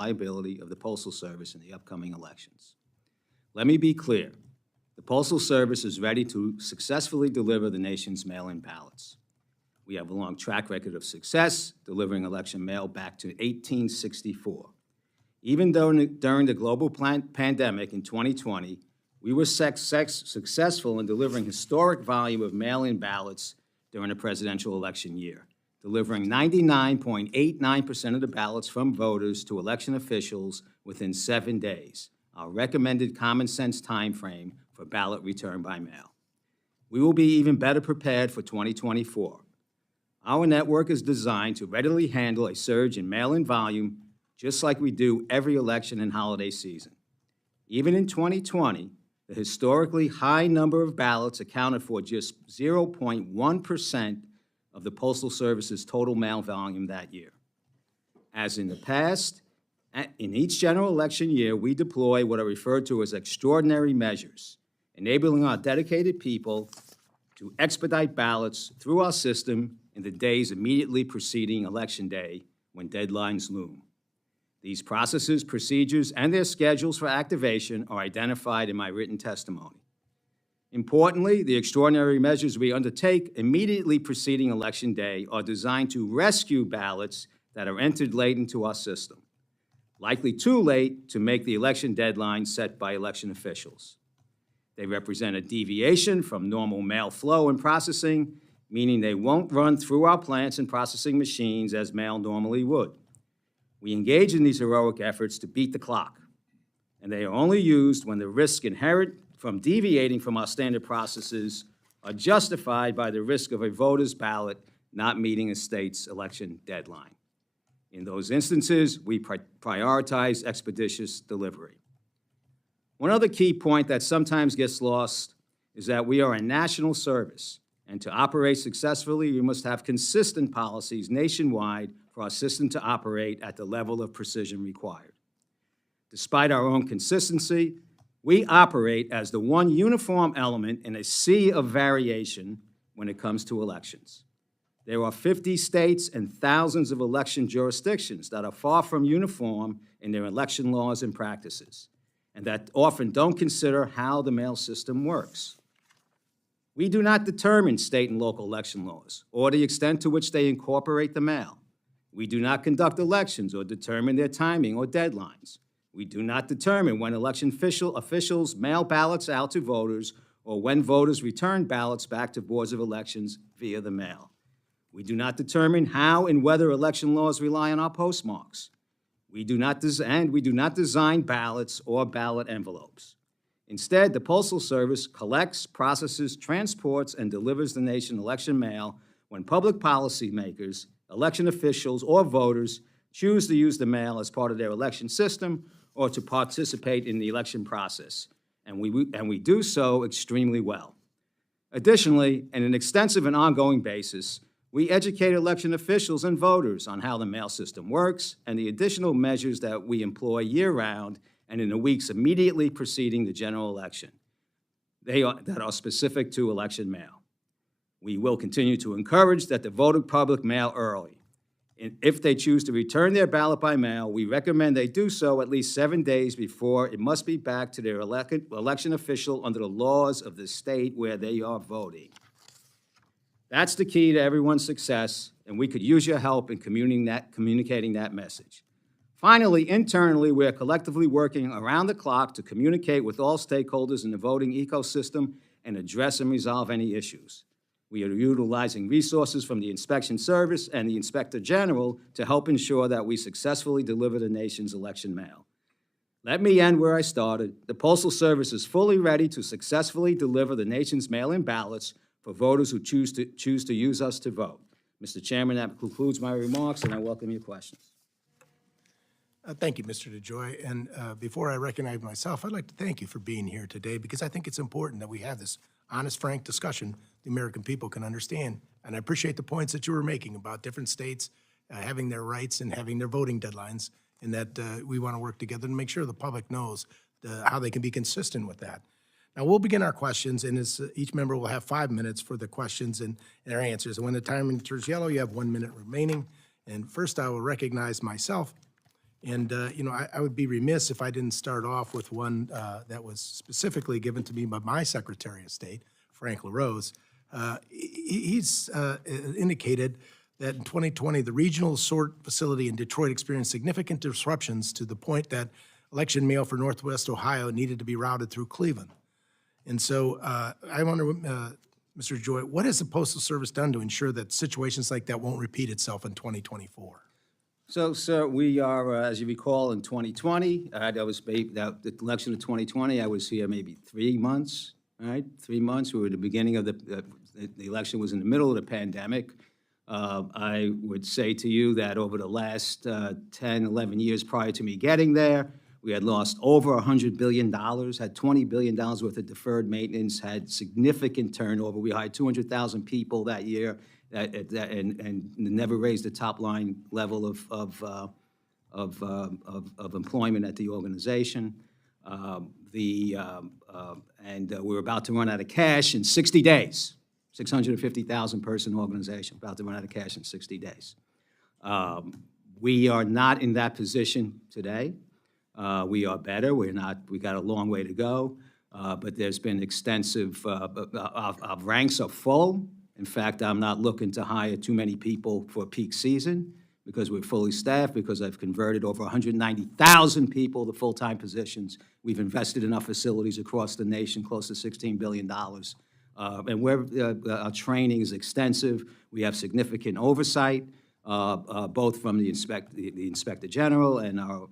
reliability of the Postal Service in the upcoming elections. Let me be clear. The Postal Service is ready to successfully deliver the nation's mail-in ballots. We have a long track record of success delivering election mail back to 1864. Even though during the global pandemic in 2020, we were successful in delivering historic volume of mail-in ballots during a presidential election year, delivering 99.89% of the ballots from voters to election officials within 7 days, our recommended common sense time frame for ballot return by mail. We will be even better prepared for 2024. Our network is designed to readily handle a surge in mail-in volume, just like we do every election and holiday season. Even in 2020, the historically high number of ballots accounted for just 0.1% of the Postal Service's total mail volume that year. As in the past, in each general election year, we deploy what are referred to as extraordinary measures, enabling our dedicated people to expedite ballots through our system in the days immediately preceding Election Day when deadlines loom. These processes, procedures, and their schedules for activation are identified in my written testimony. Importantly, the extraordinary measures we undertake immediately preceding Election Day are designed to rescue ballots that are entered late into our system, likely too late to make the election deadline set by election officials. They represent a deviation from normal mail flow and processing, meaning they won't run through our plants and processing machines as mail normally would. We engage in these heroic efforts to beat the clock, and they are only used when the risks inherent from deviating from our standard processes are justified by the risk of a voter's ballot not meeting a state's election deadline. In those instances, we prioritize expeditious delivery. One other key point that sometimes gets lost is that we are a national service, and to operate successfully, we must have consistent policies nationwide for our system to operate at the level of precision required. Despite our own consistency, we operate as the one uniform element in a sea of variation when it comes to elections. There are 50 states and thousands of election jurisdictions that are far from uniform in their election laws and practices, and that often don't consider how the mail system works. We do not determine state and local election laws or the extent to which they incorporate the mail. We do not conduct elections or determine their timing or deadlines. We do not determine when election officials mail ballots out to voters or when voters return ballots back to boards of elections via the mail. We do not determine how and whether election laws rely on our postmarks. We do not design ballots or ballot envelopes. Instead, the Postal Service collects, processes, transports, and delivers the nation election mail when public policymakers, election officials, or voters choose to use the mail as part of their election system or to participate in the election process, and we do so extremely well. Additionally, on an extensive and ongoing basis, we educate election officials and voters on how the mail system works and the additional measures that we employ year-round and in the weeks immediately preceding the general election that are specific to election mail. We will continue to encourage that the voting public mail early. And if they choose to return their ballot by mail, we recommend they do so at least 7 days before it must be back to their election official under the laws of the state where they are voting. That's the key to everyone's success, and we could use your help in communicating that message. Finally, internally, we are collectively working around the clock to communicate with all stakeholders in the voting ecosystem and address and resolve any issues. We are utilizing resources from the Inspection Service and the Inspector General to help ensure that we successfully deliver the nation's election mail. Let me end where I started. The Postal Service is fully ready to successfully deliver the nation's mail-in ballots for voters who choose to use us to vote. Mr. Chairman, that concludes my remarks, and I welcome your questions. Thank you, Mr. DeJoy. And before I recognize myself, I'd like to thank you for being here today because I think it's important that we have this honest, frank discussion the American people can understand. And I appreciate the points that you were making about different states having their rights and having their voting deadlines, and that we want to work together to make sure the public knows how they can be consistent with that. Now, we'll begin our questions, and each member will have 5 minutes for the questions and their answers. And when the time turns yellow, you have 1 minute remaining. And first, I will recognize myself. And, I would be remiss if I didn't start off with one that was specifically given to me by my Secretary of State, Frank LaRose. He's indicated that in 2020, the regional sort facility in Detroit experienced significant disruptions to the point that election mail for Northwest Ohio needed to be routed through Cleveland. And so I wonder, Mr. DeJoy, what has the Postal Service done to ensure that situations like that won't repeat itself in 2024? So, sir, we are, as you recall, in 2020, the election of 2020, I was here maybe 3 months, right? 3 months. We were at the beginning of the election was in the middle of the pandemic. I would say to you that over the last 10, 11 years prior to me getting there, we had lost over $100 billion, had $20 billion worth of deferred maintenance, had significant turnover. We hired 200,000 people that year and never raised the top line level of employment at the organization. And we're about to run out of cash in 60 days. 650,000 person organization, about to run out of cash in 60 days. We are not in that position today. We are better. We got a long way to go, but there's been extensive, our ranks are full. In fact, I'm not looking to hire too many people for peak season because we're fully staffed, because I've converted over 190,000 people to full-time positions. We've invested in our facilities across the nation, close to $16 billion. And our training is extensive. We have significant oversight, both from the Inspector General and our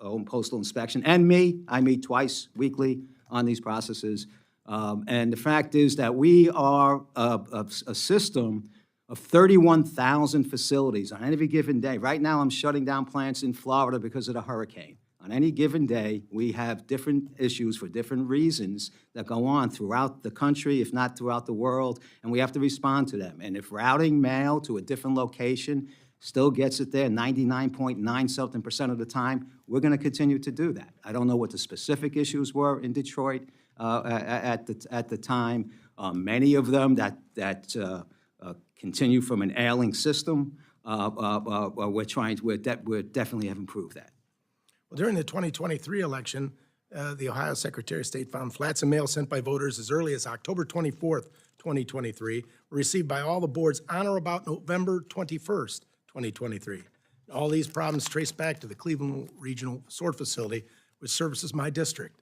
own postal inspection, and me. I meet twice weekly on these processes. And the fact is that we are a system of 31,000 facilities on any given day. Right now, I'm shutting down plants in Florida because of the hurricane. On any given day, we have different issues for different reasons that go on throughout the country, if not throughout the world, and we have to respond to them. And if routing mail to a different location still gets it there 99.9% of the time, we're going to continue to do that. I don't know what the specific issues were in Detroit at the time. Many of them that continue from an ailing system. We're definitely have improved that. Well, during the 2023 election, the Ohio Secretary of State found flats of mail sent by voters as early as October 24th, 2023, were received by all the boards on or about November 21st, 2023. All these problems trace back to the Cleveland Regional Sort Facility, which services my district.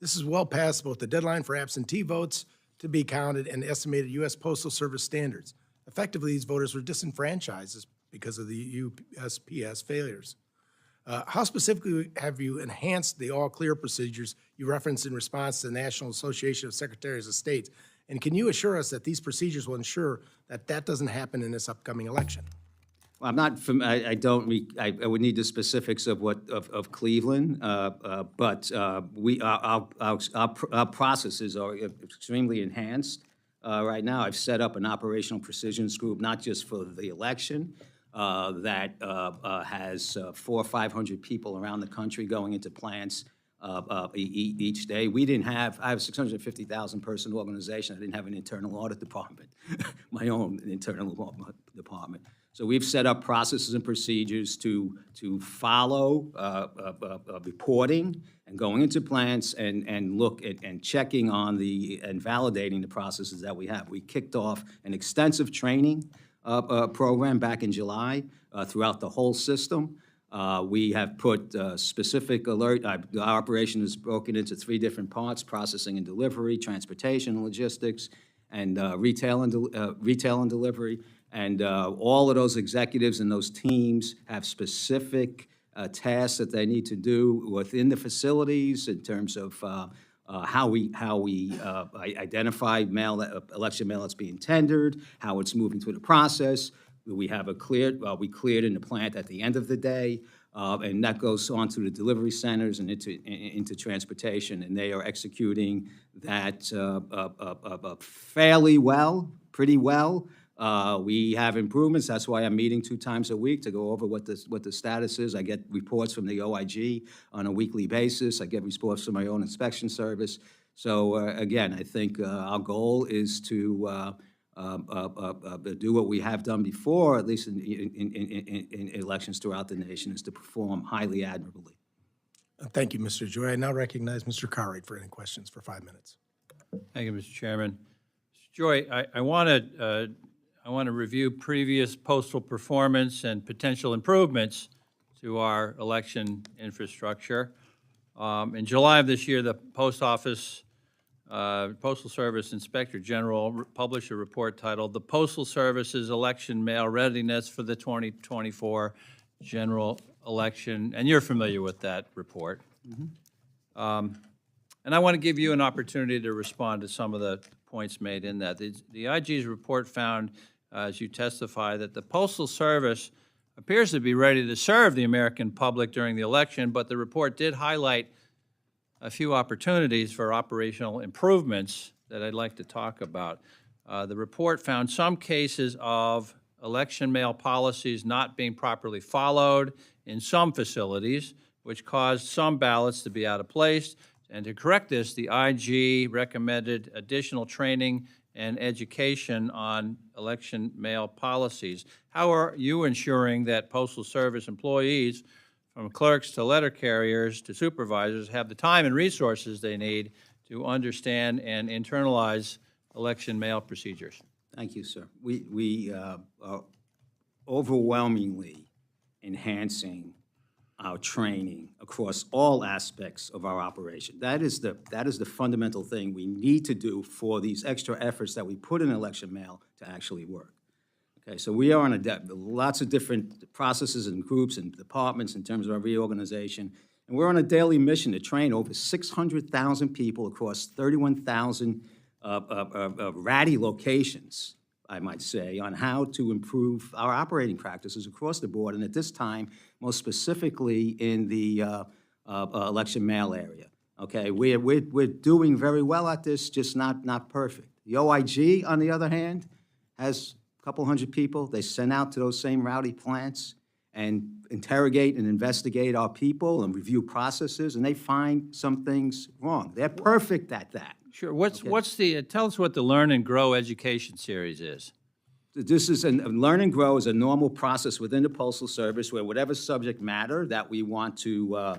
This is well past both the deadline for absentee votes to be counted and estimated U.S. Postal Service standards. Effectively, these voters were disenfranchised because of the USPS failures. How specifically have you enhanced the all-clear procedures you referenced in response to the National Association of Secretaries of State? And can you assure us that these procedures will ensure that that doesn't happen in this upcoming election? Well, I'm not. I would need the specifics of Cleveland, but our processes are extremely enhanced right now. I've set up an operational precisions group, not just for the election, that has 400 or 500 people around the country going into plants each day. I have a 650,000 person organization. I didn't have an internal audit department, my own internal department. So we've set up processes and procedures to follow reporting and going into plants and look at and checking on and validating the processes that we have. We kicked off an extensive training program back in July throughout the whole system. We have put specific alert. Our operation is broken into 3 different parts: processing and delivery, transportation and logistics, and retail and delivery. And all of those executives and those teams have specific tasks that they need to do within the facilities in terms of how we identify election mail that's being tendered, how it's moving through the process. We have we cleared in the plant at the end of the day, and that goes on to the delivery centers and into transportation, and they are executing that fairly well, pretty well. We have improvements. That's why I'm meeting 2 times a week to go over what the status is. I get reports from the OIG on a weekly basis. I get reports from my own inspection service. So again, I think our goal is to do what we have done before, at least in elections throughout the nation, is to perform highly admirably. Thank you, Mr. DeJoy. I now recognize Mr. Cartwright for any questions for 5 minutes. Thank you, Mr. Chairman. Mr. DeJoy, I want to review previous postal performance and potential improvements to our election infrastructure. In July of this year, the Postal Service Inspector General published a report titled "The Postal Service's Election Mail Readiness for the 2024 General Election," and you're familiar with that report. And I want to give you an opportunity to respond to some of the points made in that. The IG's report found, as you testify, that the Postal Service appears to be ready to serve the American public during the election, but the report did highlight a few opportunities for operational improvements that I'd like to talk about. The report found some cases of election mail policies not being properly followed in some facilities, which caused some ballots to be out of place. And to correct this, the IG recommended additional training and education on election mail policies. How are you ensuring that Postal Service employees, from clerks to letter carriers to supervisors, have the time and resources they need to understand and internalize election mail procedures? Thank you, sir. We are overwhelmingly enhancing our training across all aspects of our operation. That is the fundamental thing we need to do for these extra efforts that we put in election mail to actually work. Okay, so we are on lots of different processes and groups and departments in terms of our reorganization, and we're on a daily mission to train over 600,000 people across 31,000 ratty locations, I might say, on how to improve our operating practices across the board, and at this time, most specifically in the election mail area. Okay, we're doing very well at this, just not perfect. The OIG, on the other hand, has a couple hundred people. They send out to those same rowdy plants and interrogate and investigate our people and review processes, and they find some things wrong. They're perfect at that. Sure. Tell us what the Learn and Grow education series is. This is Learn and Grow is a normal process within the Postal Service where whatever subject matter that we want to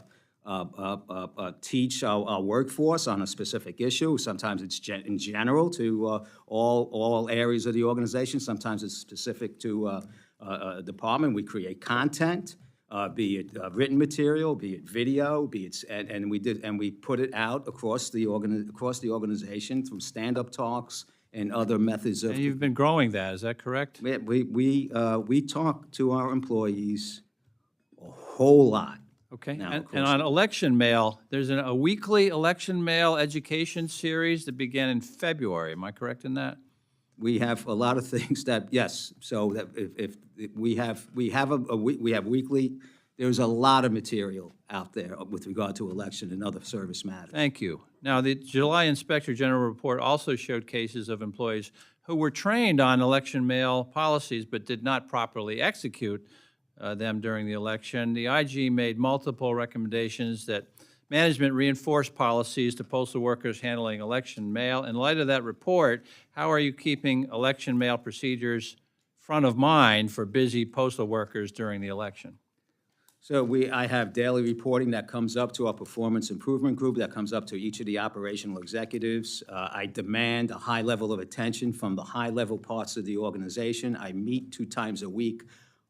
teach our workforce on a specific issue, sometimes it's in general to all areas of the organization, sometimes it's specific to a department. We create content, be it written material, be it video, be it, and we put it out across the organization through stand-up talks and other methods of. And you've been growing that, is that correct? We talk to our employees a whole lot. Okay, Now, and on election mail, there's a weekly election mail education series that began in February. Am I correct in that? We have a lot of things that, yes, so that if we have weekly, there's a lot of material out there with regard to election and other service matters. Thank you. Now, the July Inspector General report also showed cases of employees who were trained on election mail policies but did not properly execute them during the election. The IG made multiple recommendations that management reinforce policies to postal workers handling election mail. In light of that report, how are you keeping election mail procedures front of mind for busy postal workers during the election? So I have daily reporting that comes up to our performance improvement group, that comes up to each of the operational executives. I demand a high level of attention from the high-level parts of the organization. I meet 2 times a week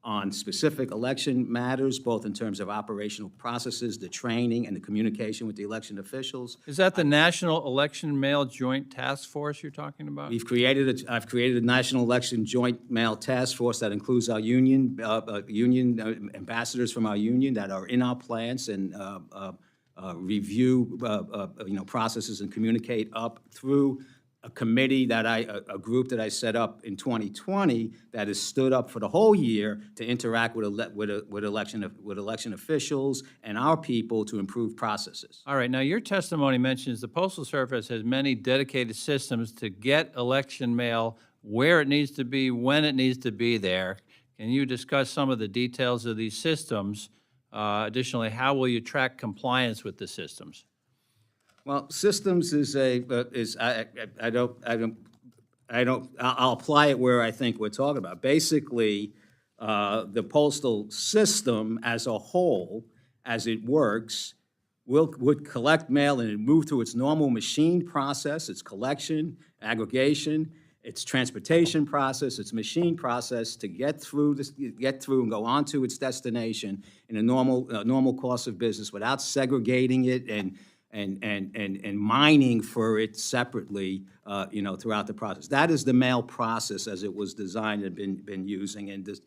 on specific election matters, both in terms of operational processes, the training, and the communication with the election officials. Is that the National Election Mail Joint Task Force you're talking about? I've created a National Election Joint Mail Task Force that includes our union ambassadors from our union that are in our plants and review processes and communicate up through a committee a group that I set up in 2020 that has stood up for the whole year to interact with election officials and our people to improve processes. All right. Now, your testimony mentions the Postal Service has many dedicated systems to get election mail where it needs to be, when it needs to be there. Can you discuss some of the details of these systems? Additionally, how will you track compliance with the systems? Well, systems is I'll apply it where I think we're talking about. Basically, the postal system as a whole, as it works, would collect mail and it move through its normal machine process, its collection, aggregation, its transportation process, its machine process to get through and go on to its destination in a normal course of business without segregating it and mining for it separately, throughout the process. That is the mail process as it was designed and been using, and this,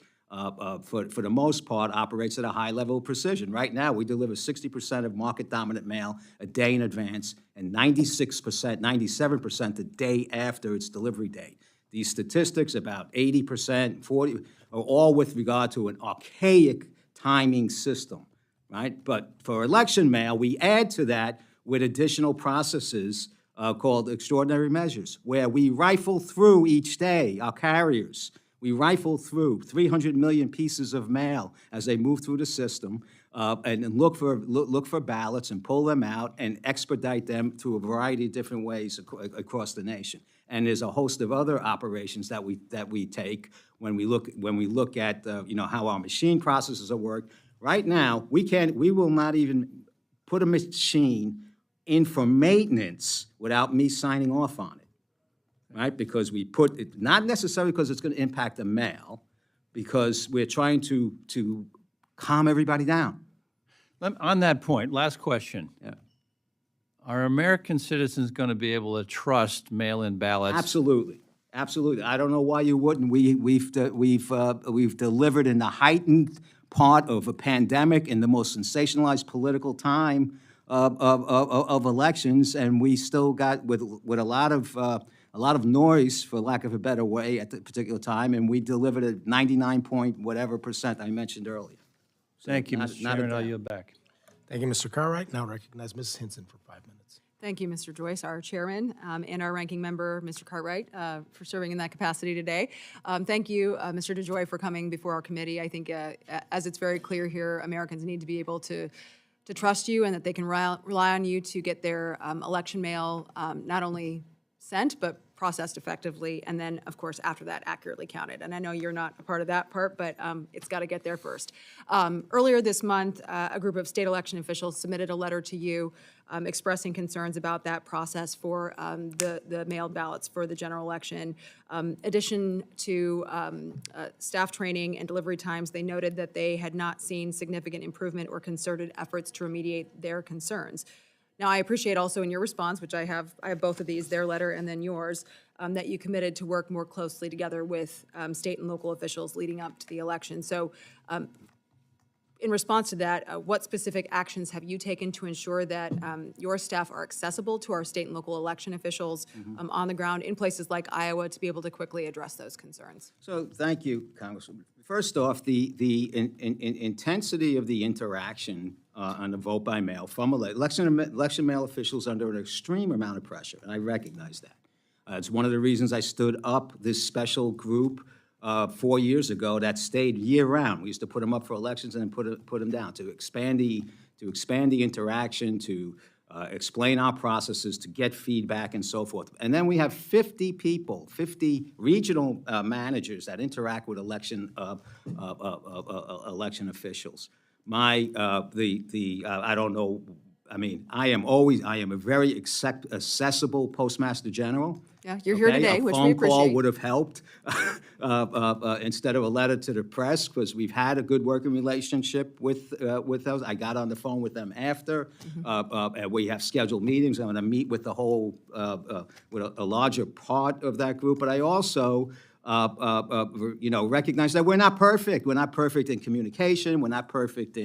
for the most part, operates at a high level of precision. Right now, we deliver 60% of market-dominant mail a day in advance, and 96%, 97% the day after its delivery date. These statistics, about 80%, 40%, are all with regard to an archaic timing system, right? But for election mail, we add to that with additional processes called extraordinary measures, where we rifle through each day, our carriers. We rifle through 300 million pieces of mail as they move through the system, and look for ballots and pull them out and expedite them through a variety of different ways across the nation. And there's a host of other operations that we take when we look at how our machine processes are worked. Right now, we will not even put a machine in for maintenance without me signing off on it. Right, because we put it, not necessarily because it's going to impact the mail, because we're trying to calm everybody down. On that point, last question. Yeah. Are American citizens going to be able to trust mail-in ballots? Absolutely, absolutely. I don't know why you wouldn't. We've delivered in the heightened part of a pandemic in the most sensationalized political time of elections, and we still got with a lot of noise, for lack of a better way, at the particular time, and we delivered at 99 point whatever % I mentioned earlier. So Thank you, not- Mr. not a Chairman. I'll doubt. yield back. Thank you, Mr. Cartwright. Now recognize Mrs. Hinson for 5 minutes. Thank you, Mr. Joyce, our chairman, and our ranking member, Mr. Cartwright, for serving in that capacity today. Thank you, Mr. DeJoy, for coming before our committee. I think, as it's very clear here, Americans need to be able to trust you and that they can rely on you to get their election mail not only sent, but processed effectively, and then, of course, after that, accurately counted. And I know you're not a part of that part, but it's got to get there first. Earlier this month, a group of state election officials submitted a letter to you expressing concerns about that process for the mailed ballots for the general election. Addition to staff training and delivery times, they noted that they had not seen significant improvement or concerted efforts to remediate their concerns. Now, I appreciate also in your response, which I have both of these, their letter and then yours, that you committed to work more closely together with state and local officials leading up to the election. So in response to that, what specific actions have you taken to ensure that your staff are accessible to our state and local election officials on the ground in places like Iowa to be able to quickly address those concerns? So thank you, Congresswoman. First off, the intensity of the interaction on the vote by mail from election mail officials under an extreme amount of pressure, and I recognize that. It's one of the reasons I stood up this special group 4 years ago that stayed year-round. We used to put them up for elections and then put them down to expand the interaction, to explain our processes, to get feedback, and so forth. And then we have 50 people, 50 regional managers that interact with election officials. I don't know. I mean, I am a very accessible Postmaster General. Yeah, you're here today, which we A phone call appreciate. would have helped instead of a letter to the press, because we've had a good working relationship with those. I got on the phone with them after, and we have scheduled meetings. I'm going to meet with the whole, with a larger part of that group. But I also, recognize that we're not perfect. We're not perfect in communication. We're not perfect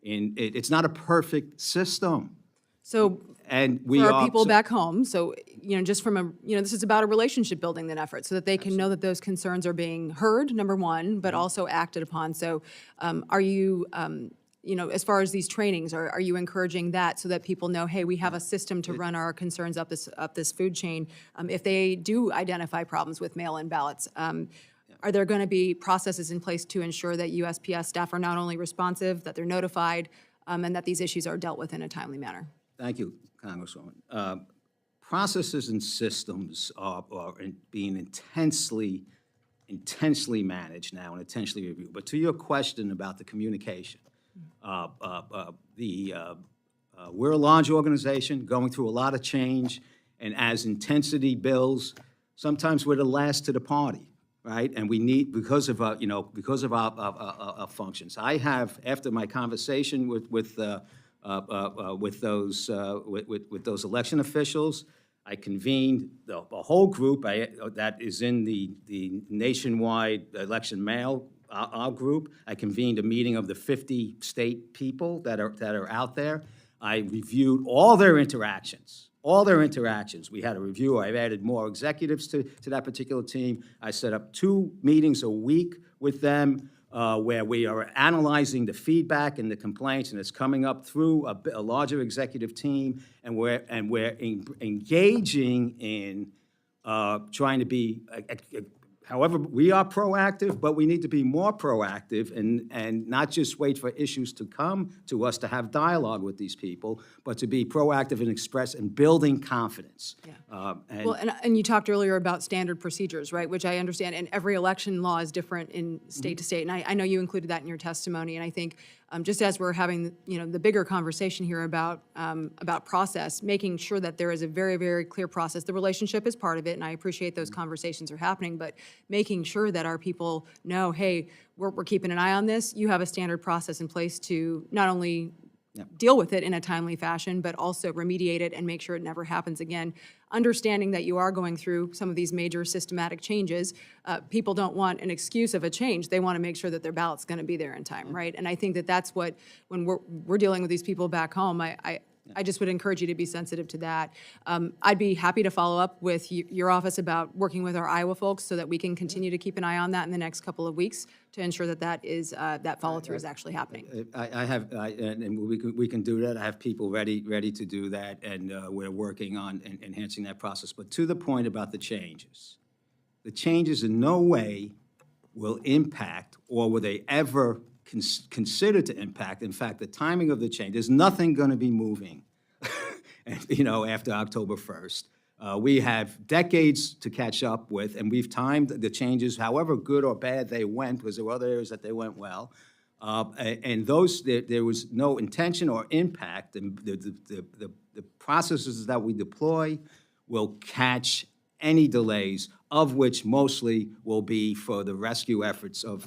it's not a perfect system. So And we for are our people back home, so, just from this is about a relationship building then effort, so that they can know that those concerns are being heard, number one, but also acted upon. So are you, as far as these trainings, are you encouraging that so that people know, hey, we have a system to run our concerns up this food chain? If they do identify problems with mail-in ballots, are there going to be processes in place to ensure that USPS staff are not only responsive, that they're notified, and that these issues are dealt with in a timely manner? Thank you, Congresswoman. processes and systems are being intensely managed now and intensely reviewed. But to your question about the communication, we're a large organization going through a lot of change, and as intensity builds, sometimes we're the last to the party, right? And we need, because of our functions. I have, after my conversation with those election officials, I convened a whole group that is in the nationwide election mail, our group. I convened a meeting of the 50 state people that are out there. I reviewed all their interactions. We had a review. I've added more executives to that particular team. I set up 2 meetings a week with them where we are analyzing the feedback and the complaints, and it's coming up through a larger executive team, and we're engaging in trying to be, however, we are proactive, but we need to be more proactive and not just wait for issues to come to us to have dialogue with these people, but to be proactive and express and building confidence. Yeah. Well, and you talked earlier about standard procedures, right, which I understand, and every election law is different in state to state, and I know you included that in your testimony, and I think just as we're having, the bigger conversation here about process, making sure that there is a very, very clear process. The relationship is part of it, and I appreciate those conversations are happening, but making sure that our people know, hey, we're keeping an eye on this. You have a standard process in place to not only deal with it in a timely fashion, but also remediate it and make sure it never happens again. Understanding that you are going through some of these major systematic changes, people don't want an excuse of a change. They want to make sure that their ballot's going to be there in time, right? And I think that that's what, when we're dealing with these people back home, I just would encourage you to be sensitive to that. I'd be happy to follow up with your office about working with our Iowa folks so that we can continue to keep an eye on that in the next couple of weeks to ensure that that follow-through is actually happening. And we can do that. I have people ready to do that, and we're working on enhancing that process. But to the point about the changes in no way will impact, or will they ever considered to impact. In fact, the timing of the change, there's nothing going to be moving, after October 1st. We have decades to catch up with, and we've timed the changes, however good or bad they went, because there were other areas that they went well. And those, there was no intention or impact, and the processes that we deploy will catch any delays, of which mostly will be for the rescue efforts of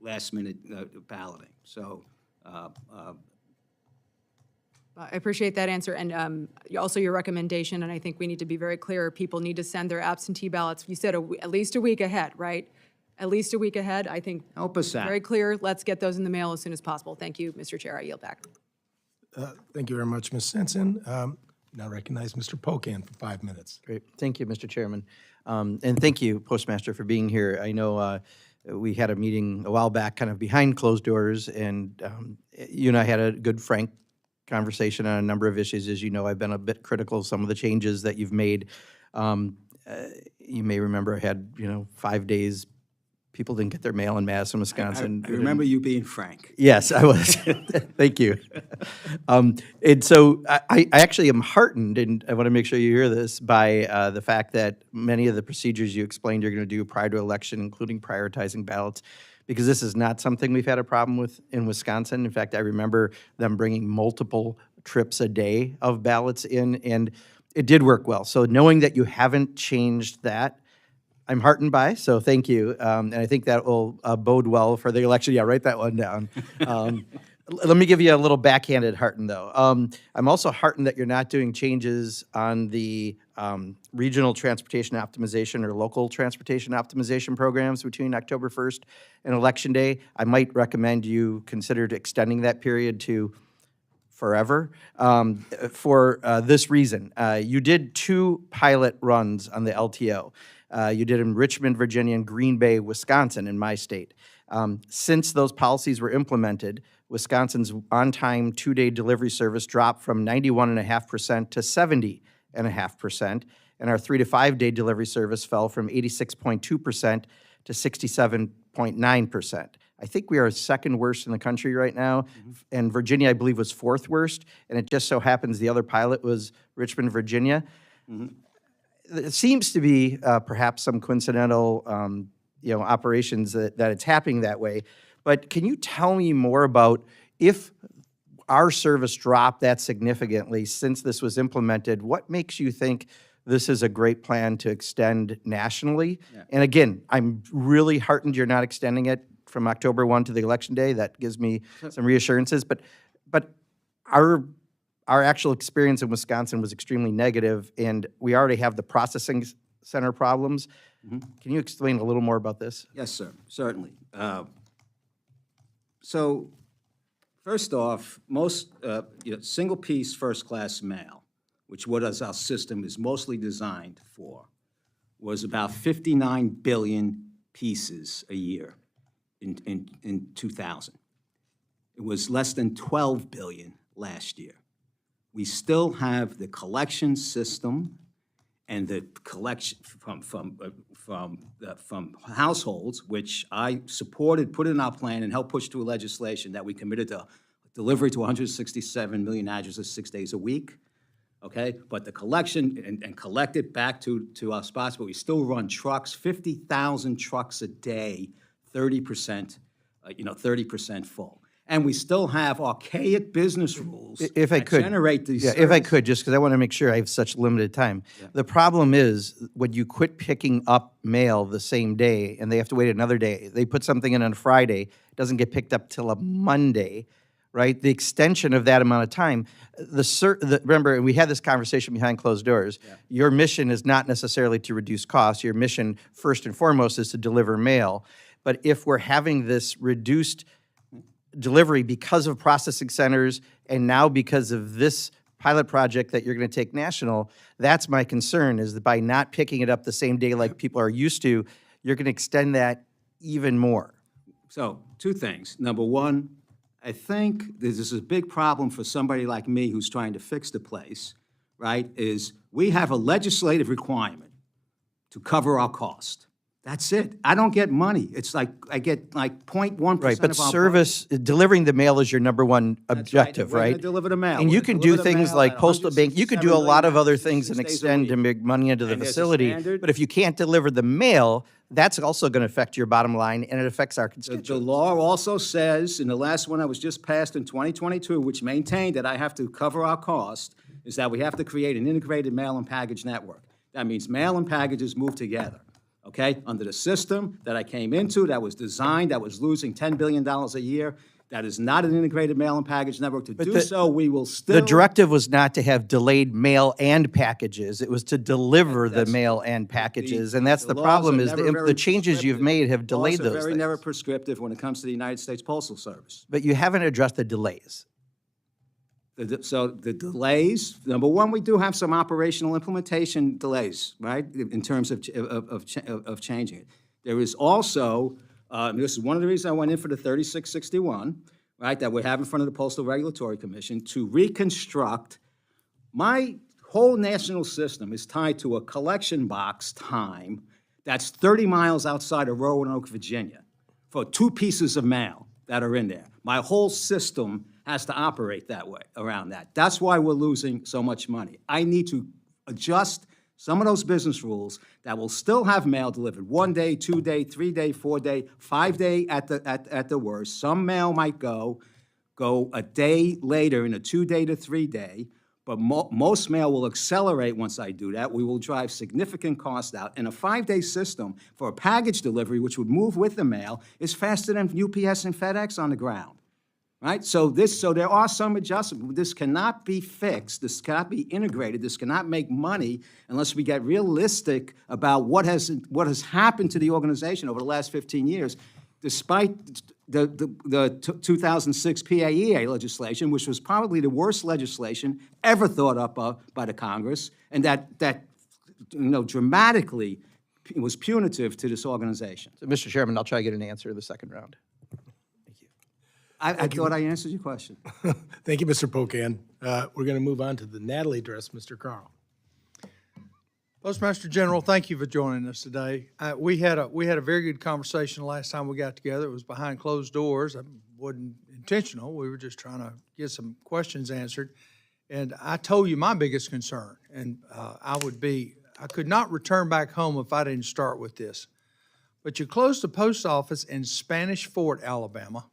last-minute balloting. So, I appreciate that answer, and also your recommendation, and I think we need to be very clear, people need to send their absentee ballots, you said at least a week ahead, right? At least a week ahead, I think. Help us out. Very clear, let's get those in the mail as soon as possible. Thank you, Mr. Chair, I yield back. Thank you very much, Ms. Simpson. Now recognize Mr. Pocan for 5 minutes. Great. Thank you, Mr. Chairman. And thank you, Postmaster, for being here. I know we had a meeting a while back kind of behind closed doors, and you and I had a good, frank conversation on a number of issues. As you know, I've been a bit critical of some of the changes that you've made. You may remember I had, 5 days, people didn't get their mail in Madison, Wisconsin. I remember you being frank. Yes, I was. Thank you. And so I actually am heartened, and I want to make sure you hear this, by the fact that many of the procedures you explained you're going to do prior to election, including prioritizing ballots, because this is not something we've had a problem with in Wisconsin. In fact, I remember them bringing multiple trips a day of ballots in, and it did work well. So knowing that you haven't changed that, I'm heartened by, so thank you. And I think that will bode well for the election. Yeah, write that one down. Let me give you a little backhanded hearten, though. I'm also heartened that you're not doing changes on the regional transportation optimization or local transportation optimization programs between October 1st and Election Day. I might recommend you consider extending that period to forever for this reason. You did 2 pilot runs on the LTO. You did in Richmond, Virginia, and Green Bay, Wisconsin, in my state. Since those policies were implemented, Wisconsin's on-time 2-day delivery service dropped from 91.5% to 70.5%, and our 3 to 5-day delivery service fell from 86.2% to 67.9%. I think we are second worst in the country right now, and Virginia, I believe, was fourth worst, and it just so happens the other pilot was Richmond, Virginia. It seems to be perhaps some coincidental, operations that it's happening that way. But can you tell me more about if our service dropped that significantly since this was implemented? What makes you think this is a great plan to extend nationally? And again, I'm really heartened you're not extending it from October 1 to the election day. That gives me some reassurances. But our actual experience in Wisconsin was extremely negative, and we already have the processing center problems. Can you explain a little more about this? Yes, sir, certainly. So, first off, most single-piece first-class mail, which what is our system is mostly designed for, was about 59 billion pieces a year in 2000. It was less than 12 billion last year. We still have the collection system and the collection from households, which I supported, put in our plan, and helped push through legislation that we committed to delivery to 167 million addresses 6 days a week. Okay, but the collection and collect it back to our spots, but we still run trucks, 50,000 trucks a day, 30%, 30% full. And we still have archaic business rules If I that could, generate these. yeah, if I services. could, just because I want to make sure I have such limited time. The problem is when you quit picking up mail the same day and they have to wait another day, they put something in on Friday, it doesn't get picked up till a Monday, right? The extension of that amount of time, remember, we had this conversation behind closed doors. Your mission is not necessarily to reduce costs. Your mission, first and foremost, is to deliver mail. But if we're having this reduced delivery because of processing centers and now because of this pilot project that you're going to take national, that's my concern, is that by not picking it up the same day like people are used to, you're going to extend that even more. So, two things. Number one, I think this is a big problem for somebody like me who's trying to fix the place, right, is we have a legislative requirement to cover our cost. That's it. I don't get money. It's like, I get like 0.1% Right, but of our service, delivering the mail is your number one objective, We're right? gonna deliver the mail. And We're you gonna can deliver do the things mail like at postal bank, you could do a 167 lot of million other addresses things and 6 days a extend to week. make money into the And there's a facility. standard- But if you can't deliver the mail, that's also going to affect your bottom line, and it affects our The constituents. law also says, in the last one that was just passed in 2022, which maintained that I have to cover our cost, is that we have to create an integrated mail and package network. That means mail and packages move together, okay? Under the system that I came into, that was designed, that was losing $10 billion a year, that is not an integrated mail and package network. To do so, we will still. The directive was not to have delayed mail and packages. It was to deliver the That's- mail and packages, and that's the laws problem are is never the very changes you've prescriptive. made have delayed Laws are those very never things. prescriptive when it comes to the United States Postal Service. But you haven't addressed the delays. So the delays, number one, we do have some operational implementation delays, right, in terms of changing it. There is also, this is one of the reasons I went in for the 3661, right, that we have in front of the Postal Regulatory Commission, to reconstruct. My whole national system is tied to a collection box time that's 30 miles outside of Roanoke, Virginia, for 2 pieces of mail that are in there. My whole system has to operate that way, around that. That's why we're losing so much money. I need to adjust some of those business rules that will still have mail delivered 1 day, 2 day, 3 day, 4 day, 5 day at the worst. Some mail might go a day later in a 2 day to 3 day, but most mail will accelerate once I do that. We will drive significant cost out. And a 5-day system for a package delivery, which would move with the mail, is faster than UPS and FedEx on the ground. Right? So there are some adjustments. This cannot be fixed. This cannot be integrated. This cannot make money unless we get realistic about what has happened to the organization over the last 15 years, despite the 2006 PAEA legislation, which was probably the worst legislation ever thought up by the Congress, and that dramatically was punitive to this organization. So, Mr. Chairman, I'll try to get an answer in the second round. I thought I answered your question. Thank you, Mr. Pocan. We're going to move on to the Natalie address, Mr. Carl. Postmaster General, thank you for joining us today. We had a very good conversation the last time we got together. It was behind closed doors. It wasn't intentional. We were just trying to get some questions answered. And I told you my biggest concern, and I could not return back home if I didn't start with this. But you closed the post office in Spanish Fort, Alabama,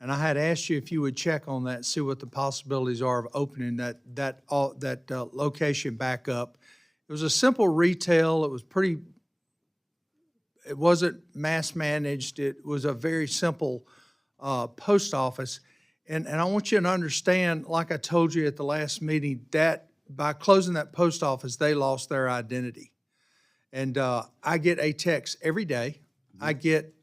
and I had asked you if you would check on that, see what the possibilities are of opening that location back up. It was a simple retail. It wasn't mass managed. It was a very simple post office. And I want you to understand, like I told you at the last meeting, that by closing that post office, they lost their identity. And I get a text every day. I get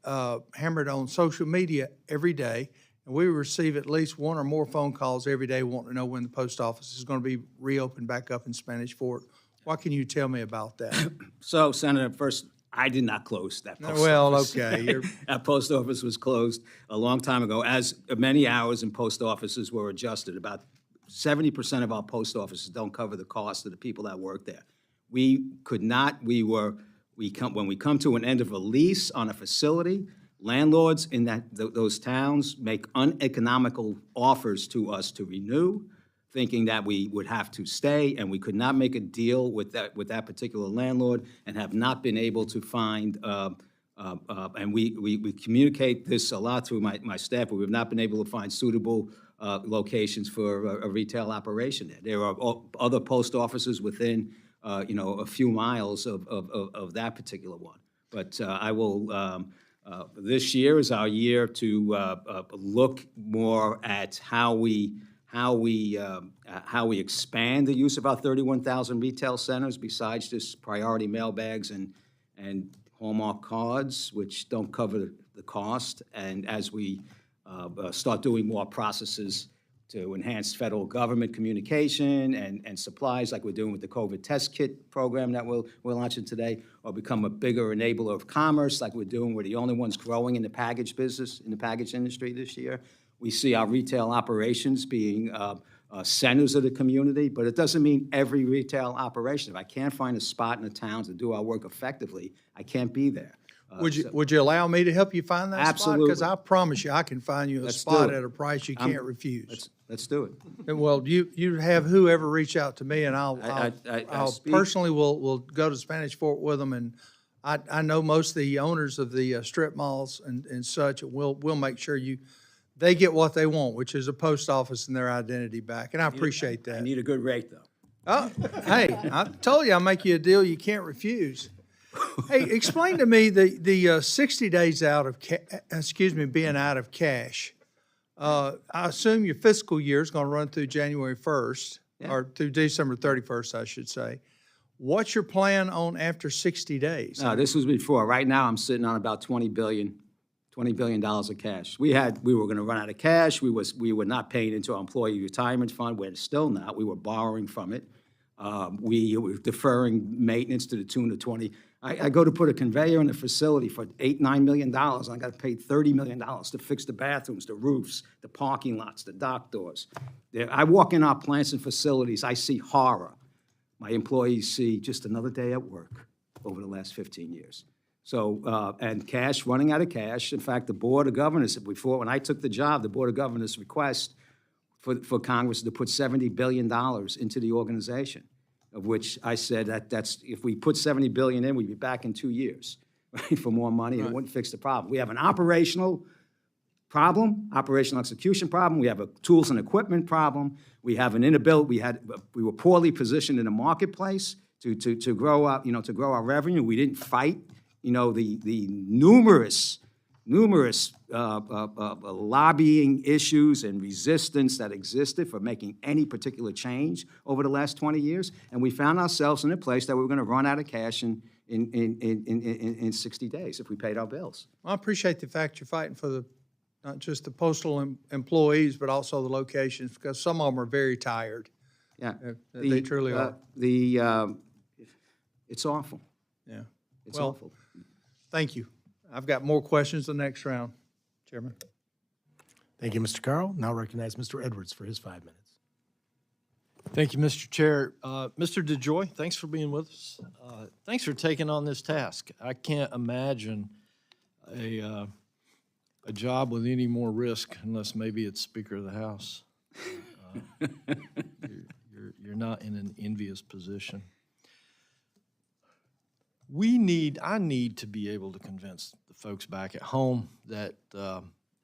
hammered on social media every day. And we receive at least one or more phone calls every day wanting to know when the post office is going to be reopened back up in Spanish Fort. What can you tell me about that? So, Senator, first, I did not close that post Well, office. okay. That post office was closed a long time ago, as many hours in post offices were adjusted. About 70% of our post offices don't cover the cost of the people that work there. We could not, when we come to an end of a lease on a facility, landlords in those towns make uneconomical offers to us to renew, thinking that we would have to stay, and we could not make a deal with that particular landlord, and have not been able to find, and we communicate this a lot through my staff, but we've not been able to find suitable locations for a retail operation there. There are other post offices within, a few miles of that particular one. But I will, this year is our year to look more at how we expand the use of our 31,000 retail centers besides just priority mail bags and Hallmark cards, which don't cover the cost. And as we start doing more processes to enhance federal government communication and supplies, like we're doing with the COVID test kit program that we're launching today, or become a bigger enabler of commerce, like we're doing. We're the only ones growing in the package business, in the package industry this year. We see our retail operations being centers of the community, but it doesn't mean every retail operation. If I can't find a spot in the town to do our work effectively, I can't be there. Would you allow me to help you find that spot? Absolutely. Because I promise you, I can find you a Let's spot do it. at a price you can't refuse. Let's do it. And, well, you have whoever reach out to me, and I'll speak- personally will go to Spanish Fort with them, and I know most of the owners of the strip malls and such, and we'll make sure they get what they want, which is a post office and their identity back, and I appreciate I that. need a good rate, though. Oh, hey, I told you I'll make you a deal you can't refuse. Hey, explain to me the 60 days out of, being out of cash. I assume your fiscal year is going to run through January 1st, or through December 31st, I should say. What's your plan on after 60 days? No, this was before. Right now, I'm sitting on about $20 billion of cash. We were going to run out of cash. We were not paying into our employee retirement fund. We're still not. We were borrowing from it. We were deferring maintenance to the tune of 20. I go to put a conveyor in a facility for $8-9 million. I got to pay $30 million to fix the bathrooms, the roofs, the parking lots, the dock doors. I walk in our plants and facilities, I see horror. My employees see just another day at work over the last 15 years. So, and cash, running out of cash. In fact, the Board of Governors, when I took the job, the Board of Governors request for Congress to put $70 billion into the organization, of which I said that's, if we put $70 billion in, we'd be back in 2 years, right, for more money, and it wouldn't fix the problem. We have an operational problem, operational execution problem. We have a tools and equipment problem. We have an inability, we were poorly positioned in the marketplace to grow up, to grow our revenue. We didn't fight, the numerous lobbying issues and resistance that existed for making any particular change over the last 20 years. And we found ourselves in a place that we were going to run out of cash in 60 days if we paid our bills. I appreciate the fact you're fighting for not just the postal employees, but also the locations, because some of them are very tired. Yeah. They truly are. It's awful. Yeah. It's Well, awful. Thank you. I've got more questions the next round, Chairman. Thank you, Mr. Carl. Now recognize Mr. Edwards for his 5 minutes. Thank you, Mr. Chair. Mr. DeJoy, thanks for being with us. Thanks for taking on this task. I can't imagine a job with any more risk unless maybe it's Speaker of the House. You're not in an envious position. I need to be able to convince the folks back at home that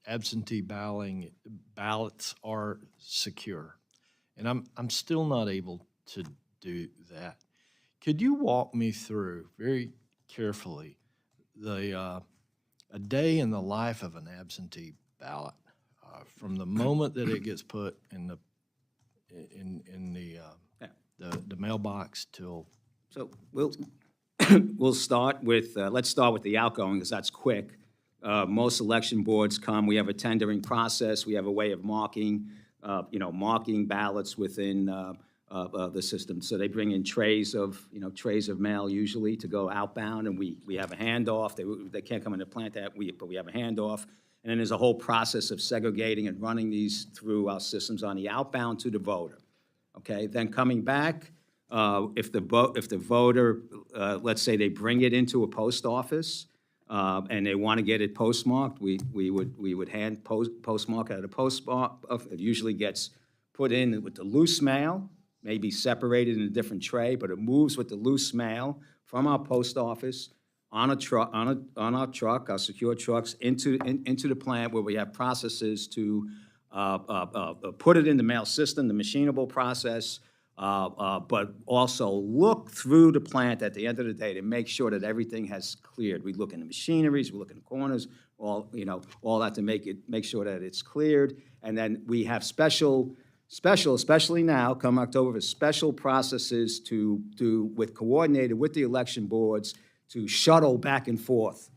absentee ballots are secure. And I'm still not able to do that. Could you walk me through very carefully a day in the life of an absentee ballot, from the moment that it gets put in the mailbox till? So we'll start with, let's start with the outgoing, because that's quick. Most election boards come, we have a tendering process, we have a way of marking ballots within the system. So they bring in trays of mail usually to go outbound, and we have a handoff. They can't come in the plant but we have a handoff. And then there's a whole process of segregating and running these through our systems on the outbound to the voter. Okay, then coming back, if the voter, let's say they bring it into a post office, and they want to get it postmarked, we would hand postmark at a postmark. It usually gets put in with the loose mail, maybe separated in a different tray, but it moves with the loose mail from our post office on a truck, our secure trucks, into the plant where we have processes to put it in the mail system, the machinable process, but also look through the plant at the end of the day to make sure that everything has cleared. We look in the machineries, we look in the corners, all that to make sure that it's cleared. And then we have special, especially now, come October, special processes to do coordinated with the election boards to shuttle back and forth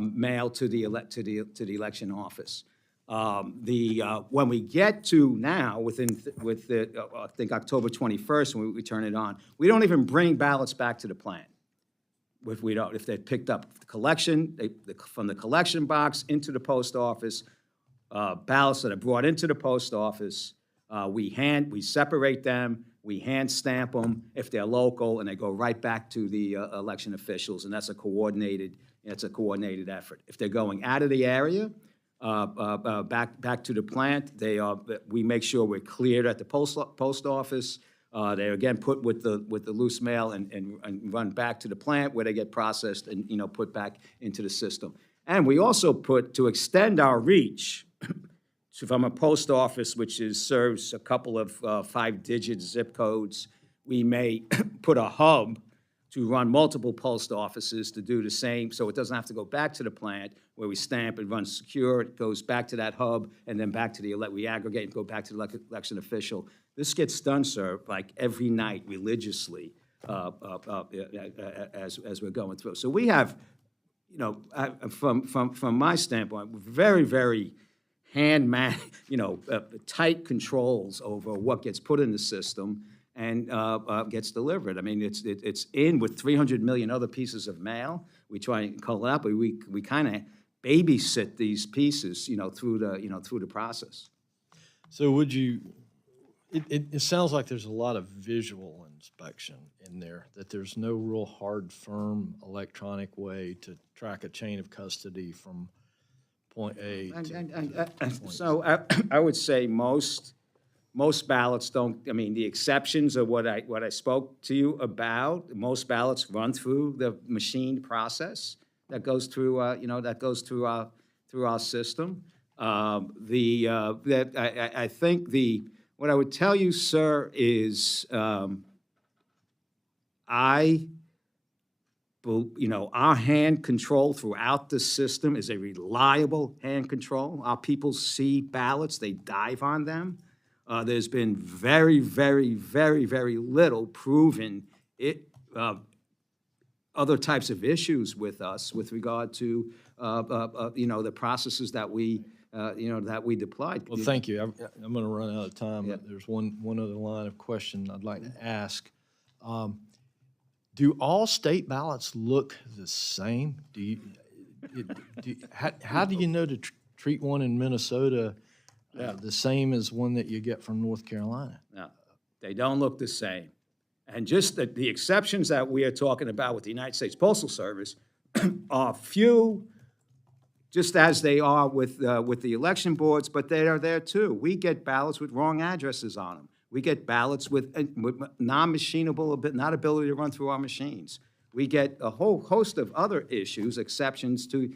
mail to the election office. When we get to now, I think October 21st, when we turn it on, we don't even bring ballots back to the plant. If they're picked up from the collection box into the post office, ballots that are brought into the post office, we separate them, we hand stamp them if they're local, and they go right back to the election officials, and that's a coordinated effort. If they're going out of the area, back to the plant, we make sure we're cleared at the post office. They're again put with the loose mail and run back to the plant where they get processed and put back into the system. And we also to extend our reach from a post office which serves a couple of 5-digit zip codes, we may put a hub to run multiple post offices to do the same, so it doesn't have to go back to the plant where we stamp and run secure. It goes back to that hub, and then back to we aggregate and go back to the election official. This gets done, sir, like every night religiously as we're going through. So we have, from my standpoint, very, very tight controls over what gets put in the system and gets delivered. I mean, it's in with 300 million other pieces of mail. We try and call it out, but we kind of babysit these pieces, through the process. So would you? It sounds like there's a lot of visual inspection in there. That there's no real hard, firm electronic way to track a chain of custody from point A to point So I would say most ballots don't. I mean, the exceptions are what I spoke to you about. Most ballots run through the machined process that goes through our system. I think what I would tell you, sir, is our hand control throughout the system is a reliable hand control. Our people see ballots, they dive on them. There's been very, very, very, very little proven other types of issues with us with regard to the processes that we deployed. Well, thank you. I'm going to run out of time. But there's one other line of question I'd like to ask. Do all state ballots look the same? How do you know to treat one in Minnesota the same as one that you get from North Carolina? Yeah. They don't look the same. And just the exceptions that we are talking about with the United States Postal Service are few, just as they are with the election boards, but they are there too. We get ballots with wrong addresses on them. We get ballots with non-machinable, not ability to run through our machines. We get a whole host of other issues, exceptions to,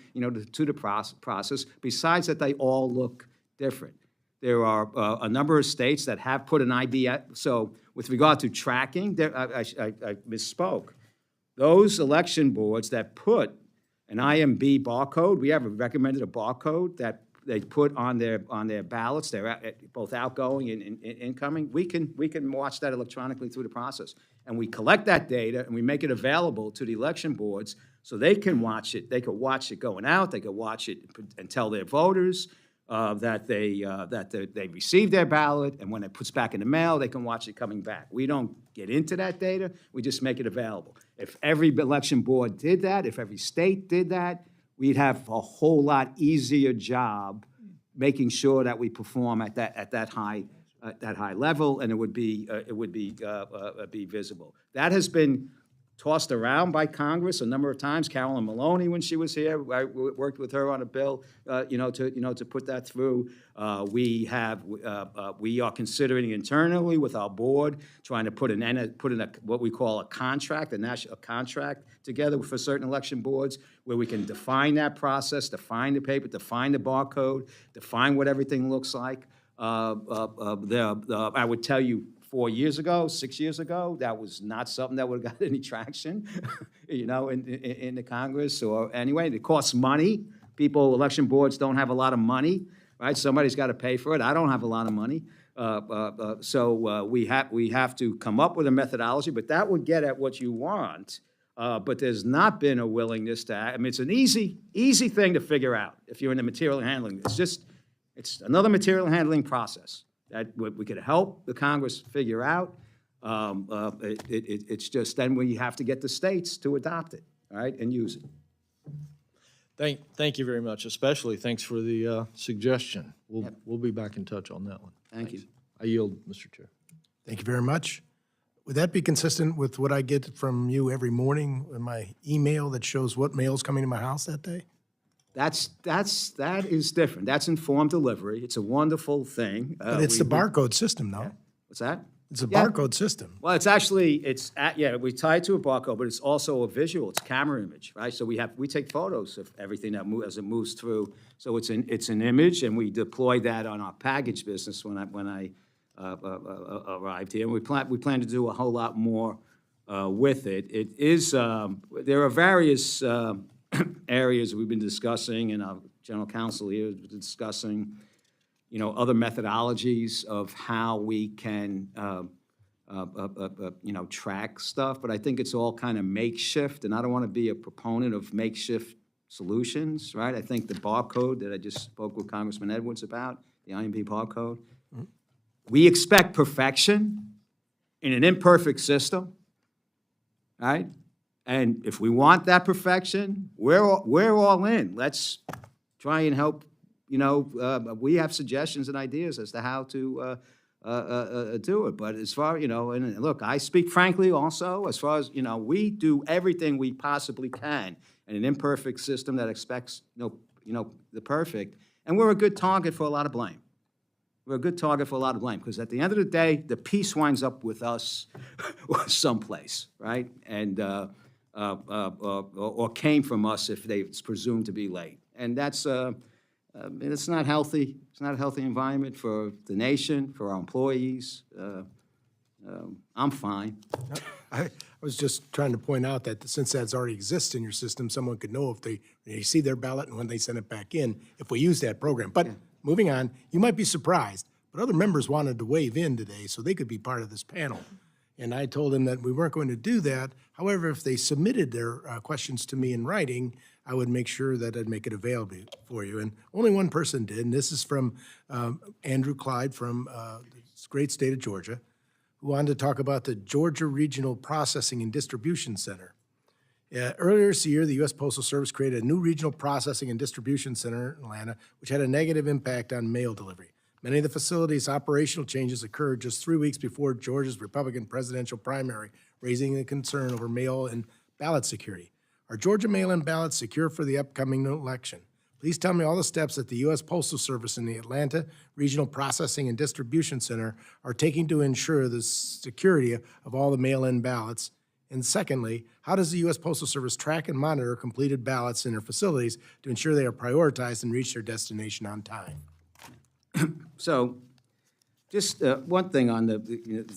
to the process, besides that they all look different. There are a number of states that have put an ID, so with regard to tracking, I misspoke. Those election boards that put an IMB barcode, we have recommended a barcode that they put on their ballots, they're both outgoing and incoming. We can watch that electronically through the process. And we collect that data and we make it available to the election boards so they can watch it. They could watch it going out, they could watch it and tell their voters that they received their ballot, and when it puts back in the mail, they can watch it coming back. We don't get into that data, we just make it available. If every election board did that, if every state did that, we'd have a whole lot easier job making sure that we perform at that high level, and it would be visible. That has been tossed around by Congress a number of times. Carolyn Maloney, when she was here, I worked with her on a bill, to put that through. We are considering internally with our board trying to put in what we call a contract, a contract together for certain election boards where we can define that process, define the paper, define the barcode, define what everything looks like. I would tell you 4 years ago, 6 years ago, that was not something that would have got any traction, in the Congress or anyway. It costs money. Election boards don't have a lot of money, right? Somebody's got to pay for it. I don't have a lot of money. So we have to come up with a methodology, but that would get at what you want. But there's not been a willingness to, it's an easy thing to figure out if you're in the material handling. It's another material handling process that we could help the Congress figure out. It's just then we have to get the states to adopt it, right, and use it. Thank you very much, especially thanks for the suggestion. We'll be back in touch on that one. Thank you. I yield, Mr. Chair. Thank you very much. Would that be consistent with what I get from you every morning in my email that shows what mail's coming to my house that day? That is different. That's informed delivery. It's a wonderful thing. But it's the barcode system, though. What's that? It's a barcode system. Well, it's actually, we tie it to a barcode, but it's also a visual. It's camera image, right? So we take photos of everything as it moves through. So it's an image, and we deploy that on our package business when I arrived here. And we plan to do a whole lot more with it. It is there are various areas we've been discussing, and our general counsel here has been discussing, other methodologies of how we can, track stuff. But I think it's all kind of makeshift, and I don't want to be a proponent of makeshift solutions, right? I think the barcode that I just spoke with Congressman Edwards about, the IMP barcode, we expect perfection in an imperfect system, right? And if we want that perfection, we're all in. Let's try and help. We have suggestions and ideas as to how to do it. But as far, and look, I speak frankly also, as far as, we do everything we possibly can in an imperfect system that expects, the perfect. And we're a good target for a lot of blame. We're a good target for a lot of blame, because at the end of the day, the piece winds up with us someplace, right? And or came from us if it's presumed to be late. And that's it's not healthy. It's not a healthy environment for the nation, for our employees. I'm fine. I was just trying to point out that since that's already exists in your system, someone could know if they see their ballot and when they send it back in, if we use that program. But moving on, you might be surprised, but other members wanted to weigh in today so they could be part of this panel. And I told them that we weren't going to do that. However, if they submitted their questions to me in writing, I would make sure that I'd make it available for you. And only one person did, and this is from Andrew Clyde from the great state of Georgia, who wanted to talk about the Georgia Regional Processing and Distribution Center. Earlier this year, the U.S. Postal Service created a new regional processing and distribution center in Atlanta, which had a negative impact on mail delivery. Many of the facility's operational changes occurred just 3 weeks before Georgia's Republican presidential primary, raising a concern over mail-in ballot security. Are Georgia mail-in ballots secure for the upcoming election? Please tell me all the steps that the U.S. Postal Service and the Atlanta Regional Processing and Distribution Center are taking to ensure the security of all the mail-in ballots. And secondly, how does the U.S. Postal Service track and monitor completed ballots in their facilities to ensure they are prioritized and reach their destination on time? So, just one thing on the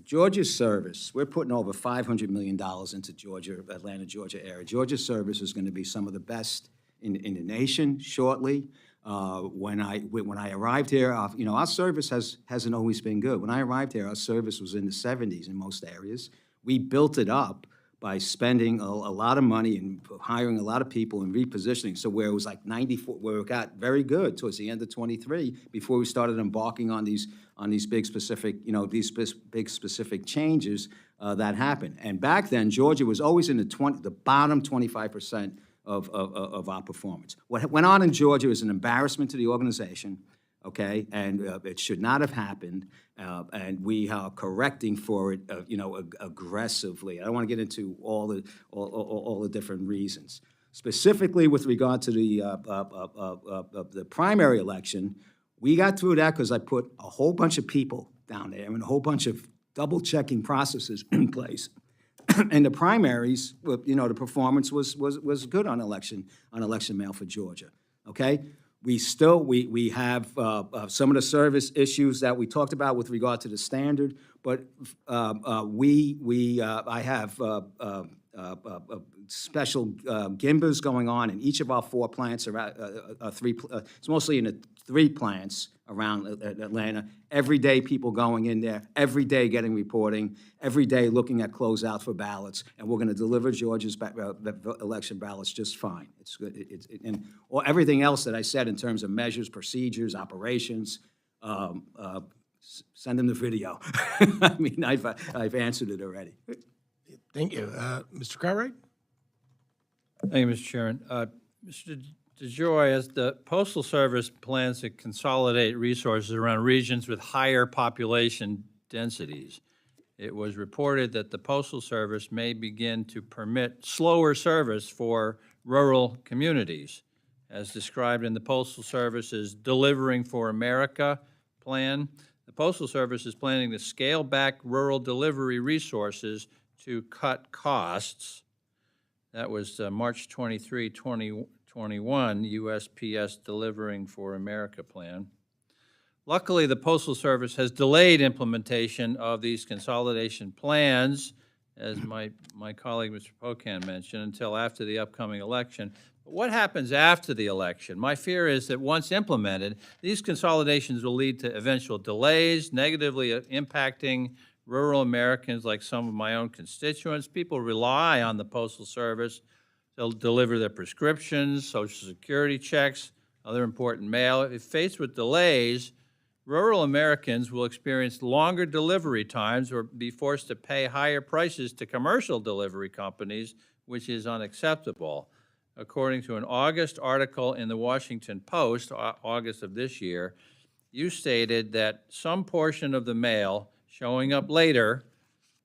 Georgia Service. We're putting over $500 million into Georgia, Atlanta, Georgia area. Georgia Service is going to be some of the best in the nation shortly. When I arrived here, our service hasn't always been good. When I arrived here, our service was in the 70s in most areas. We built it up by spending a lot of money and hiring a lot of people and repositioning. So where it was like 94, where it got very good towards the end of 23, before we started embarking on these big specific, big specific changes that happened. And back then, Georgia was always in the bottom 25% of our performance. What went on in Georgia is an embarrassment to the organization, okay, and it should not have happened, and we are correcting for it, aggressively. I don't want to get into all the different reasons. Specifically with regard to the primary election, we got through that because I put a whole bunch of people down there and a whole bunch of double-checking processes in place. And the primaries, the performance was good on election mail for Georgia. Okay, we have some of the service issues that we talked about with regard to the standard, but I have special gimbers going on in each of our 4 plants around it's mostly in the 3 plants around Atlanta. Every day people going in there, every day getting reporting, every day looking at closeout for ballots, and we're going to deliver Georgia's election ballots just fine. It's good. Or everything else that I said in terms of measures, procedures, operations. Send them the video. I mean, I've answered it already. Thank you. Mr. Cartwright? Thank you, Mr. Chairman. Mr. DeJoy, as the Postal Service plans to consolidate resources around regions with higher population densities, it was reported that the Postal Service may begin to permit slower service for rural communities, as described in the Postal Service's Delivering for America plan. The Postal Service is planning to scale back rural delivery resources to cut costs. That was March 23, 2021, USPS Delivering for America plan. Luckily, the Postal Service has delayed implementation of these consolidation plans, as my colleague, Mr. Pocan, mentioned, until after the upcoming election. But what happens after the election? My fear is that once implemented, these consolidations will lead to eventual delays, negatively impacting rural Americans like some of my own constituents. People rely on the Postal Service. They'll deliver their prescriptions, Social Security checks, other important mail. If faced with delays, rural Americans will experience longer delivery times or be forced to pay higher prices to commercial delivery companies, which is unacceptable. According to an August article in the Washington Post, August of this year, you stated that some portion of the mail showing up later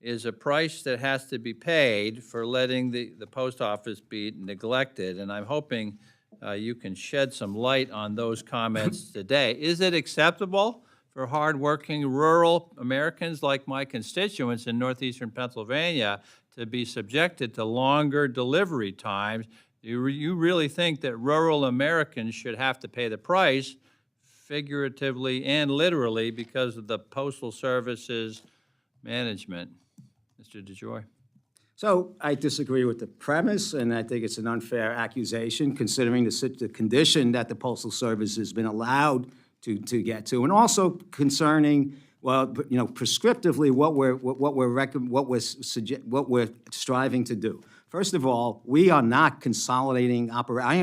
is a price that has to be paid for letting the post office be neglected. And I'm hoping you can shed some light on those comments today. Is it acceptable for hardworking rural Americans like my constituents in northeastern Pennsylvania to be subjected to longer delivery times? Do you really think that rural Americans should have to pay the price, figuratively and literally, because of the Postal Service's management? Mr. DeJoy. So I disagree with the premise, and I think it's an unfair accusation considering the condition that the Postal Service has been allowed to get to, and also concerning, well, prescriptively what we're striving to do. First of all, we are not consolidating I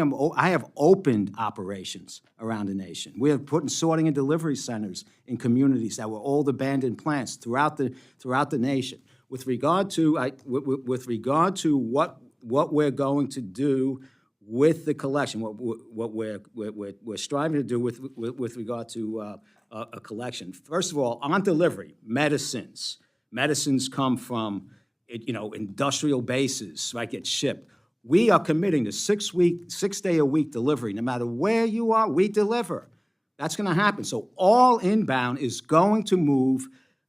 have opened operations around the nation. We have put in sorting and delivery centers in communities that were old abandoned plants throughout the nation. With regard to what we're going to do with the collection, what we're striving to do with regard to a collection. First of all, on delivery, medicines. Medicines come from, industrial bases, right, get shipped. We are committing to 6-day-a-week delivery. No matter where you are, we deliver. That's going to happen. So all inbound is going to move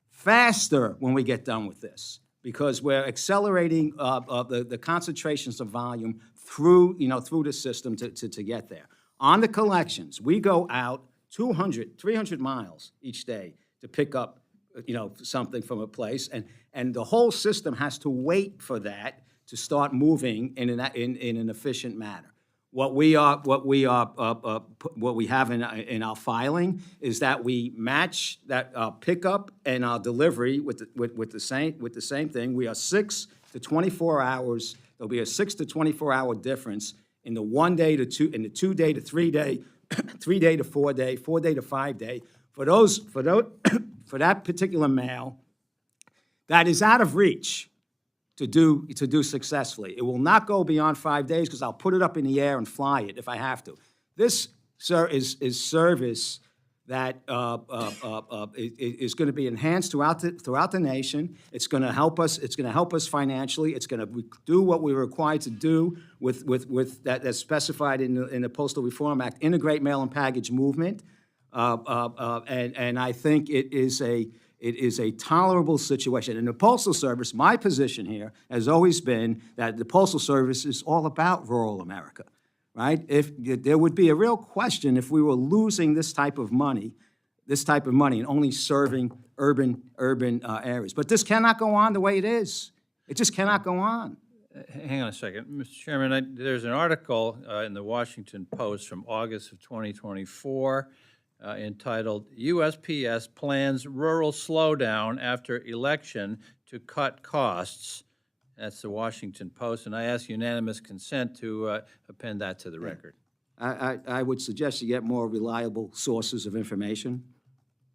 faster when we get done with this, because we're accelerating the concentrations of volume through the system to get there. On the collections, we go out 200, 300 miles each day to pick up, something from a place, and the whole system has to wait for that to start moving in an efficient manner. What we have in our filing is that we match that pickup and our delivery with the same thing. We are 6 to 24 hours. There'll be a 6 to 24-hour difference in the 1 day to 2, in the 2 day to 3 day, 3 day to 4 day, 4 day to 5 day. For that particular mail, that is out of reach to do successfully. It will not go beyond 5 days because I'll put it up in the air and fly it if I have to. This, sir, is service that is going to be enhanced throughout the nation. It's going to help us. It's going to help us financially. It's going to do what we're required to do with that's specified in the Postal Reform Act. Integrate mail and package movement, and I think it is a tolerable situation. In the Postal Service, my position here has always been that the Postal Service is all about rural America, right? If there would be a real question if we were losing this type of money and only serving urban areas. But this cannot go on the way it is. It just cannot go on. Hang on a second. Mr. Chairman, there's an article in the Washington Post from August of 2024 entitled, USPS Plans Rural Slowdown After Election to Cut Costs. That's the Washington Post, and I ask unanimous consent to append that to the record. I would suggest you get more reliable sources of information,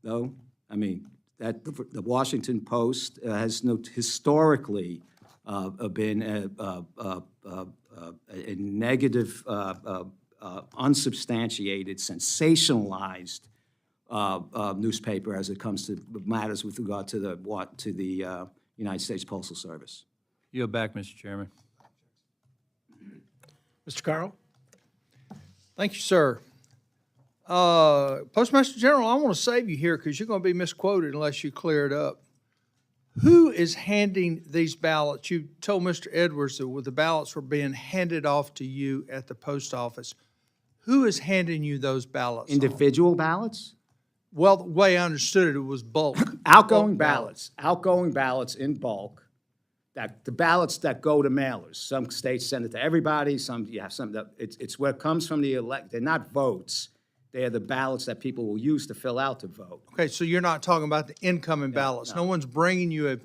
though. I mean, that the Washington Post has historically been a negative, unsubstantiated, sensationalized newspaper as it comes to matters with regard to the United States Postal Service. Yield back, Mr. Chairman. Mr. Carl? Thank you, sir. Postmaster General, I want to save you here because you're going to be misquoted unless you clear it up. Who is handing these ballots? You told Mr. Edwards that the ballots were being handed off to you at the post office. Who is handing you those ballots? Individual ballots? Well, the way I understood it, it was bulk. Outgoing ballots in bulk. That the ballots that go to mailers. Some states send it to everybody. Some that it's where it comes from the elect. They're not votes. They are the ballots that people will use to fill out to vote. Okay, so you're not talking about the incoming ballots. No one's bringing you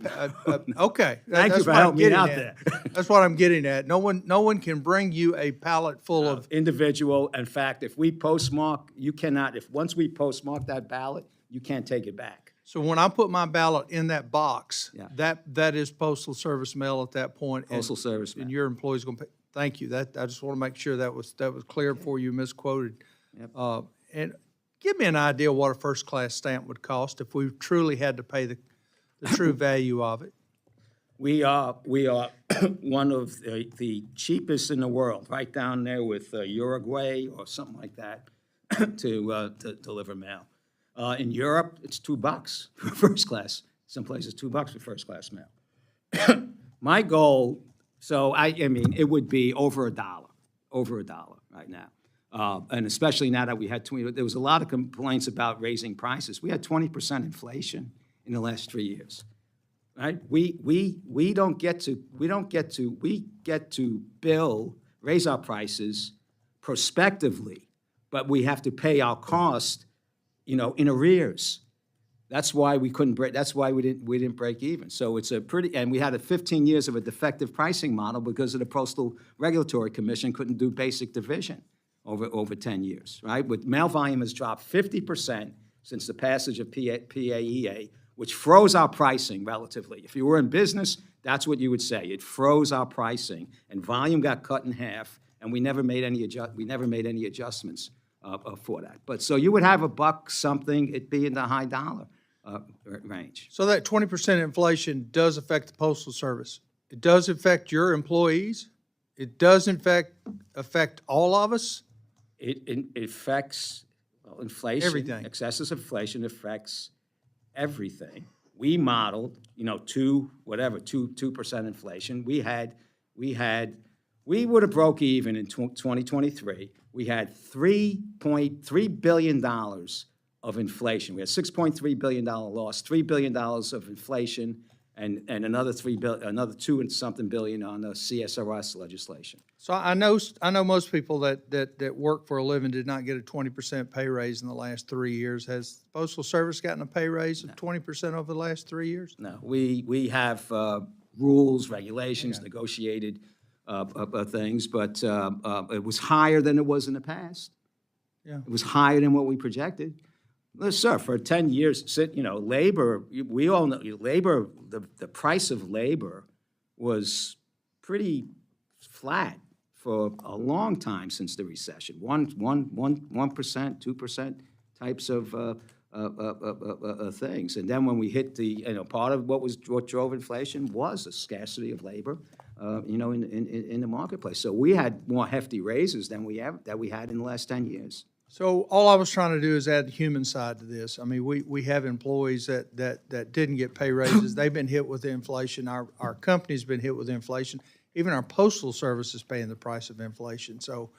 okay. Thank you for helping me out there. That's what I'm getting at. No one can bring you a pallet full of. Individual. In fact, if we postmark, you cannot. Once we postmark that ballot, you can't take it back. So when I put my ballot in that box, Yeah. that is Postal Service mail at that point. Postal Service mail. And your employee's going to pay. Thank you. I just want to make sure that was clear before you misquoted. Yep. And give me an idea what a first-class stamp would cost if we truly had to pay the true value of it. We are one of the cheapest in the world, right down there with Uruguay or something like that, to deliver mail. In Europe, it's $2 for first class. Some places $2 for first class mail. My goal, I mean, it would be over $1 right now. And especially now that we had there was a lot of complaints about raising prices. We had 20% inflation in the last 3 years, right? We get to raise our prices prospectively, but we have to pay our cost, in arrears. That's why we couldn't break. That's why we didn't break even. So it's and we had 15 years of a defective pricing model because of the Postal Regulatory Commission couldn't do basic division over 10 years, right? With mail volume has dropped 50% since the passage of PAEA, which froze our pricing relatively. If you were in business, that's what you would say. It froze our pricing, and volume got cut in half, and we never made any adjustments for that. But, so you would have a buck something, it'd be in the high dollar range. So that 20% inflation does affect the Postal Service. It does affect your employees. It does in fact affect all of us. It affects, well, inflation. Everything. Excessive inflation affects everything. We modeled, 2% inflation. We would have broke even in 2023. We had $3.3 billion of inflation. We had $6.3 billion loss, $3 billion of inflation, and another another two and something billion on the CSRS legislation. So I know most people that work for a living did not get a 20% pay raise in the last 3 years. Has the Postal Service gotten a pay raise of 20% over the last 3 years? No, we have rules, regulations, negotiated things, but it was higher than it was in the past. Yeah. It was higher than what we projected. Sir, for 10 years, labor, we all know, labor, the price of labor was pretty flat for a long time since the recession. 1%, 2% types of things. And then when we hit part of what drove inflation was a scarcity of labor, in the marketplace. So we had more hefty raises than we had in the last 10 years. So all I was trying to do is add the human side to this. I mean, we have employees that didn't get pay raises. They've been hit with inflation. Our company's been hit with inflation. Even our Postal Service is paying the price of inflation. So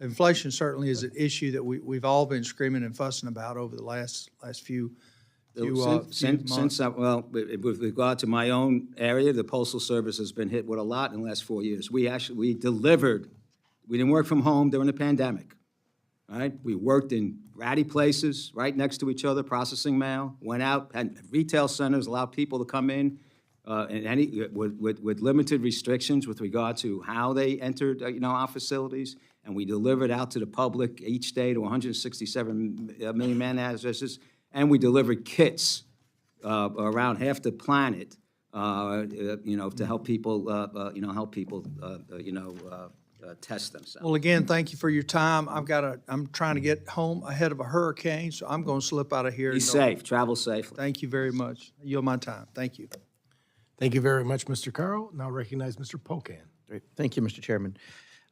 inflation certainly is an issue that we've all been screaming and fussing about over the last few months. With regard to my own area, the Postal Service has been hit with a lot in the last 4 years. We delivered. We didn't work from home during the pandemic. Right? We worked in ratty places right next to each other, processing mail, went out, had retail centers, allowed people to come in with limited restrictions with regard to how they entered, our facilities, and we delivered out to the public each day to 167 million man addresses, and we delivered kits around half the planet, to help people, test themselves. Well, again, thank you for your time. I'm trying to get home ahead of a hurricane, so I'm going to slip out of here. Be safe. Travel safely. Thank you very much. I yield my time. Thank you. Thank you very much, Mr. Carl. Now recognize Mr. Pocan. Great. Thank you, Mr. Chairman.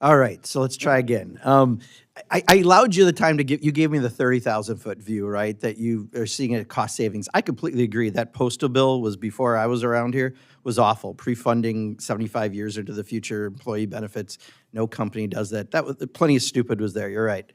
All right, so let's try again. I allowed you the time to you gave me the 30,000-foot view, right, that you are seeing a cost savings. I completely agree. That postal bill was before I was around here, was awful. Pre-funding 75 years into the future, employee benefits. No company does that. That was plenty of stupid was there. You're right.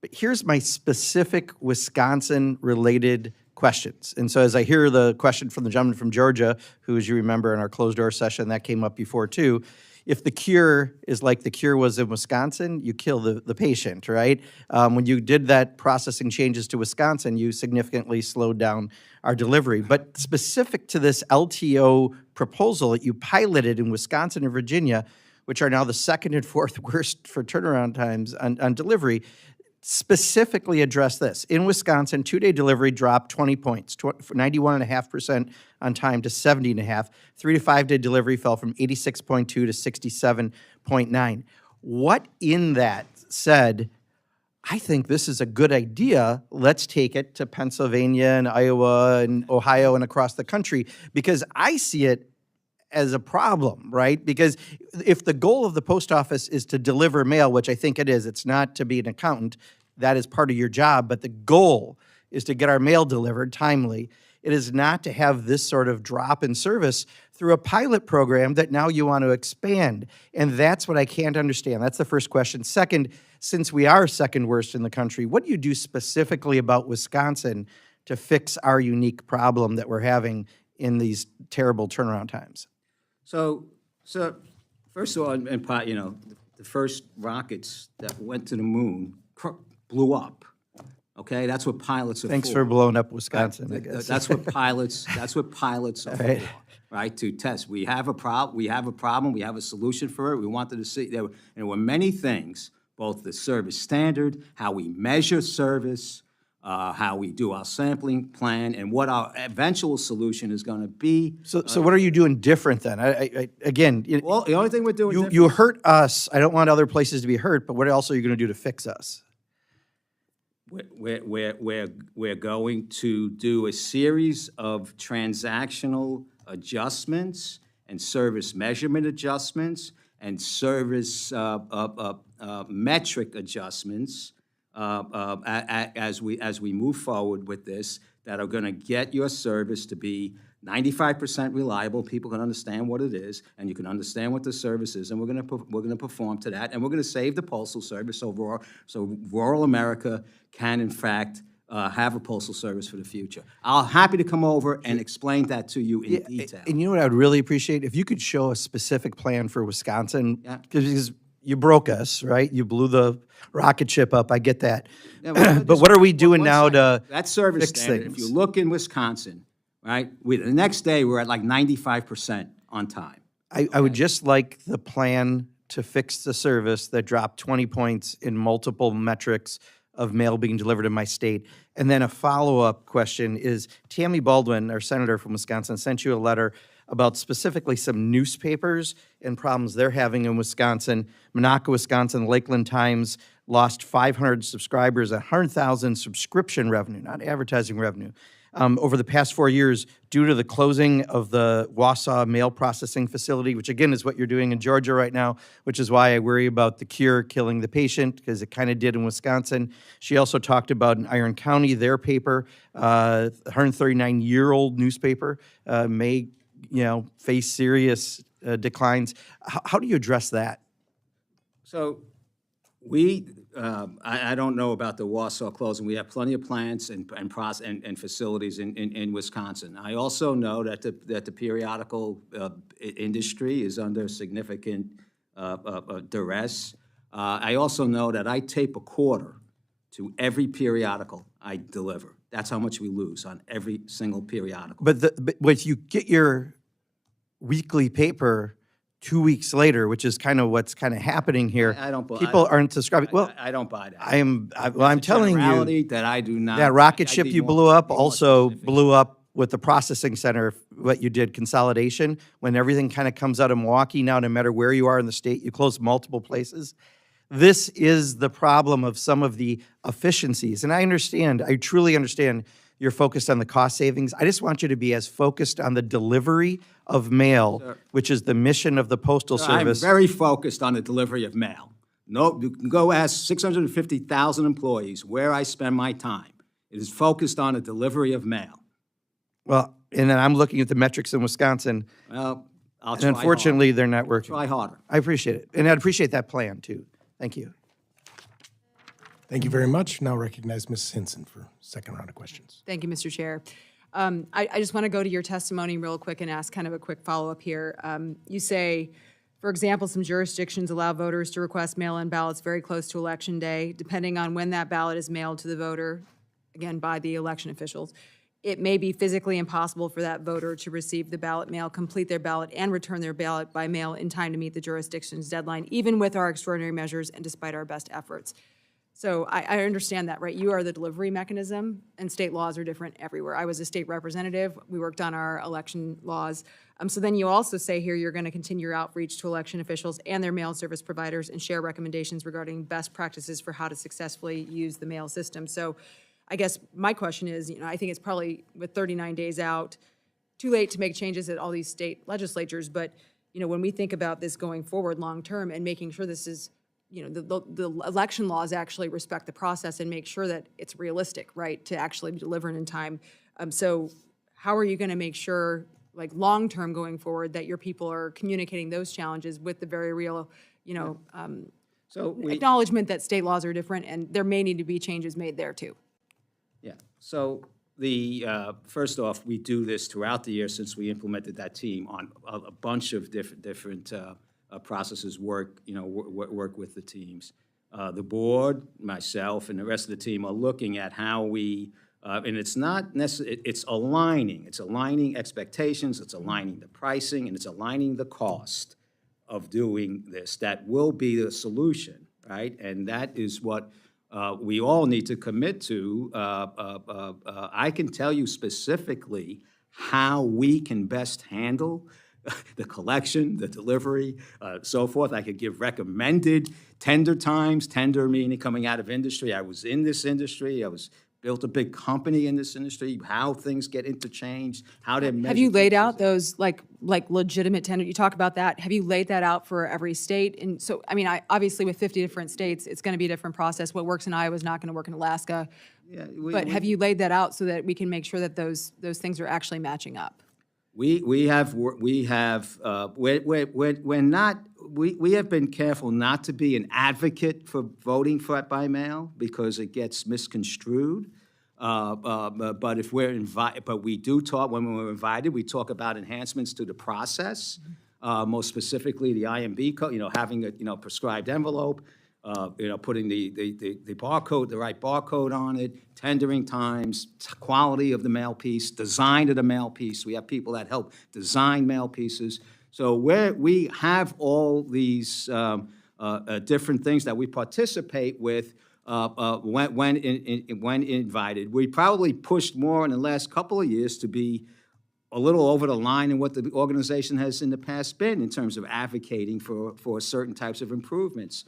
But here's my specific Wisconsin-related questions. And so as I hear the question from the gentleman from Georgia, who, as you remember in our closed-door session, that came up before too, if the cure is like the cure was in Wisconsin, you kill the patient, right? When you did that processing changes to Wisconsin, you significantly slowed down our delivery. But specific to this LTO proposal that you piloted in Wisconsin and Virginia, which are now the second and fourth worst for turnaround times on delivery, specifically address this. In Wisconsin, 2-day delivery dropped 20 points, 91.5% on time to 70.5. 3 to 5 day delivery fell from 86.2 to 67.9. What in that said, I think this is a good idea. Let's take it to Pennsylvania and Iowa and Ohio and across the country, because I see it as a problem, right? Because if the goal of the post office is to deliver mail, which I think it is, it's not to be an accountant, that is part of your job, but the goal is to get our mail delivered timely. It is not to have this sort of drop in service through a pilot program that now you want to expand. And that's what I can't understand. That's the first question. Second, since we are second worst in the country, what do you do specifically about Wisconsin to fix our unique problem that we're having in these terrible turnaround times? So first of all, the first rockets that went to the moon blew up. Okay, that's what pilots are Thanks for. for blowing up Wisconsin, I guess. That's what pilots are for, right? To test. We have a problem. We have a solution for it. We wanted to see there were many things, both the service standard, how we measure service, how we do our sampling plan, and what our eventual solution is going to be. So what are you doing different then? Again, Well, the only thing we're doing you hurt us. I don't want other places to be hurt, but what else are you going to do to fix us? we're going to do a series of transactional adjustments and service measurement adjustments and service metric adjustments as we move forward with this, that are going to get your service to be 95% reliable. People can understand what it is, and you can understand what the service is, and we're going to perform to that, and we're going to save the Postal Service overall, so rural America can, in fact, have a postal service for the future. I'm happy to come over and explain that to you in detail. And you know what I would really appreciate? If you could show a specific plan for Wisconsin, Yeah. because you broke us, right? You blew the rocket ship up, I get that. Yeah, well, But what are we doing one now second. to That service fix standard, if things? you look in Wisconsin, right, the next day, we're at like 95% on time. I would just like the plan to fix the service that dropped 20 points in multiple metrics of mail being delivered in my state. And then a follow-up question is, Tammy Baldwin, our senator from Wisconsin, sent you a letter about specifically some newspapers and problems they're having in Wisconsin. Monaco, Wisconsin, Lakeland Times lost 500 subscribers, 100,000 subscription revenue, not advertising revenue, over the past 4 years due to the closing of the Wausau mail processing facility, which again is what you're doing in Georgia right now, which is why I worry about the cure killing the patient, because it kind of did in Wisconsin. She also talked about in Iron County, their paper, 139-year-old newspaper, may face serious declines. How do you address that? So I don't know about the Wausau closing. We have plenty of plants and facilities in Wisconsin. I also know that the periodical industry is under significant duress. I also know that I tape a quarter to every periodical I deliver. That's how much we lose on every single periodical. But if you get your weekly paper 2 weeks later, which is kind of what's kind of happening here, I don't. people aren't subscribing. Well, I don't buy that. I'm It's a telling you, generality that I do not. that rocket I ship need you more- blew up more also specifics. blew up with the processing center, what you did, consolidation, when everything kind of comes out of Milwaukee now, no matter where you are in the state, you close multiple places. This is the problem of some of the efficiencies. And I understand, I truly understand you're focused on the cost savings. I just want you to be as focused on the delivery of mail, which is the mission of the Postal I'm Service. very focused on the delivery of mail. No, you can go ask 650,000 employees where I spend my time. It is focused on the delivery of mail. Well, and then I'm looking at the metrics in Wisconsin, Well, I'll and try unfortunately, harder. they're not working. Try harder. I appreciate it. And I appreciate that plan, too. Thank you. Thank you very much. Now recognize Ms. Hinson for second round of questions. Thank you, Mr. Chair. I just want to go to your testimony real quick and ask kind of a quick follow-up here. You say, for example, some jurisdictions allow voters to request mail-in ballots very close to Election Day, depending on when that ballot is mailed to the voter, again, by the election officials. It may be physically impossible for that voter to receive the ballot mail, complete their ballot, and return their ballot by mail in time to meet the jurisdiction's deadline, even with our extraordinary measures and despite our best efforts. So I understand that, right? You are the delivery mechanism, and state laws are different everywhere. I was a state representative. We worked on our election laws. So then you also say here you're going to continue your outreach to election officials and their mail service providers and share recommendations regarding best practices for how to successfully use the mail system. So I guess my question is, I think it's probably with 39 days out, too late to make changes at all these state legislatures. But, when we think about this going forward long-term and making sure this is, the election laws actually respect the process and make sure that it's realistic, right, to actually be delivered in time. So how are you going to make sure, like, long-term going forward, that your people are communicating those challenges with the very real, So acknowledgement that state laws are different and there may need to be changes made there too? Yeah, so first off, we do this throughout the year since we implemented that team on a bunch of different processes, work with the teams. The board, myself, and the rest of the team are looking at how we, and it's not necessarily, it's aligning expectations, it's aligning the pricing, and it's aligning the cost of doing this. That will be the solution, right? And that is what we all need to commit to. I can tell you specifically how we can best handle the collection, the delivery, so forth. I could give recommended tender times, tender meaning coming out of industry. I was in this industry. Built a big company in this industry, how things get interchanged, how they're measured. Have you laid out those like legitimate tender? You talk about that. Have you laid that out for every state? And so, I mean, obviously with 50 different states, it's going to be a different process. What works in Iowa is not going to work in Alaska. Yeah, But have you laid that out so that we can make sure that those things are actually matching up? We have been careful not to be an advocate for voting by mail because it gets misconstrued. But if we're invited, but we do talk, when we're invited, we talk about enhancements to the process, most specifically the IMB code, having a, prescribed envelope, putting the barcode, the right barcode on it, tendering times, quality of the mail piece, design of the mail piece. We have people that help design mail pieces. So we have all these different things that we participate with when invited. We probably pushed more in the last couple of years to be a little over the line in what the organization has in the past been in terms of advocating for certain types of improvements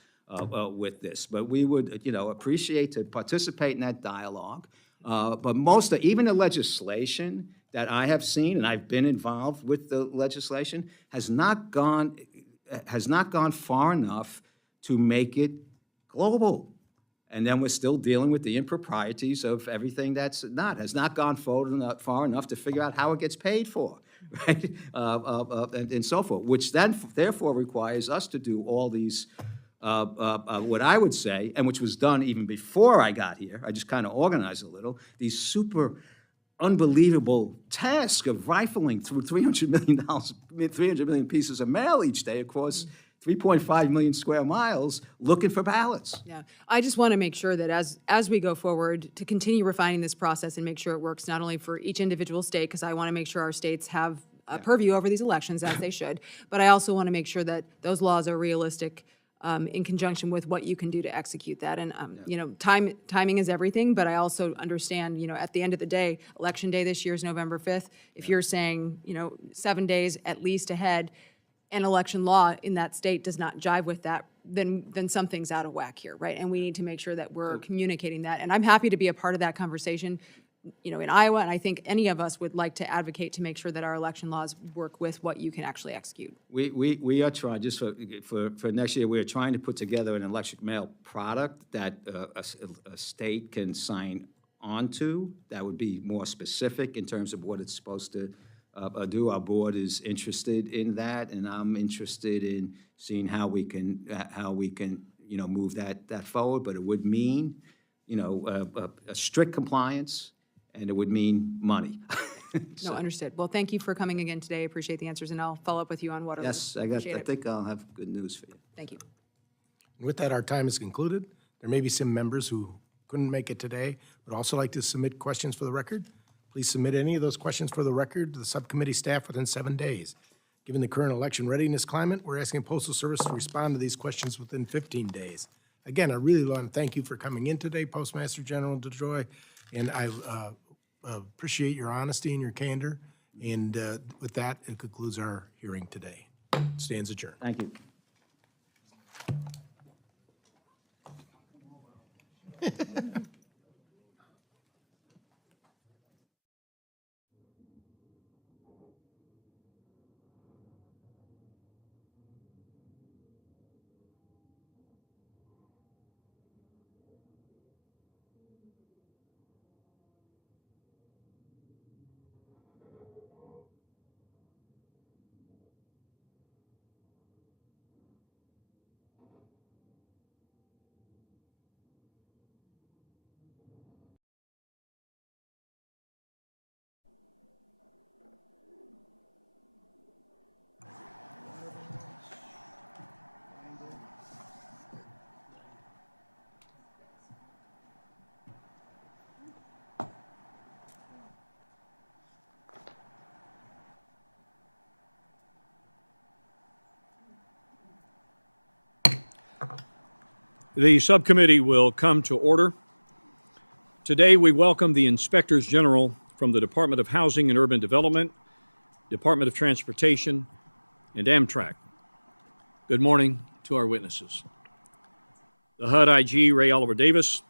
with this. But we would, appreciate to participate in that dialogue. But even the legislation that I have seen, and I've been involved with the legislation, has not gone far enough to make it global. And then we're still dealing with the improprieties of everything has not gone far enough to figure out how it gets paid for, right? And so forth, which then therefore requires us to do all these, what I would say, and which was done even before I got here, I just kind of organized a little, these super unbelievable task of rifling through $300 million pieces of mail each day across 3.5 million square miles looking for ballots. Yeah, I just want to make sure that as we go forward, to continue refining this process and make sure it works not only for each individual state, because I want to make sure our states have a purview over these elections, as they should, but I also want to make sure that those laws are realistic in conjunction with what you can do to execute that. And, timing is everything, but I also understand, at the end of the day, Election Day this year is November 5th. If you're saying, 7 days at least ahead, and election law in that state does not jive with that, then something's out of whack here, right? And we need to make sure that we're communicating that. And I'm happy to be a part of that conversation, in Iowa, and I think any of us would like to advocate to make sure that our election laws work with what you can actually execute. We are trying, just for next year, we are trying to put together an electric mail product that a state can sign onto that would be more specific in terms of what it's supposed to do. Our board is interested in that, and I'm interested in seeing how we can move that forward. But it would mean, a strict compliance, and it would mean money. No, understood. Well, thank you for coming again today. Appreciate the answers, and I'll follow up with you on Waterloo. Yes, I Appreciate it. think I'll have good news for you. Thank you. And with that, our time is concluded. There may be some members who couldn't make it today, but also like to submit questions for the record. Please submit any of those questions for the record to the subcommittee staff within 7 days. Given the current election readiness climate, we're asking Postal Service to respond to these questions within 15 days. Again, I really want to thank you for coming in today, Postmaster General DeJoy, and I appreciate your honesty and your candor. And with that, it concludes our hearing today. Stands adjourned. Thank you. The subcommittee will come to order. Today, we welcome the Inspectors General from the Department of Housing and Urban Development, Department of Transportation, and Amtrak. Good morning to our witnesses. The HUD IG, Ray Oliver Davis,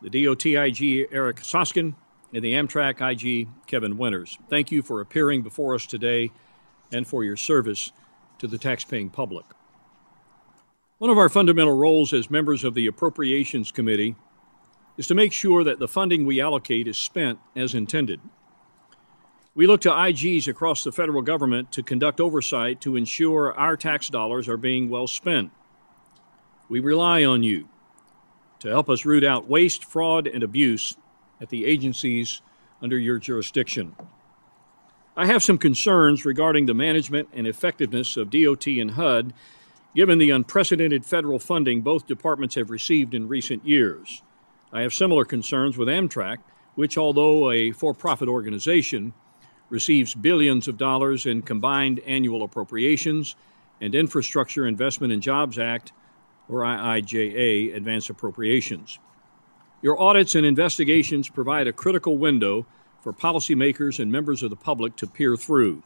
the DOT IG, Eric Soskin, and the Amtrak IG, Kevin Winters. Thank you for appearing before us today and for your service to the taxpaying public. One of our fundamental roles as members of the Appropriations Committee is to make sure that the funding we allocate is spent as intended. We look to IGs across the federal government to conduct oversight to ensure our tax dollars are being well spent. We rely on you to help us root out waste, fraud, and abuse at the agencies under your jurisdiction. I have some concerns regarding the management and effectiveness of DOT and HUD, given the unprecedented federal funding both departments have received in recent years. I have similar concerns with Amtrak, which, although a for-profit organization, receives billions of dollars in combined annual appropriations and Infrastructure Investment and Jobs Act, or IIJA, advance appropriations. Your audits and investigations provide a critical window for policymakers and members of the public to peer through.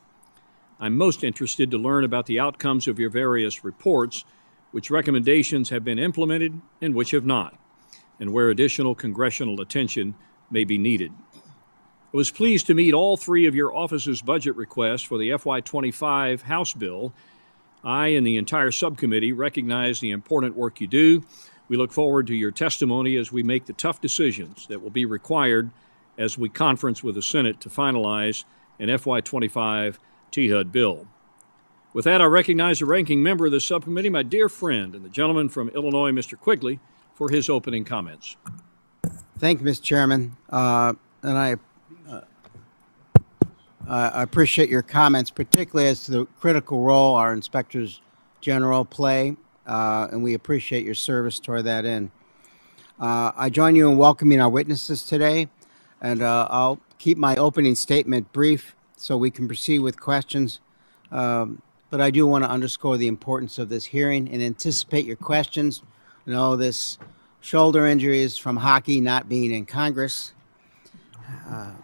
I'm most interested to learn about the outcomes of your various reports, which recommendations have been implemented and which have not, and where additional congressional attention may be needed. I was pleased to meet all three of your office's budget requests for the FY25 House bill. I and the entire subcommittee recognize the important work you do. We look forward to your testimony as we make the tough decisions that will be required as we conference with the Senate to finalize an FY25 THUD bill. With that, I recognize the ranking member of the subcommittee, my dear friend, and the gentleman from Illinois, Mr. Quigley, for his opening comments. Thank you, Mr. Chairman. And I appreciate your comments, particularly as to the critical role our inspectors general play, and we appreciate your service toward that end. I join you in welcoming our witnesses today, and I'll keep my opening statement brief so we can proceed with questions. But I do want to underscore the importance of this hearing and anticipate your questions. You know, this shoulder injury is from hockey, not being in Congress.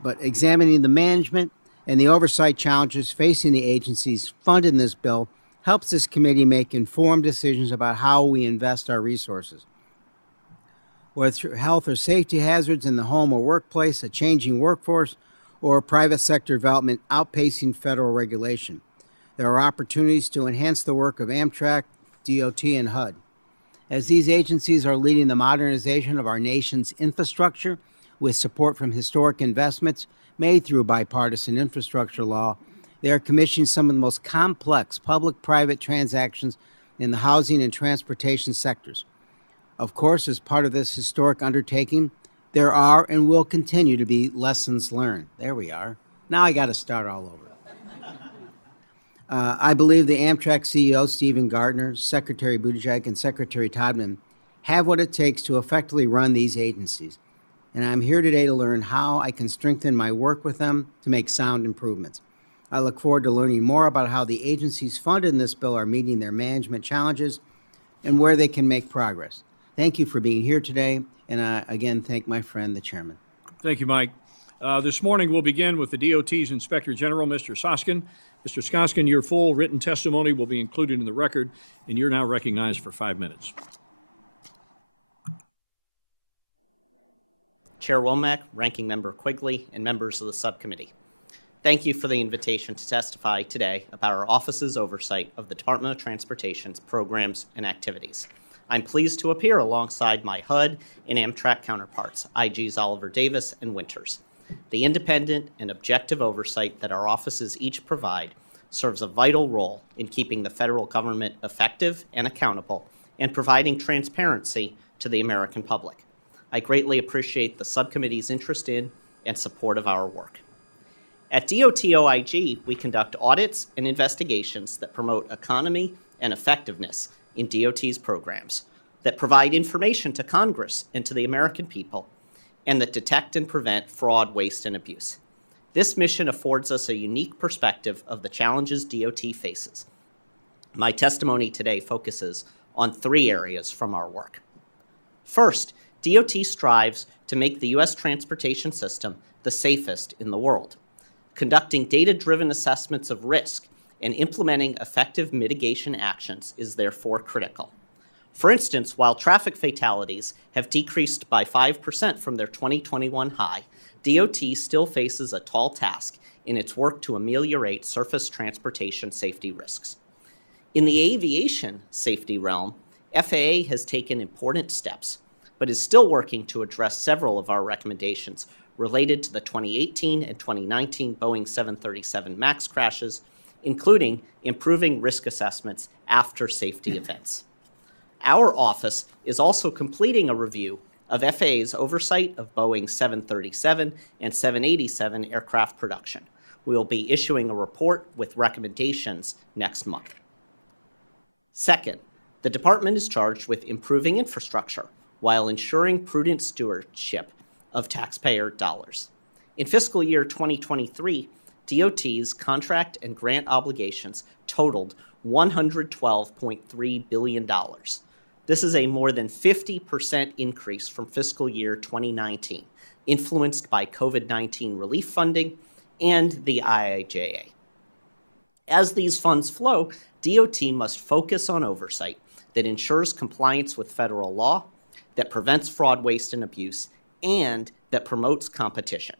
But examining the management and the oversight challenges facing the agencies funded in this bill helps this committee make informed decisions about how we invest our resources. Whether through health or safety hazards in the home or workplace, a changing workforce, or private sector development outpacing federal regulation, there are opportunities to enhance the work of Amtrak, DOT, and HUD. As these agencies are leading the modernization of our nation's infrastructure with support from historic investments made through bipartisan infrastructure law, they are commissioning some of the most complex public-private transactions in the housing and transportation sectors. Of course, as part of this historic undertaking, there are and will continue to be lessons learned. There we are. Now I got to start all over. I believe the Amtrak CEO, Stephen Gardner, Secretary Buttigieg, and Secretary Todman have what it takes to effectively run these agencies. And I'm here today to learn how I can strengthen my work with them to make sound improvements. I look forward to learning more about how the agencies funded in this bill are meeting their management challenges and where they can make progress. Thank you for being here today, and I again thank my friend, the chairman. Thank you, Mike. This morning, we'll begin with the DOT's Inspector General, Mr. Soskin. Mr. Soskin, your full written testimony will be included in the record, and you're now recognized for 5 minutes. Chair Womack, Ranking Member Quigley, and members of the subcommittee. Thank you for the invitation to testify today about our office's oversight of the Department of Transportation's programs and activities. I'm pleased to appear alongside my HUD and Amtrak counterparts, IGs Oliver Davis and Winters. The independent and objective oversight that our offices each provide serves a vital role in keeping the federal government effective and accountable and providing transparency to the American public. I greatly appreciate the subcommittee's interest in and support of our work. At DOT-OIG, we conduct audits and investigations that promote economy and effectiveness in DOT's programs, that provide information to Congress and to the American people, and that detect and prevent fraud, waste, and abuse. This mission affords us a unique perspective of the challenges DOT faces. My testimony today focuses on 3 areas from our work. First, DOT strives to make the U.S. transportation system the safest in the world, conducting data-driven assessments of risk and implementing effective mitigation actions is therefore critical. For instance, while traffic fatalities have decreased by 5% from their 2021 high, DOT still faces a tall task in its work to ameliorate surface transportation safety risks. In the aviation safety realm, FAA has taken important steps, but is still working to address several of our recommendations related to the 2018 and 2019 Boeing 737 MAX crashes, including improving risk assessments after safety events. Our office is also completing a review of FAA's oversight of Boeing 737 and 787 aircraft production. We will be issuing a report with recommendations next month. Second, the department is charged with improving infrastructure while ensuring prudent stewardship of taxpayer dollars. In fiscal year 2023, DOT's contract and grant obligations totaled $112.3 billion. This is a more than 50% increase from fiscal year 2019, influenced by COVID-19 relief funding and the IIJA. As these funds flow, DOT must focus on oversight that ensures compliance with federal law, that prevents fraud, waste, and abuse, and that promotes competition.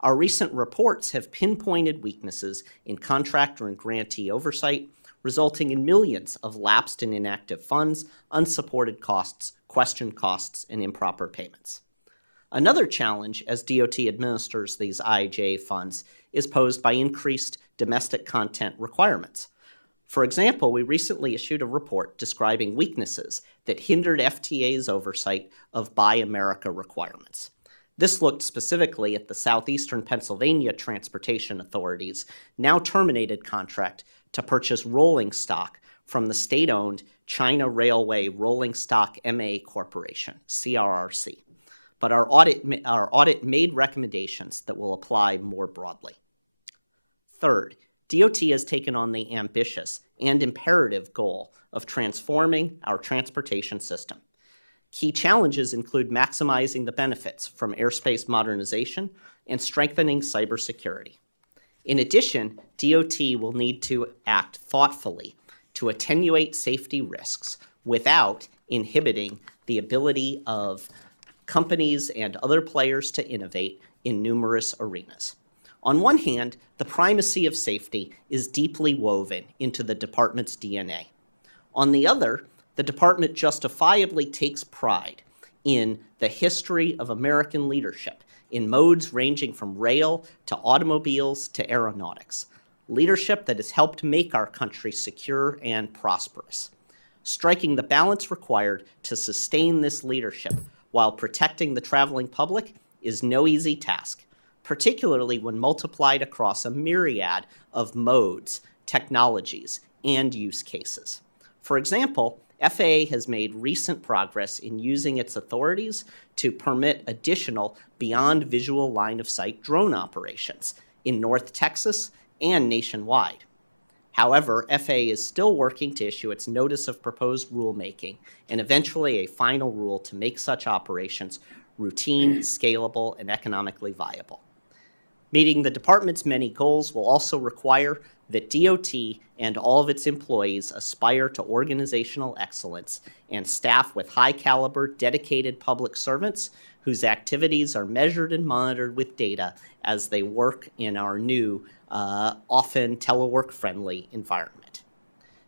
Our recent reports have pinpointed weaknesses in contractor and grantee oversight, resulting in millions of lapsed and inactive funds, unsupported costs, questioned costs, and improper payments. Another challenge as DOT administers these IIJA funds is posed by increased domestic content requirements. For example, we recently issued a report describing weaknesses that hindered FTA's oversight of Buy America requirements. This looked specifically at the Southeastern Pennsylvania Transportation Authority's now terminated contract to purchase rolling stock from the state-owned China Railway Rolling Stock MA Corporation, CRRC. But our audit made recommendations that will apply more broadly. Third, DOT has taken on the ambitious and imperative goal of transforming our transportation system. Key challenges include maximizing the benefits from airspace modernization and strengthening cybersecurity. In addition, DOT will need to act thoughtfully to attenuate safety risks without inhibiting the ability of companies and other players to innovate in numerous arenas. On one hand, the primacy of safety is deeply woven into the department's DNA. On the other, the department justifiably takes pride in the history of American leadership in modes ranging from rail to automobiles to aeronautics, leadership that has helped make our country secure and prosperous. Striking the balance required to sustain this leadership while protecting the traveling public is no easy task, particularly when multiplied across a myriad of modes, technologies, and use cases. For example, FAA has made recent progress in using its authorities to permit additional beyond visual line of sight drone operations in North Texas and nationwide. However, FAA is still working to issue its notice of proposed rulemaking and eventually a final rule to make such operations routine, scalable, and economically viable. Meeting the department's many goals will also require that DOT and all of its employees aspire to organizational excellence and staff with high-caliber, dedicated public servants whose activities are measured and monitored with data as they work in our new, often telework-friendly environment.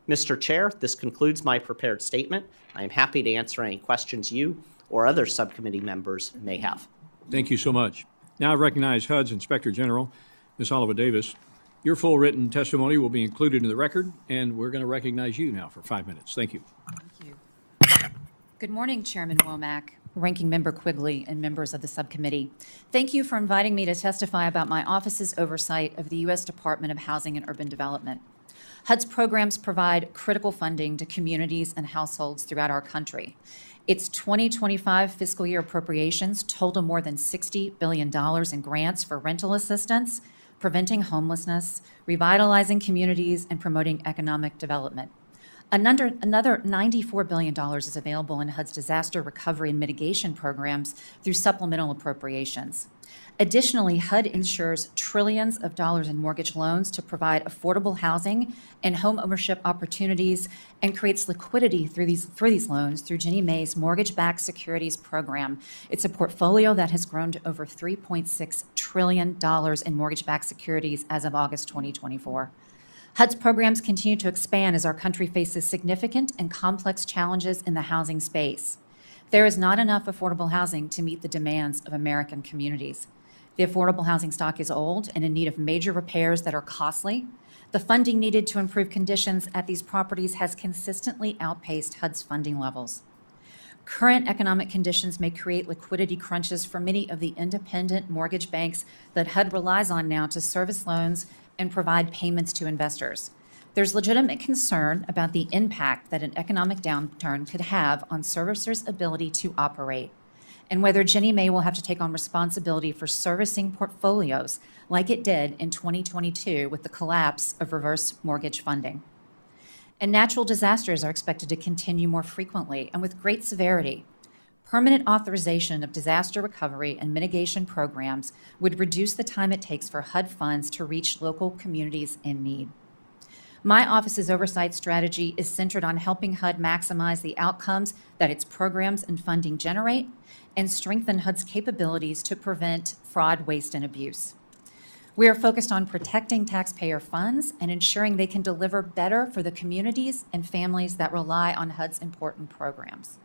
Mr. Chair, this concludes my prepared statement. I am happy to answer any questions you or other subcommittee members may have. Thank you so much. Now I recognize HUD's Inspector General, Ms. Oliver Davis. Your full written testimony will be included in the record, and we're going to recognize you now for 5 minutes. Thank you. Thank you. Good morning, Chairman Womack, Ranking Member Quigley, and members of the subcommittee. Thank you for inviting me to testify about my office's oversight of the U.S. Department of Housing and Urban Development. HUD's programs provide critical funding to communities and households throughout our country. Its 2025 fiscal year appropriations total more than $60 billion in grants for rental assistance, preventing homelessness, revitalizing communities, and promoting economic development. Another $94 billion is available in HUD's disaster recovery and mitigation programs through supplemental appropriations. Additionally, HUD insures trillions of dollars in mortgage loans to provide affordable housing and home ownership opportunities and creates liquidity through these loans through Ginnie Mae's mortgage-backed securities program. It's a portfolio that has grown to over $3.6 trillion in mortgage-backed securities as of August 2024. HUD's programs continue to expand as our country faces significant and complex challenges in the housing space. There is not enough affordable housing to meet the demands of American communities. The affordable housing stock is old and in need of major repairs that are costly. The funding needed to improve conditions at these properties has consistently outpaced HUD's funding levels. Current economic conditions may create liquidity crunches for many of the independent mortgage banks that HUD relies on now to service loans and provide payments to investors. There's legitimate concern about the impact that an economic downturn could have on servicers' ability to operate, and whether Ginnie Mae will have to take on responsibility for servicing portfolios like it did in 2022 with the collapse of reverse mortgage funding. And natural disasters are expected to continue more frequently and with great severity. Permanent authorization of disaster recovery and mitigation programs would reduce the time it takes for HUD funds to reach local communities in need. My office's oversight strategy is centered on helping HUD maximize the outcomes that its programs and funding generate and strengthen HUD's capabilities to prevent fraud, waste, and abuse. We are focused on protecting taxpayer funds and ensuring they can deliver better for the communities and families that rely on HUD's important programs.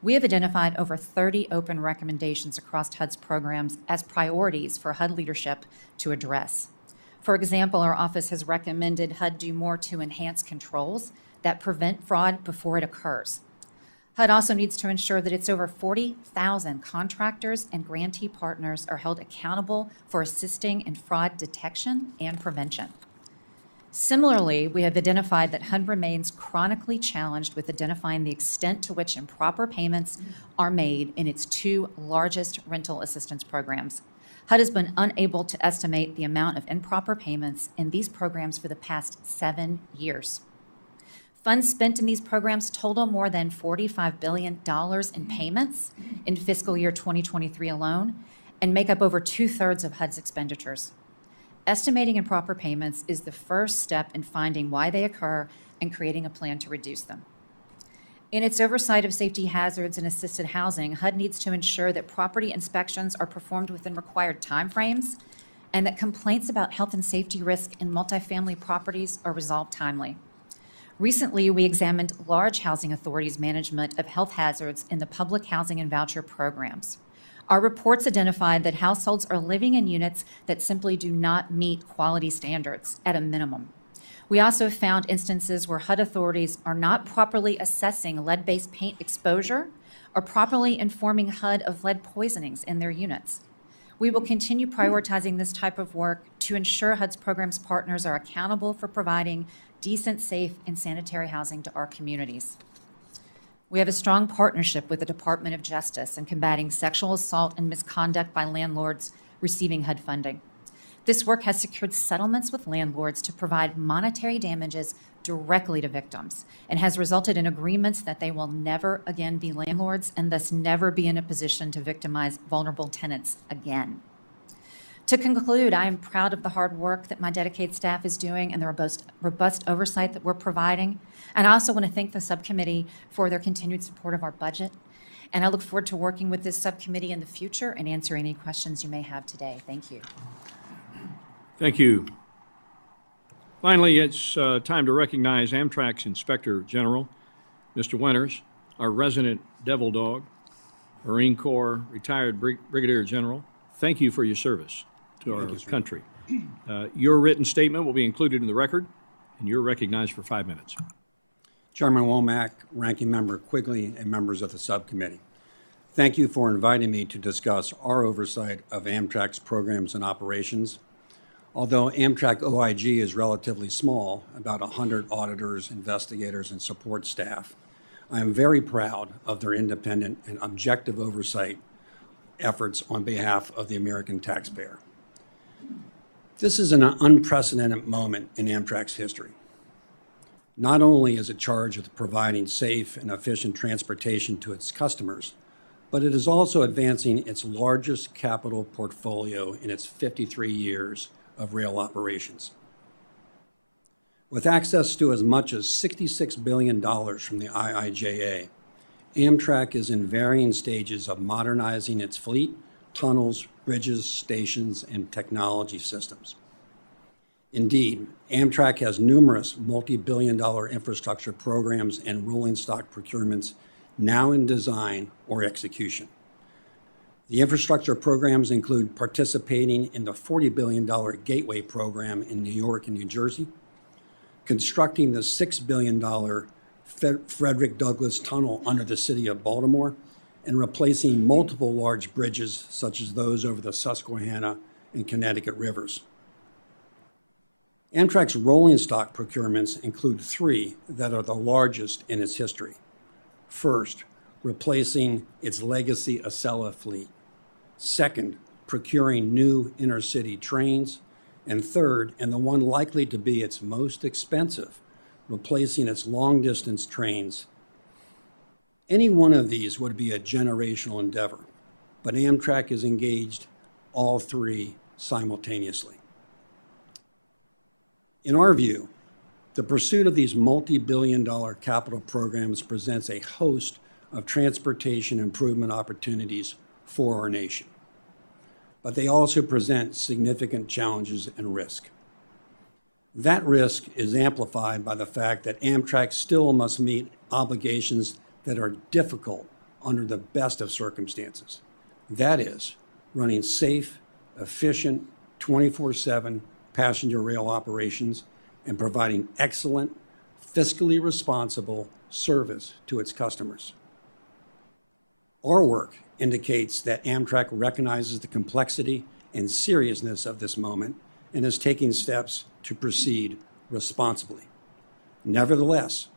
We have identified over 30 open recommendations across HUD's programs as priorities for HUD leadership to address. For example, our office has recommended HUD do more to enhance controls that prevent fraud before it occurs. HUD also needs to ensure that its over 40,000 contractors and grantee partners are held accountable for assisting in fraud detection and prevention. Similarly, we have identified that HUD remains chronically challenged with identifying the extent to which improper payments are made in its two largest rental assistance programs. HUD has been unable to estimate the amount of improper payments in these programs for the past 7 years. Funds spent in these programs total more than $45 billion in payments in fiscal year 2023 alone and make up over 2/3 of HUD's expenditures. Estimating improper payments is the first step in finding why they occur and creating a plan to reduce them. In its oversight of safety hazards and assisted housing, HUD needs to ensure that property inspections are performed within required timeframes and that complaints about health and safety risk in multifamily properties are resolved timely. Recently, we examined large housing authorities' management of health hazards in the public housing and voucher programs. Our reports identified that households are living in units that simply do not meet quality standards at a minimum. We also found instances where HUD authorities are not properly assessing lead-based paint exposure or properly informing HUD of lead poisonings in their units. We will continue prioritizing this type of work to ensure HUD's programs partners are accountable for providing decent, safe, and sanitary housing to our communities. We have a strong partnership with the Department of Justice in combating sexual assault and misconduct by landlords receiving HUD funding. This work has secured settlements with landlords to provide monetary damages directly to victims and has resulted in agreements that they will never again be landlords and thus never be in a position to victimize vulnerable tenants again. To conclude, I am proud of the hard work that my dedicated staff is doing and the robust oversight that we're providing. And I also want to thank the subcommittee for their continued support of our budget. And I look forward to working with this subcommittee in the future and answering any questions you may have today. Thank you. Thank you. Finally, it's time to recognize Amtrak's Inspector General, Mr. Winters, our resident devil dog, Marine Corps retired Brigadier General. Thank you for your service to our country. Your written statement will be included in the record, and you're recognized for 5 minutes. Chairman Womack, Ranking Member Quigley, and members of the subcommittee. Thank you for inviting me to discuss our oversight of Amtrak's programs and operations. Although Amtrak OIG is relatively small, about 100 auditors, investigators, and support staff, I am very proud of their independent and objective oversight efforts on behalf of the American taxpayer. This is an unprecedented moment in Amtrak's history. not only is it charged with providing safe and efficient transportation to its customers, but it is also advancing its largest capital portfolio in its 53 years of rail operations. With access to as much as $66 billion from the IIJA, Amtrak is in varying stages of modernizing its fleet, tunnels, bridges, stations, and technology systems. Indeed, Amtrak has numerous multi-billion-dollar infrastructure programs and rolling stock procurements now in design or execution. The infrastructure programs include participating in the $40 billion Gateway program in New York and New Jersey, constructing the $6 billion Frederick Douglass Tunnel under the city of Baltimore, and replacing multiple large bridges such as those over the Susquehanna and Connecticut rivers. Amtrak's rolling stock procurements include three that are the largest in its history. First, replacing its legacy Acela fleet. Second, procuring new intercity trains. And third, and the one likely to be its most expensive, replacing its long-distance trains. Any one of these would be a generational endeavor, but Amtrak is engaged all three simultaneously. In our view, the pursuit of these multi-billion-dollar capital programs presents a host of transportation improvement opportunities for our nation. But they also present significant challenges and risk. That risk is amplified by the fact that Amtrak still must meet obligations that are difficult under the best of circumstances. That is, running safe, efficient, 24/7 passenger rail operations and providing excellent, fiscally responsible service to its customers. Our work indicates that Amtrak recognizes the complexity and seriousness of this moment and is taking steps to proceed responsibly. Nevertheless,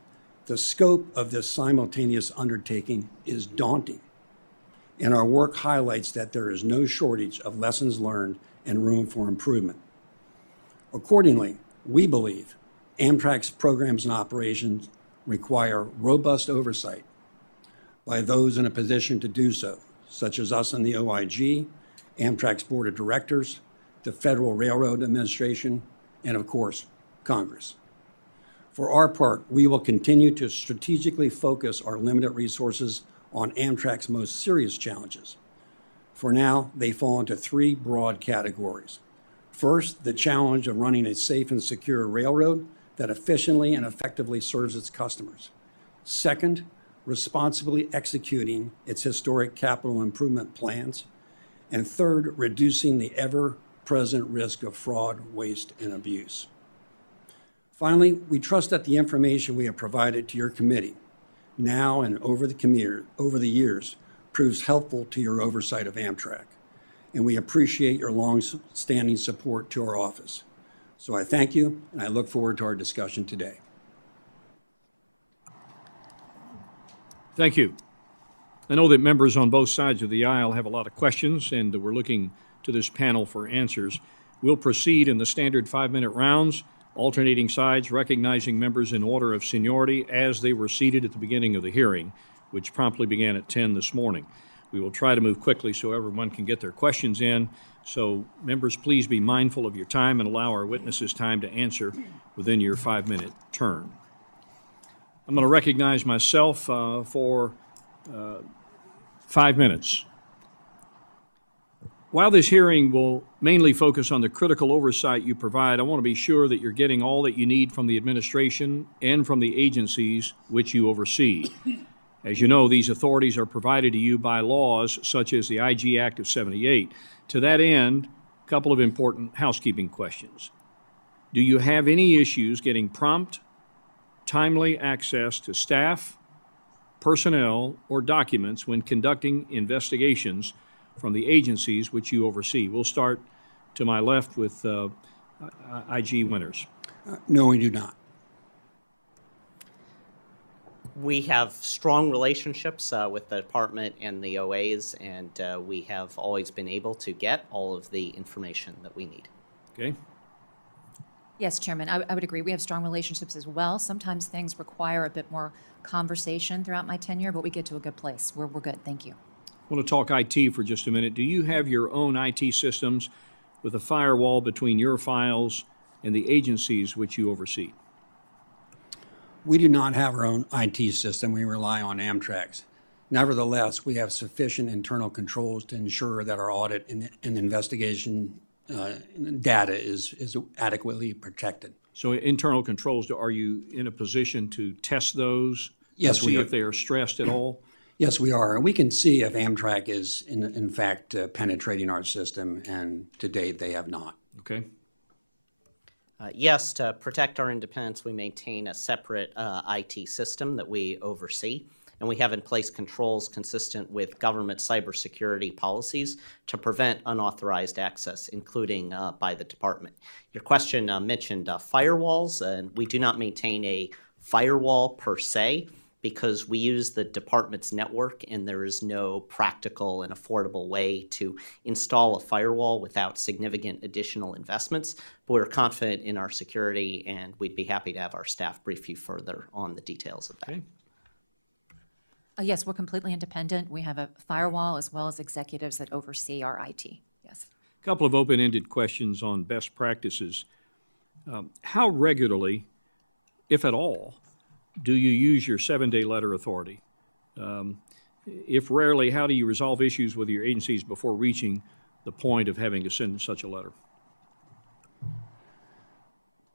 the scope of this simultaneous undertaking is daunting, and our work highlights that there is no shortage of lessons learned and room for improvement. Accordingly, we believe Amtrak's programs and operations require robust oversight by those in a position to do so, such as us in the OIG, Amtrak's Board of Directors, the Federal Railroad Administration, and of course, Congress. For our part, we will continue to strategically focus our limited resources on Amtrak's most serious challenges. For now, they fall into three broad categories. First, the challenge of running a safe and secure railroad that efficiently and effectively serves its customers. Second, responsibly executing its historic capital improvement plans. And third, reducing the ever-present risk of fraud, waste, and abuse. Finally, we trust that the information we have provided to your committee now and over the years proves helpful to your oversight of Amtrak. And we appreciate your long-standing support to our office. So I thank you, and I look forward to our discussion today. Thank you. I know that members on both sides of the aisle have a lot of questions, and we're looking to this panel for answers. We'll proceed in the standard 5-minute rounds, alternating sides, recognizing members in order of seniority as they were seated at the beginning of the hearing, which promptly began at 10 this morning. We will try to move quickly so everyone can get their questions in. So members, please be mindful of your time and allow our witnesses time to answer within your 5-minute turn. I'm going to recognize myself for 5 minutes. While this hearing will mainly focus on the critical oversight you provide, I want to be sure that you're getting all that you need from the administration and from the agencies which you oversee. As you know, these authorities are provided to you by laws such as the IG Act of '78. To that end, a couple of important housekeeping questions. Do you have any issues getting prompt, timely access to staff, personnel, or documents when conducting investigations from the agencies which you oversee? We'll start to my left with IG Winters. No, we do not. We have strong relationships with the department and the OAs, and we have always been able to get all of the information that we need. Okay. Yes, Chairman, I would agree. We have strong relationships as well. Sometimes things require a bit more conversation throughout my tenure, but we get to a good place. We're good, thank you. I want to talk IT for just a minute. Do you have your own IT systems with a firewall between your files and the agencies which you oversee? We do not have our own IT system. We rely on Amtrak's. Nevertheless, we have sufficient internal controls to ensure that our audit and investigation data is adequately protected. So internal controls, are you in a position to test those? Yes, to we see are. if they are stressed at all? Yes, we are. And we can see if Amtrak is in fact penetrating our system, and to date, they have not. Okay. Yes, to protect our independence, we maintain a separate IT system that we oversee, and we have in place controls consistent with government cybersecurity policies to prevent unauthorized access, including by the department. Your question mentioned firewalls, and we do not maintain a firewall per se, because we use the department's network and there is no practical and affordable way to install a firewall without significant additional investments. But we're confident in our security, and we'd be happy to have our staff brief you further on the details of that. Okay. Yes, we're completely independent. We have a firewall as well as executives that oversee our IT. Yes. A couple of open-ended questions on best practices. How regularly, if at all, do you use your 7-day letter authority? If rarely, how do you resolve issues with your agencies before reaching the point of having to send such a letter?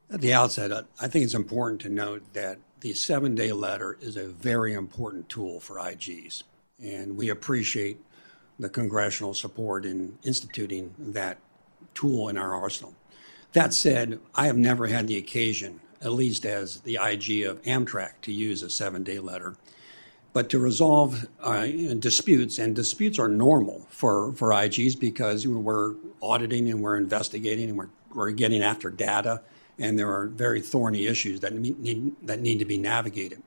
At the outset, I think it's important to note that the 7-day letter is a very important tool for IGs, and we appreciate the congressional support in instituting that tool in our arsenal. That said, I have never had the occasion, at least as the IG of Amtrak, to use a 7-day letter. But to resolve disputes, and disputes are normal for IGs because we're auditing and we're investigating and we're getting after data, and there are very thorny issues that need to be navigated.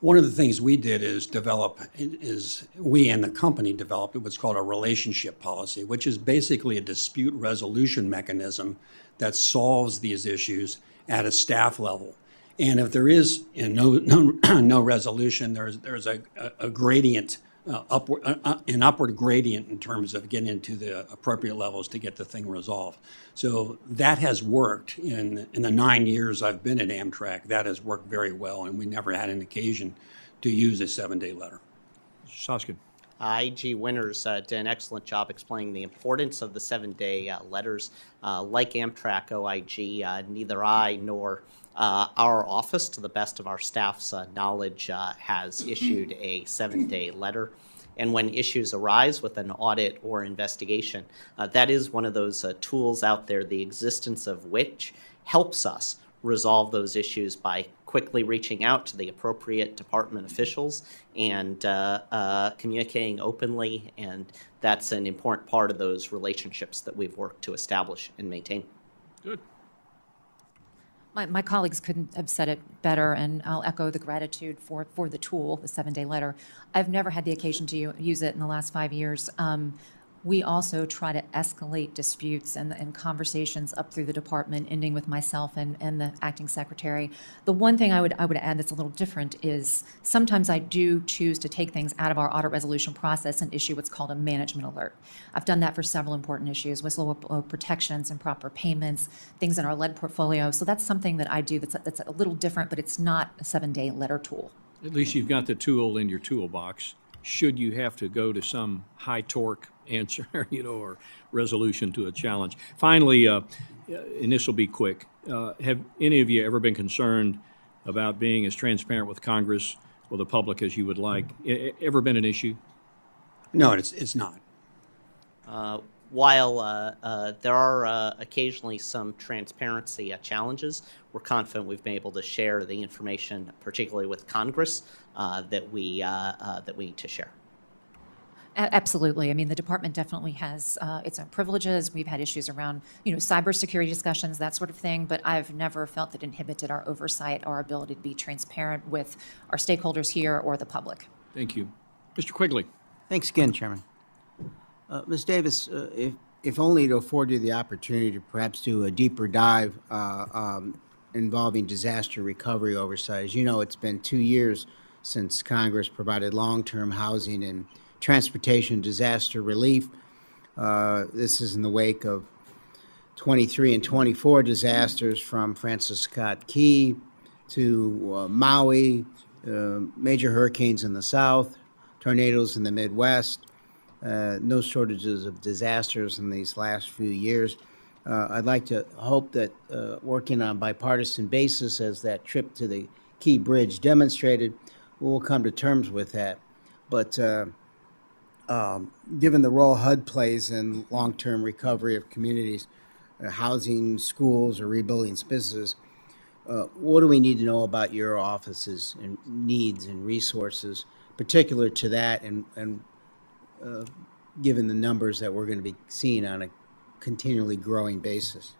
One of the things we did is we and the company developed what's called a relationship policy, which is basically a dispute resolution mechanism that solves these issues at a staff level. And if there is no resolution, there's a gradient, an upward gradient in terms of getting into the appropriate levels to get the thing resolved. So that has worked in the 9 years I've been at Amtrak. That has worked very well, and we never had an occasion to use a 7-day letter. Soskin. IG Winters did an excellent job explaining the importance of the 7-day letters. Like Amtrak OIG, neither I nor our office, to the best of our staff's knowledge, has issued a 7-day letter. And when issues arise with an audit or investigation, that is one of those tools out there, the existence of which helps us resolve those issues by quickly reaching out to the appropriate department officials and communicating openly. And that's an important part of those relationships that we've worked to establish and maintain. Good. My colleagues couldn't have said it better, and I'll echo the gratitude for the tool, the 7-day letter. I've never had the occasion to use it in the last 5 years. We also try to escalate disputes and conversations up through the department, ending with myself and the acting secretary. The one thing I would add that's a little different is sometimes I do choose to take things out of our audit resolution process and issue what's called a management alert. I've done that for several important issues, whistleblower protections, improper payments, things in our lead portfolio. So that's something that I do that's a little different, but it's not a 7-day letter tool. At least you've got the tool in your toolbox, should you have to go to some high torque answer, or resolution to a challenge. Finally, and this will be quick, have any of you ever been concerned about being as transparent with Congress or the public as you would like? Ever been an issue? No, it's not. While there are occasionally some transparency challenges, we're confident we've been able to share the information, particularly with Congress, that we need to share. Absolutely. I mean, the department definitely has its own privileges. We've had issues around, cybersecurity discussions, that sort of thing, but I've never felt that inhibited our oversight, our ability to be transparent with our stakeholders here or the public. Thank you. Mr. Quigley. Thanks again, Chairman. Ms. Davis, if only to afford you the opportunity to perhaps do a deeper dive involving disaster recovery oversight. As you know, it's been 2 years since Congress provided long-term housing and transportation disaster relief. This is in the wake of 23 and 24 disasters, from Francis Scott Key to Maui, major hurricanes in the south, tornadoes in the Midwest, no shortages of disasters in these last few years. I'd like to hope that working on bipartisan basis, as that trip to the Key Bridge demonstrated, we'll come to terms with that. But given the role HUD plays in long-term recovery of communities, housing, schools, or rebuilding businesses, what do we need to know about your office's and needs and resources, particular to that, and given the numbers that we're going to be seeing on a continually growing basis?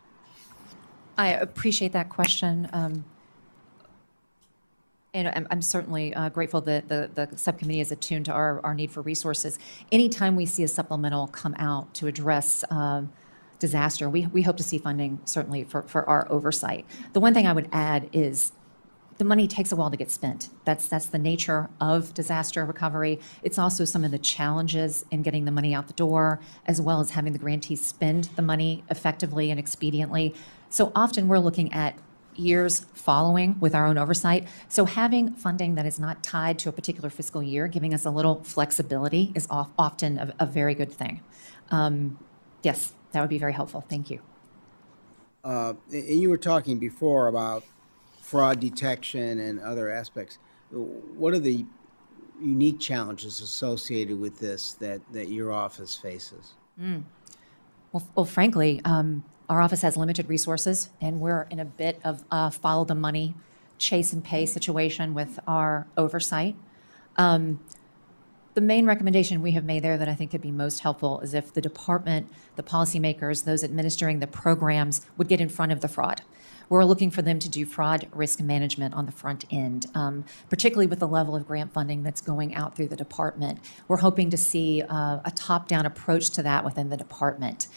I appreciate that question. And I'm certainly grateful that the subcommittee is attuned to our need for resources. Anytime we see a supplemental come out to address disaster, we hope to see funding certainly for our oversight. The one thing I would add is the money takes a while to get spent. That's the nature of disaster recovery. It's also some of the challenges in getting the money out the door, as well as having the grantees spend the money effectively and expediently. So often we're looking at years following with our own oversight. So having funding that is not tied to a particular fiscal year, giving us a little flexibility, is often a very good thing. Yes, that would be very helpful. Thank you. And you were talking before about fraud detection and other aspects. What are the unique challenges associated with this that your office faces? Well, frankly, our office has limited resources, and we're in a bit of a follow the money, chase and pay situation with our oversight. The main recommendation we have made there that I think could be most helpful is if the department, the policymakers, those administering the programs would get in front of the fraud. We're looking for them to do fraud risk management on the front end, particularly with the level of grant funding that's going out through the department. We're hoping to see a top-down approach to that within the department.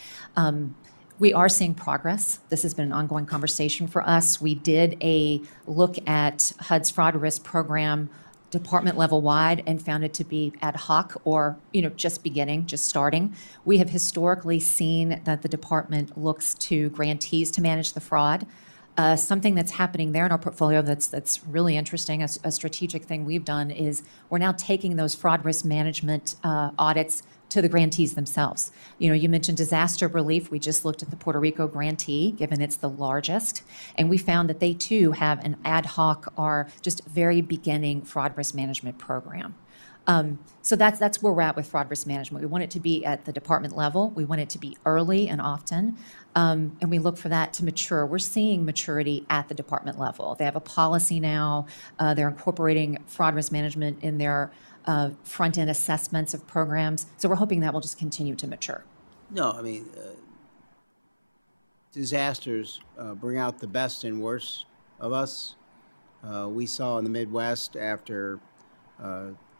We are seeing progress. This has been an ongoing conversation for us. We did a look at HUD's fraud risk program department level wide and found it to be ad hoc, or just beginning, just starting. We have historically seen that the department looks to grantees to manage the fraud. Something that's happening there in our portfolio that's really interesting, a strategic thing we've done, is we're now taking those fraud risk management audits to the grantees themselves. You mentioned disaster relief. We just looked at the Puerto Rico grantee, given it's the largest, and we found that they too have an ad hoc or just very beginning fraud risk management program. So that's where we're at with fraud risk management. We want it to be at the department level. We want it to be early and often, and we look for that to mature. We're seeing maturity at the department level. They have a policy now. They're incorporating fraud risk management in their front-end assessments of programs. So we're hoping that will just continue to mature. No, I mean, disasters bring out the best and worst of us. We saw in the Midwest after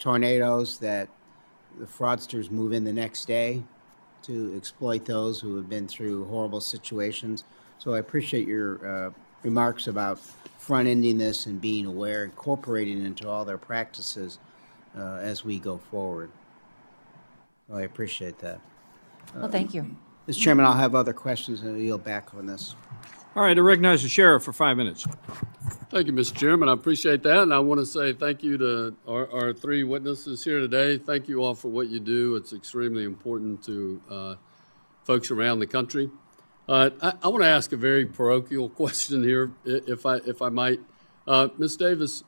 tornadoes that the fraudsters move in the next day to exploit those who have been through horrible situations. So I appreciate your remarks about front-ending this and being aware, incorporating it into all their practices as we go forward. So I appreciate that. Well, thank you. Mr. Chairman, I'll have other questions and I'll yield back on this. All right, I recognize the sheriff for 5 minutes. Thank you, Mr. Chairman. I appreciate that. And I want to say thank you to our three witnesses here today. Thank you all for what you do. It's extremely important to folks around the country. I want to ask a very parochial question here, if I might. Ms. Davis,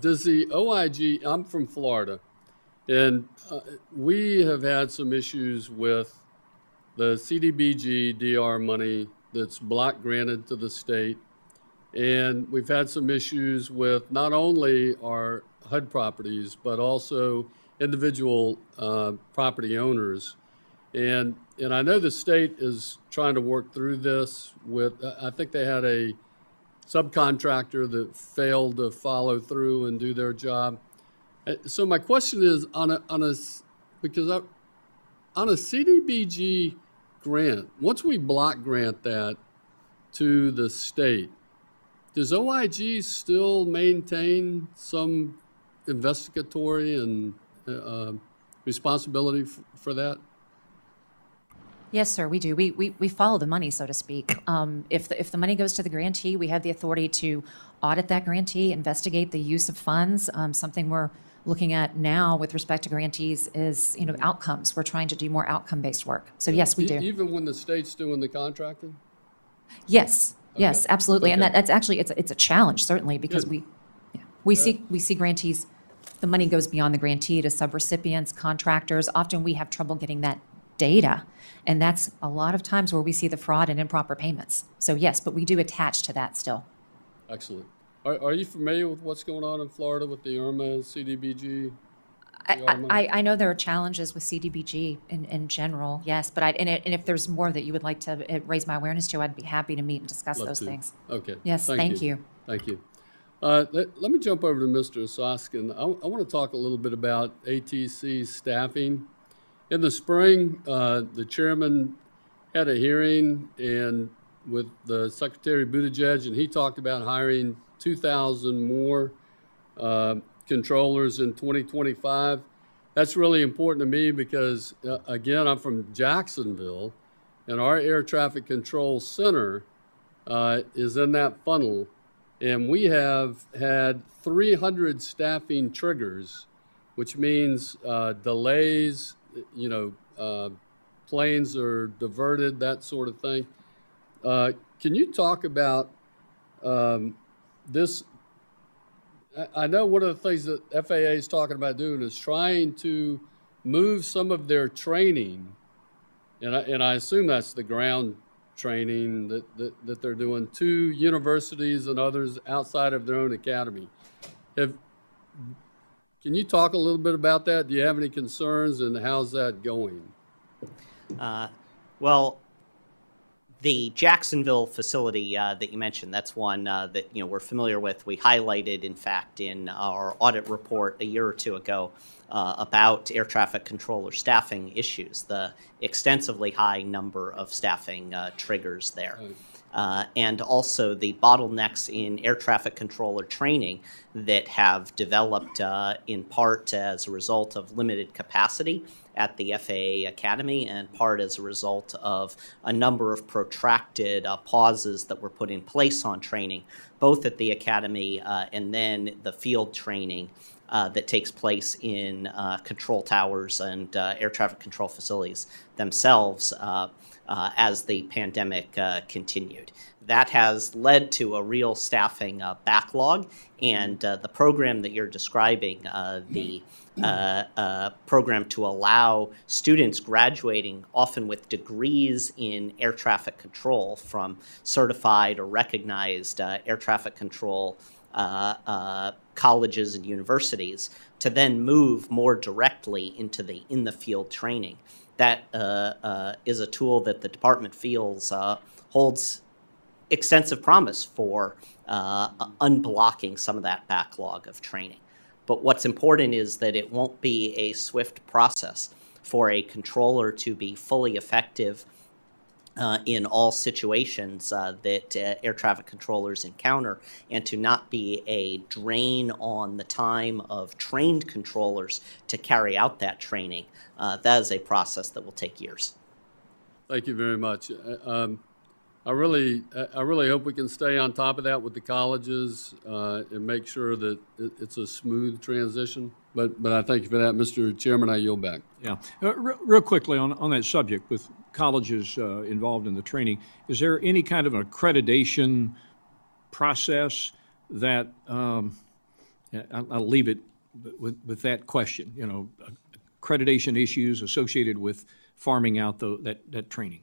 does the OIG, I'm from Florida, and we have had some issues with the CDBG DR money that's block granted to the state. And we've had some issues with not only our HUD properties, but also individual property owners. And I know the state is trying to work through this with, I think they had a subcontractor that failed to follow through and do their job. So my question is, on a CDBG grant, once we block grant that to the state, does OIG still maintain some investigatory and responsibility for that? Yes, sir, we do. We follow the money, so to speak. If the money goes to the grantee, we have the authority to audit that grantee, investigate the use of funds. Something we're looking at now with respect to grantees is, outcomes. We're trying to do more outcome-based work. So yes, we do. Even when the state's doing the contracting? Yes, yes, Okay. absolutely. And Okay. that's actually, it's a challenge, certainly, because Good. we see grantees, the money goes beyond the grantee to subrecipients, contractors. Often we have trouble getting that data. And that's a lot of times where we see the fraud and improper payments. So yes, but we do attach to that still. Excellent. Are you familiar with what's going on in Florida with the IRMA, CDBG? I know there are challenges with CDBG in general, yes, but and if there's more that you would like to raise my awareness to, I'd be happy to meet and discuss Love those to. things. Okay. Yes, thank you. Thank you. Let me jump over to Mr. Soskin. I want to talk a little bit about ATC staffing. In the spring, the chairman had a hearing with the Secretary Buttigieg, and he talked about hiring 2,000 more controllers in 2025. That's really important to me because, again, I'm from Jacksonville, and our air traffic control center is in that funnel, and we have had 300 staffing triggers, which means delays, planes are diverted, that sort of thing. Can you talk about this? I know one of the things that FAA is talking about doing is trying to move some of their training, and I assume that's the ground training that they're doing, to universities and others outside of their own academy. Can you talk a little bit about that? Do you have any concerns, and how's that going? Well, the Jacksonville facility that you mentioned, that's one that we're familiar with. We highlighted, in fact, in our audit report a year or two ago about air traffic controller staffing issues, the extensively high number of staffing triggers there. And also the bottlenecks in air traffic controller training that have developed in part as a result of limited capacity at the FAA Academy, and part as a result of a number of protracted pauses that were put in place on training, both at the Academy and then the field training that takes place in control towers and air traffic control facilities themselves as the pandemic continued. That has led to a real staffing backlog, and the program that you're describing, the program to allow students graduating often with degrees in air traffic control from certified or recognized air traffic control colleges and universities to then move more directly into the in-the-field training. That is a tool that the department feels holds extensive promise for unblocking some of that backlog of training. But what's important is that it won't be a swift process for a controller to be fully effective in all situations that air traffic controllers encounter, and to not be a drain on the time of trained controllers to carry out that training. That is a process that will take years. Thank you very much. I really hope we can stay on top of that with the colleges and make sure that it's a smooth transition. But I thank you for that, Mr. Chairman. I yield back. Yeah. Real quickly on that subject with colleges involved in the training, is there any kind of accreditation process that, I'll leave it with that question, accreditation issues associated with farming out that training?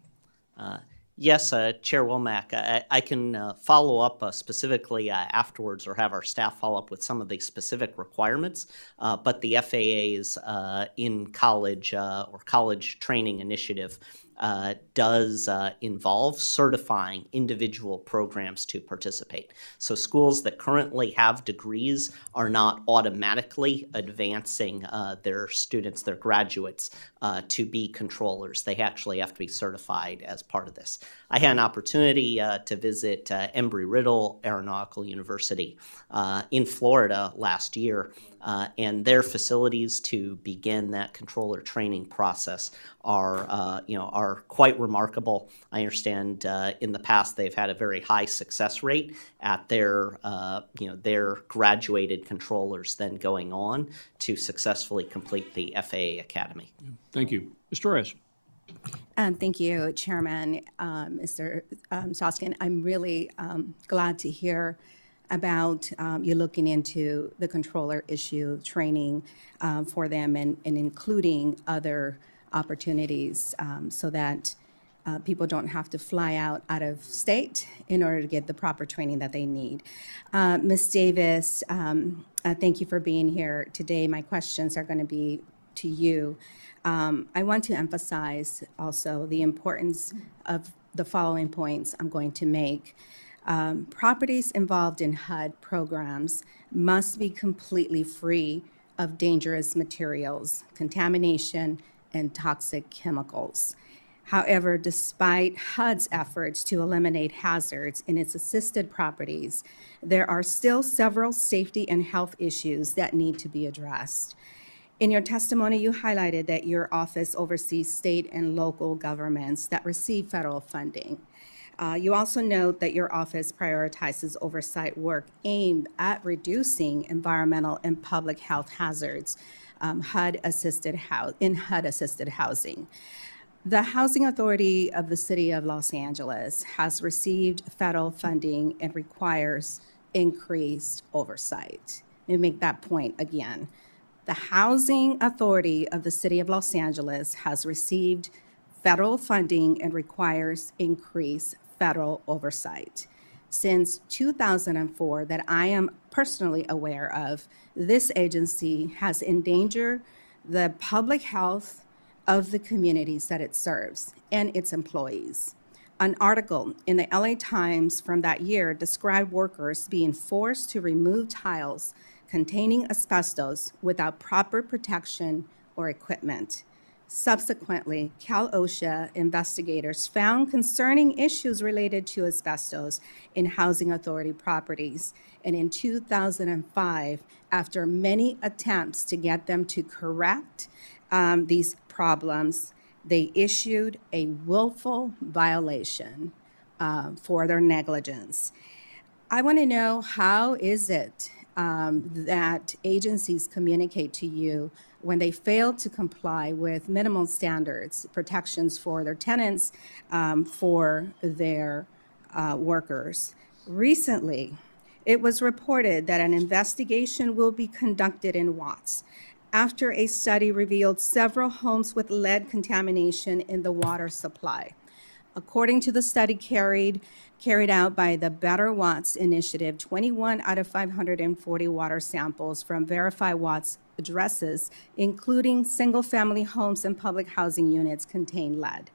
Yes, Chair Womack, I can follow up specifically afterwards, or have our staff follow up with some of the specific requirements, but the FAA's in-college or college training initiative does involve certifying individual programs to participate. So schools that currently have degrees are not automatically advancing their students, their graduates, to be controllers. They actually have to be certified as part of this. I had an opportunity to visit Embry-Riddle Aeronautical University in Florida last year, and their facilities to begin that controller training process are quite remarkable. I understand in the past they've had a very high success rate at their graduated controllers then going on to successfully complete the FAA Academy. Thank you. Ms. Torres. Thank you, Chairman, Mr. Soskin. I'm really glad to hear about you looking into the controller issue training for them and including other opportunities so that people don't have to fly out of state in order to get the proper training that they need. Ms. Davis, thank you for being here today. My questions are going to be to you. I want to emphasize also the importance of the following points I'm going to make. Properties involved in HUD programs must be completely free of dangerous materials, contamination, and toxic chemicals. However, despite HUD's efforts to eliminate hazards in its assisted properties, there are still several safety and health issues that need to be addressed. In your testimony, you highlighted that your office oversees state and local governments that receive federal funding. You also note that your office prioritizes oversight work aimed at reducing environmental and public health hazards in HUD-assisted housing. The Housing Authority of the City of Los Angeles has received federal funding and requires increased oversight. Let me make that point again. The Housing Authority of the City of Los Angeles has received federal funding and requires increased federal oversight. Since 2004, that I am personally aware of, this agency has endangered the public health of the communities that it serves and its employees. An article in the LA Times from that year described workers being forced to remove tiles containing asbestos without proper protection or equipment. Subsequently, Cal-OSHA investigators found concerning issues related to asbestos in housing authority properties. And in 2005, after many attempts to get them to correct these problems, they issued a willful violation for their negligence. I want to know, how is it that agencies communicate to you when they fail to comply with minimum standards, protections for their tenants, for their workers? Recently, it was reported that an investigation will be conducted in Watts after a study revealed several homes with lead contamination in the water supply. According to the study carried out by the Better Watts initiative, 21 out of 540 water samples from Verify Watts addresses, including single-family homes and public housing units, contain lead.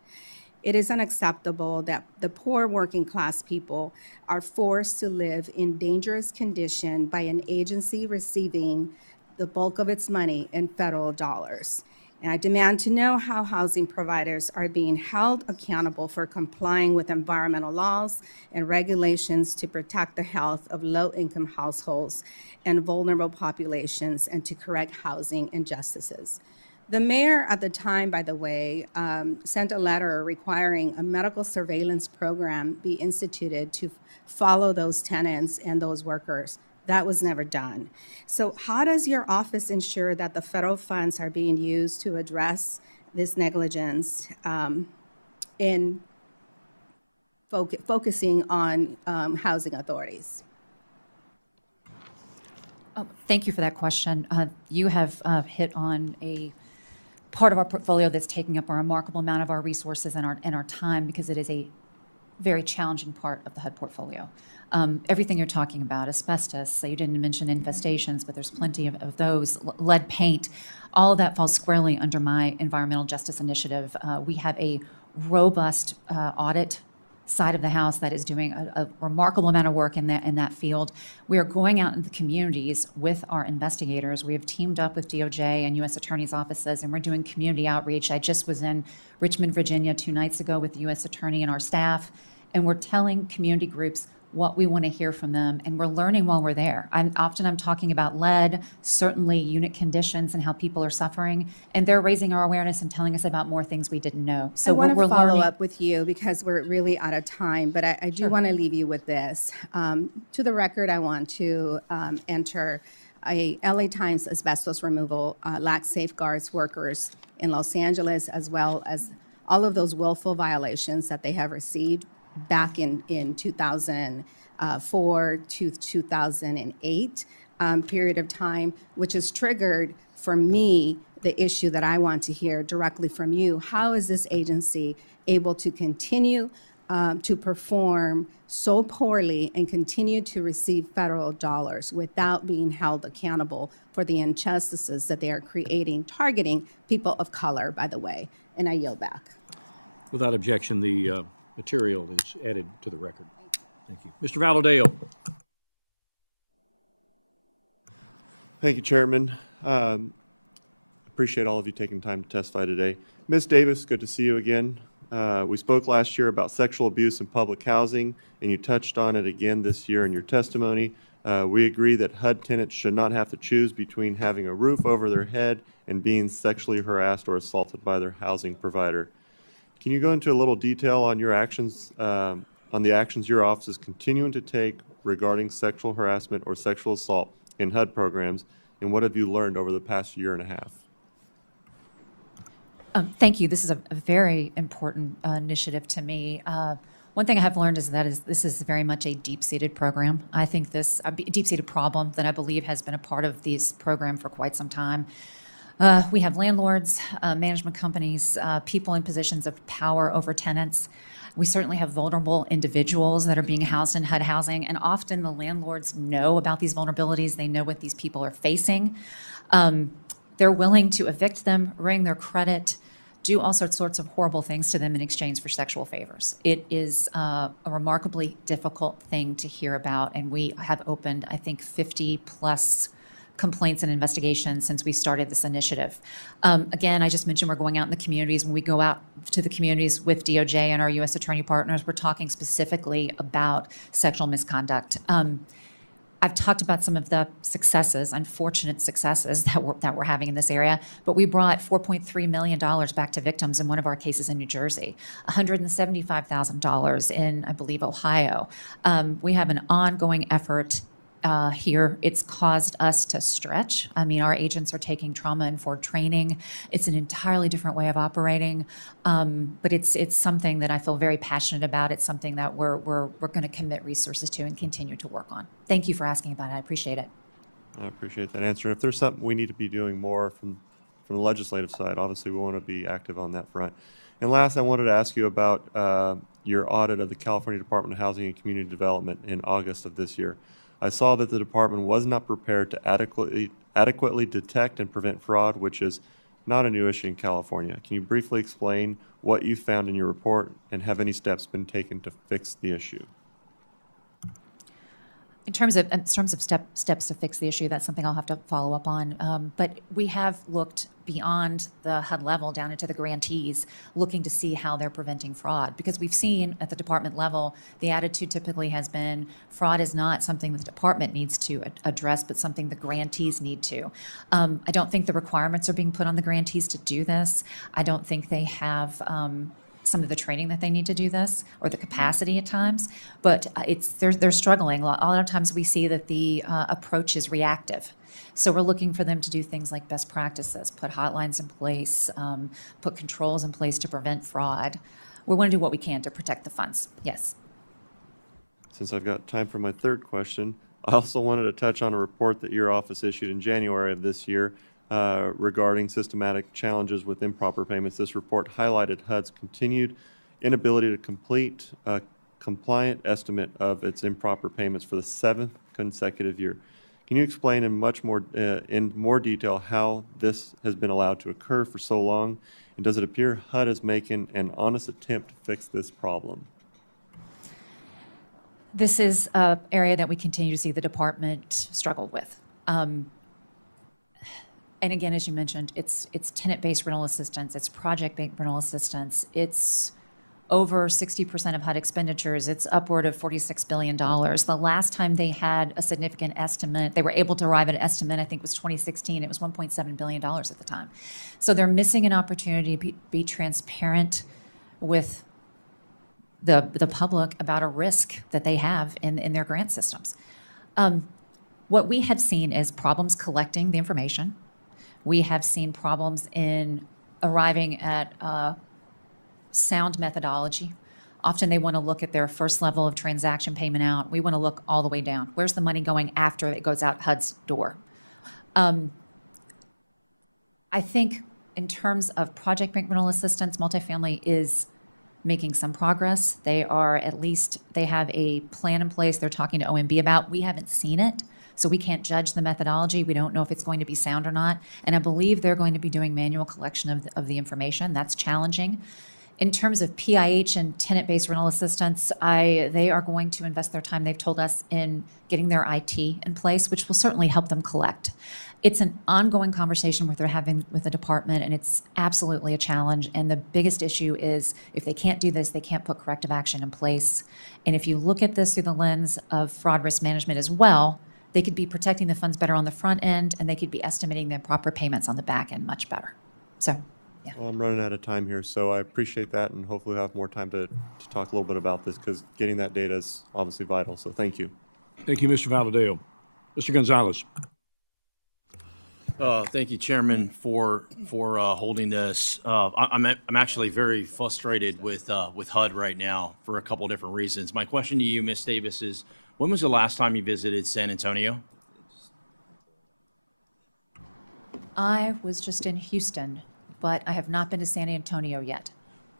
It is unacceptable that the poor working class people are forced to live in dangerous condition by an agency receiving the bulk of its money in federal dollars. And I demand to know how housing providers are being held accountable for complying with environmental laws and regulations to protect the health of low-income households and vulnerable populations and to correct housing injustices. The mayor at the time, by the way, sent a letter requiring a medical surveillance program be instituted to follow those tenants and those workers. That was never done. So how does your office ensure that the federal funds are being used to address this negligence in focusing on housing authorities? Thank you for that question. You have hit on a part of our portfolio that's taking up a remarkable amount of our resources and our time, because it is a very challenging part of the HUD portfolio. Everything you're talking about, asbestos, so you didn't mention infestations, but there's plenty of those, lead paint, all of that falls squarely under my environmental justice initiative. We have a robust audit side of the house that is doing a remarkable amount of work in that field. We are going out in the communities with our investigators. We have teamed up with DOJ and U.S. Attorney's offices, and we're doing community outreach. I just was in Richmond, Virginia 2 nights ago with the U.S. Attorney and our staff, and we're telling community groups what we want to hear from them, and we're learning while we're there. I'm talking about lead, certainly unit conditions and how people are suffering, and they're raising our awareness and telling us about more things we didn't know. So I want we're to follow learning. up with you because we're really out of time, but I do want to leave you with this. To the record, I want to enter a LA Times asbestos removal lax safeguards workers in Los Angeles, as well as all of those willful violations that they have received back in 2004 to 2008 period of time, which has triggered for me the issue that I want to hear directly from you. How is this agency able to continue to perform so poorly and continue to receive federal dollars without being held accountable for the injustices that they are creating, targeting people of color, by the way? And I yield back. Without objection, the material is added to the record. Thank you. Mr. Valadeo. Thank you, Chairman. Appreciate all of you taking time to testify today. Ms. Davis, good to see you again. We spoke last year about sexual abuse in public housing, and you touched on it again this year in your testimony. We agree that HUD tenants should not have to choose between having a roof over their head and being sexually harassed or assaulted by their housing provider. Can you go into a little detail on your actions, on the actions your office is continuing to take regarding sexual harassment or sexual assault in HUD programs, and what have you learned over the past year and a half? Thank you. This is a very important initiative to me. One thing I have learned is this is very much a deep-seated program. I think a deep-seated problem that I believe has been a part of this program for quite some time. We have landlords, management companies, people in positions of power over tenants. We certainly have vulnerable individuals that are being housed in HUD housing, and often the landlords know about these vulnerabilities. They know what these people are facing. They're willing to evict them, ring their credit, do all sorts of horrible things to them in exchange for sexual favors. It is a remarkably difficult thing to hear about, and we have opened, I think, 50+ complaints and investigations since we started this initiative. Again, I just mentioned we're going out in the communities. When we go out to the communities with DOJ and our U.S. Attorney partners, we're talking specifically about sexual misconduct. I've talked about some of the successes, unfortunate successes that we're having in this area, but we brought $4.3 million back to victims in one of our cases in New Jersey, $175,000 in, I believe, Ohio. We have an ongoing effort here. It's caused us to stretch. I mean, our agents are taking trauma-informed training. It's an entirely different way of operating, but it's something that I feel very passionate about. It's something that we're going to commit resources to and continue to work on. Thank you for asking about it. I appreciate it. I appreciate that answer. If there's something we need to be doing more from the legislative side, obviously we want to be active on that front. And last, I wanted to ask you about your audit of the California Department of Housing and Community Development in August of this year. I saw that the department was not prepared to adequately detect and prevent fraud, which is not a new issue in California. Can you briefly explain what you found in your report, and have any steps been taken to fix the issue? In terms of steps to fix the issue, that's something I'll have to follow up on. But we have looked beyond the HUD level down into the grantees, looking to see how they're preventing fraud. Because we've seen at the department level, the attitude typically has been fraud is not something the department needs to address, but something the grantees need to. I don't think the requirements are being put on the grantees to do this. I don't think they have some of the training that they need to do this, or the capacity at times, but they're struggling. A lot of times we see that the approach is reactive. So we're looking for them to do things like best practices, put hotlines in place, put controls in place to prevent fraud. We want to do what we can to protect the funds. Yes. Since I've got time for my third question, I also wanted to touch on a report that your office issued in January of this year regarding systematic challenges with improper payments. This report highlighted HUD's continued inability to compliant estimate of its improper payments for the 7th consecutive year. Can you explain in more detail how this has been allowed to occur for so long? And does it appear HUD is making an honest attempt to fix this problem? This is an area that we continue to see the department struggle with. And again, as you mentioned, it's tenant-based rental assistance, it's project-based rental assistance, it's over 60% of HUD expenditures, it's upward of $46 billion. The last time they had a significant estimate, they were able to arrive at an estimate, I think it was 2016, it was $1.7 billion at the time. So they're missing an opportunity to be transparent with the public about a risk that they have in their grant systems. What we have seen is problems collecting the information. We have seen problems in arriving at sound methodology. Often they want to look at their first level of transaction payment out. We want to look all the way down. Where's the money going after it goes out HUD's door? I think in terms of project bank rental assistance, multifamily is making some progress. They have a plan in place they're talking to OMB about. We haven't seen it, so we can't judge the methodology. We don't know if it's going to be sound or not. And I believe they're going to be doing manual collection of the information. That's challenging. In terms of PIH and tenant-based rental assistance, they are going to invest their time, they've told us, in getting their IT in place, which will certainly help them collect. It's an ongoing conversation they're having with the department, and it's absolutely a challenge. And the biggest issue is if they can't do this, they can't put corrective action in place. And if you look at this through the lens of fraud risk management as well, they could be protecting the funds better on the front end, and they could be estimating their proper payments on the back end much better. So, yeah. Well, I'm running out of time here, so I appreciate that, and hopefully we'll have more time to talk a little bit about this, because getting that data is obviously vital, so thank you. Thank you, Mr. Valadeo. Mr. Gonzalez. Thank you, Chairman, for holding this. I'm actually very frustrated with HUD right now for a couple different reasons. My question to you, Ms. Davis, is when was the last time you visited San Antonio? I was just in Houston, but I have not been to San Antonio yet.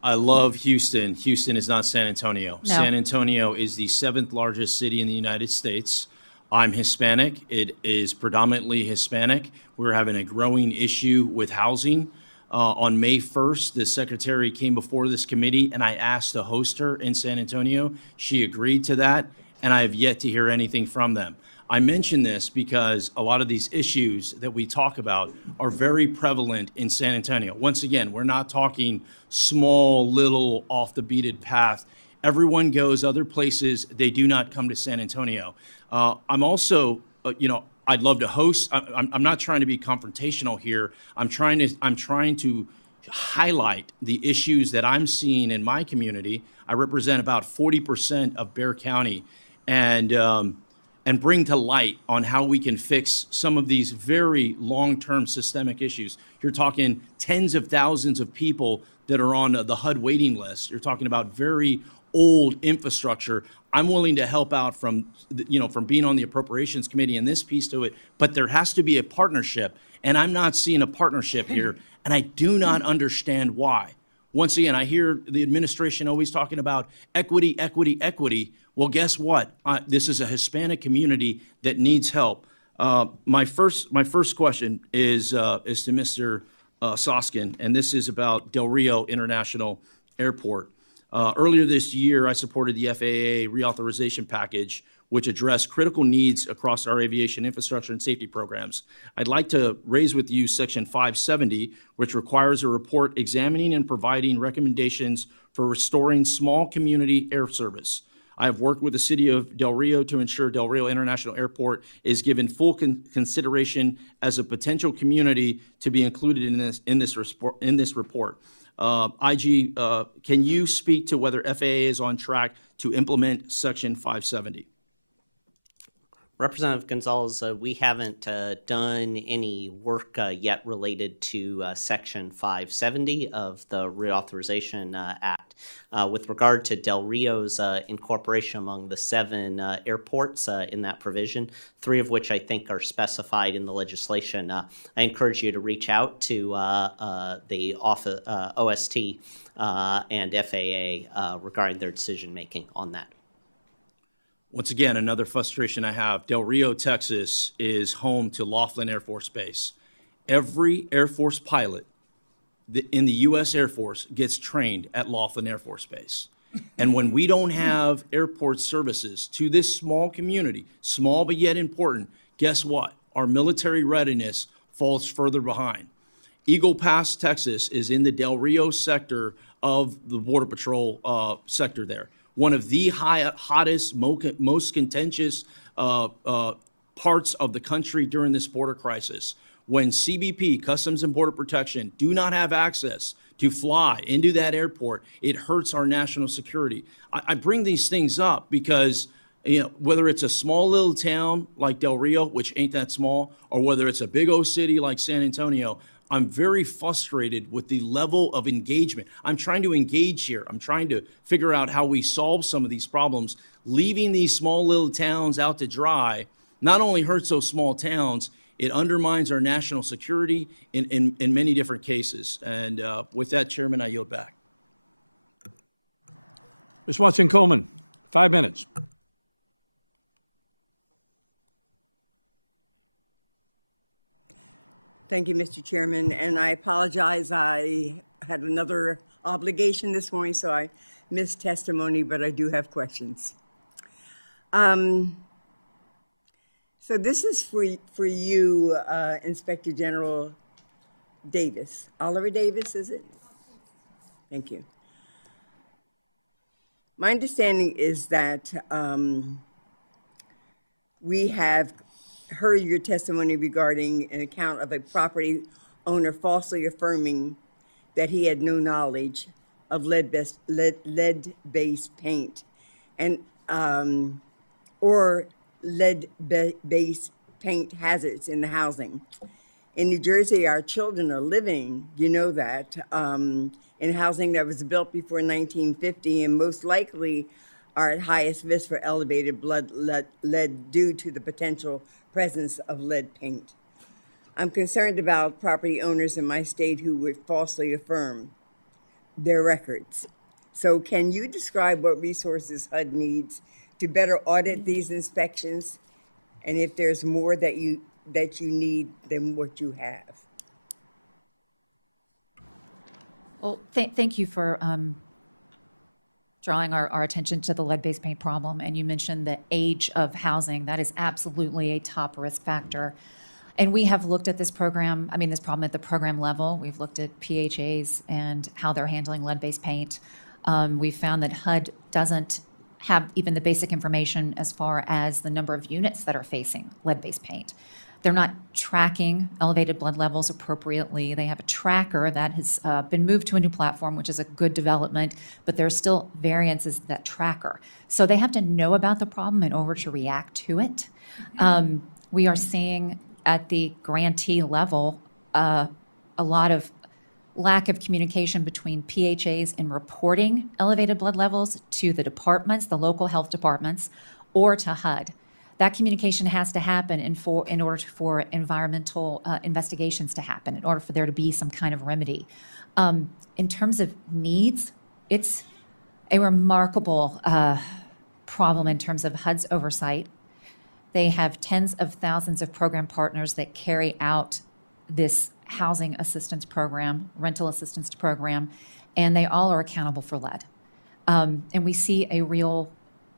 I love Houston. Houston is not San Antonio. No. San Antonio is the 7th largest city in the United States. I'm Hispanic. It is predominantly Hispanic. We're having a growing issue with housing. On May 1st, the secretary came before this committee, and I asked to host her in San Antonio. She agreed to that, and I have yet to hear anything from them. I mention this because a lot of these issues that we talk about are very prevalent in San Antonio. Once again, we're not talking small, little, off-the-beaten path. Everyone goes other places. They do not come to San Antonio. I'm also, I'd love to host. I'm not trying to be confrontational here. I'm trying to highlight the issues that I'm seeing in my community. I represent about 40% of Bexar County, and bring to light on how we can fix some of these very long-term systemic issues. You're talking tens of thousands of people that are on the HUD waiting list. You're talking about very old infrastructure. I'm willing to help out from being on the Appropriations Committee and this piece to it, but there has to be a partnership, and I'm not seeing a partnership here, and I do not understand why. Once again, I hear the administration always talking about equity, equity, equity. Well, guess what? This is a Hispanic community that needs help. My first question is to Mr. Soskin, and this is about Del Rio International Airport. Earlier this year, I supported the FAA reauthorization package, which addressed critical needs across our aviation infrastructure and safety programs. I'd like to raise with you Section 570, which requires a report examining and providing recommendations for restoring small community air service. I have worked with the city of Del Rio to ensure Del Rio International Airport is given full consideration as a potential community to be included in this report. IG, can you speak to whether FAA is on track to implement Section 570? Representative Gonzalez, we haven't done any work yet related to Section 570 of the Reauthorization Act. With regard to Del Rio's incorporation among the 7 airports in that provision, 3 of which I think are specified in the legislation, I encourage you to reach out to the OST and FAA regarding their decision-making on that. Once again, another frustration I have. Del Rio, Texas is home to Laughlin Air Force Base. Every Air Force pilot in the U.S. Air Force gets trained at Laughlin Air Force Base. And when we don't have airport services to this small community, small but yet important, guess what? Our military readiness falls further behind. Eagle Pass, Texas is in the Del Rio sector of the Border Patrol sector there. One of the hottest, most contentious parts of the country during this border crisis. When CBP, Customs and Border Protection, do not have access to fly into that airport, it hurts our national security. I bring these things up because, whether it's a small little town like Del Rio, which ain't that small, or whether it's a big old city like San Antonio, I'm very frustrated with the level of engagement. I'm trying to engage here. I'm trying to figure out how we solve some of these problems. Leaving these small little towns out to dry not only hurts those small towns, it undermines our national security in many different cases. And with that, Chairman, I yield back. Ms. Watson-Coleman, 5 minutes. Thank you, Mr. Chairman, and I apologize. I had another obligation this morning, so I missed testimony, but I do have questions. So this is for you, Inspector General Davis. Oliver Davis, is it? Thank you. My understanding is that we have heard your testimony regarding an account of a property owner falsely affirming that he had no knowledge of lead-based paint and or lead-based paint hazards in the housing. In New Jersey, our children are living, you know that, in housing that was built before 1950 and most likely are at highest risk for elevated lead due to the potential presence of lead paint. I'm concerned about property owners in my state who would falsely affirm their records. So can you describe what resources HUD needs to better audit these inspections, and if there's more that you need than what you have? Well, thank you for drawing our attention to the lead-based paint problem. And you mentioned the age of housing. That is absolutely a top risk factor. And we have looked at this problem at the program level. We've looked at PHAs and how they're handling lead-based paint. We've found that HUD doesn't have even the basic information as far as the number of units that are facing lead-based paint. They're not tracking elevated blood levels appropriately. They have a tracker that has been moved to a new platform, which is a good development, but there are still variances in that tracker. So they have to know about the problem in order to react to it. We are seeing at the grantee level a lot of lack of communication between PHAs in reporting elevated blood levels to the departments, the local health departments, or to HUD. That communication has to happen in order for environmental investigations to happen, in order for there to be some kind of remedy. In terms of needs, it's a remarkable problem in terms of HUD's oversight. They have tens of thousands of program partners that carry out this housing assistance program, rental assistance program, and they all are accountable for lead. And we see a real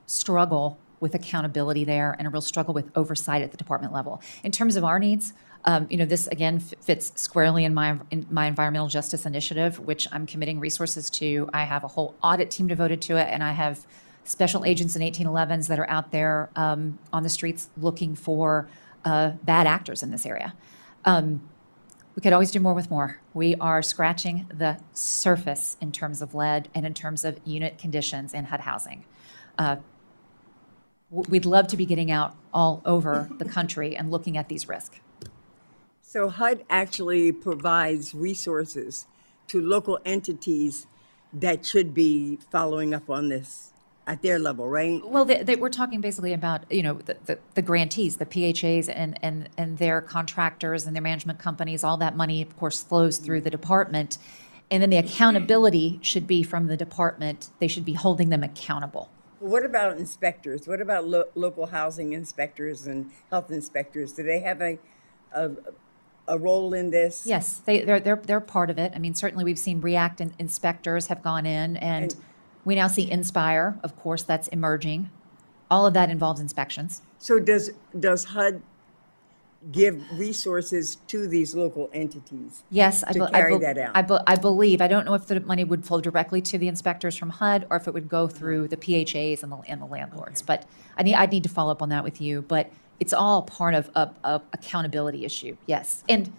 struggle with accountability there and a real struggle with oversight at the department level. In terms of our needs, this again fits squarely in my environmental justice initiative, which I'm committing resources to. I have a whole audit team devoted to it, and I have special agents in 1811s that are out there on the streets looking for bad actors in this area. We could always do more with more. We are scratching the surface in terms of lead and in terms of unit conditions in HUD housing. We'd love to be getting out all over the country and looking at these risks. So HUD actually provides resources to local entities that should be following up on this at their level, right? Well, we're talking basically about, the grantees, the PHAs and their contractors and their management companies. All that money, of course, flows through the department. And then the accountability should be from the department. They should be holding them accountable. What about inspectors? What about local housing inspectors and health inspectors? Do they have a role in this? Yes, they're part of it. I mean, certainly we've seen REACT inspectors have gone in, and we now see Inspire, of course, that's emerging. All of that involves inspections. So does HUD give resources to these local entities? Yes, to carry that out? I believe. I don't know if the money would flow directly to the inspectors from HUD or if it would go through the PHAs and the landlords. But I'd need to follow up on that with you. But it's all part of a accountability issue. Yes, and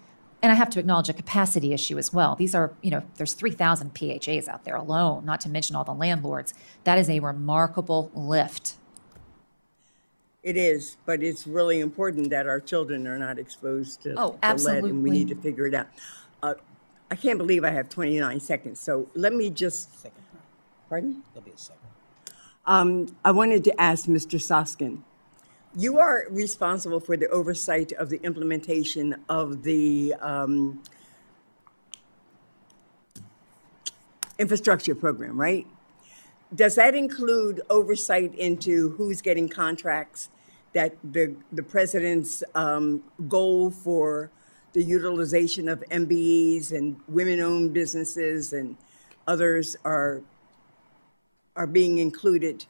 I have to acknowledge a capacity issue as well. These are, there's 3,000 PHAs out there alone, not to mention all the landlords. That is a remarkable lift. It is, but it's really important that our children are not exposed to lead, and we need to figure it out. I can't believe I have 29 seconds, so let me just... Pardon? There'll be a second. I wanted to ask Mr. Soskin, you are responsible for the oversight of the implementation of the infrastructure program, right? Does that include oversight into who's getting contracts, that the president's goal for the utilization of MBEs and women-owned businesses and others are being included?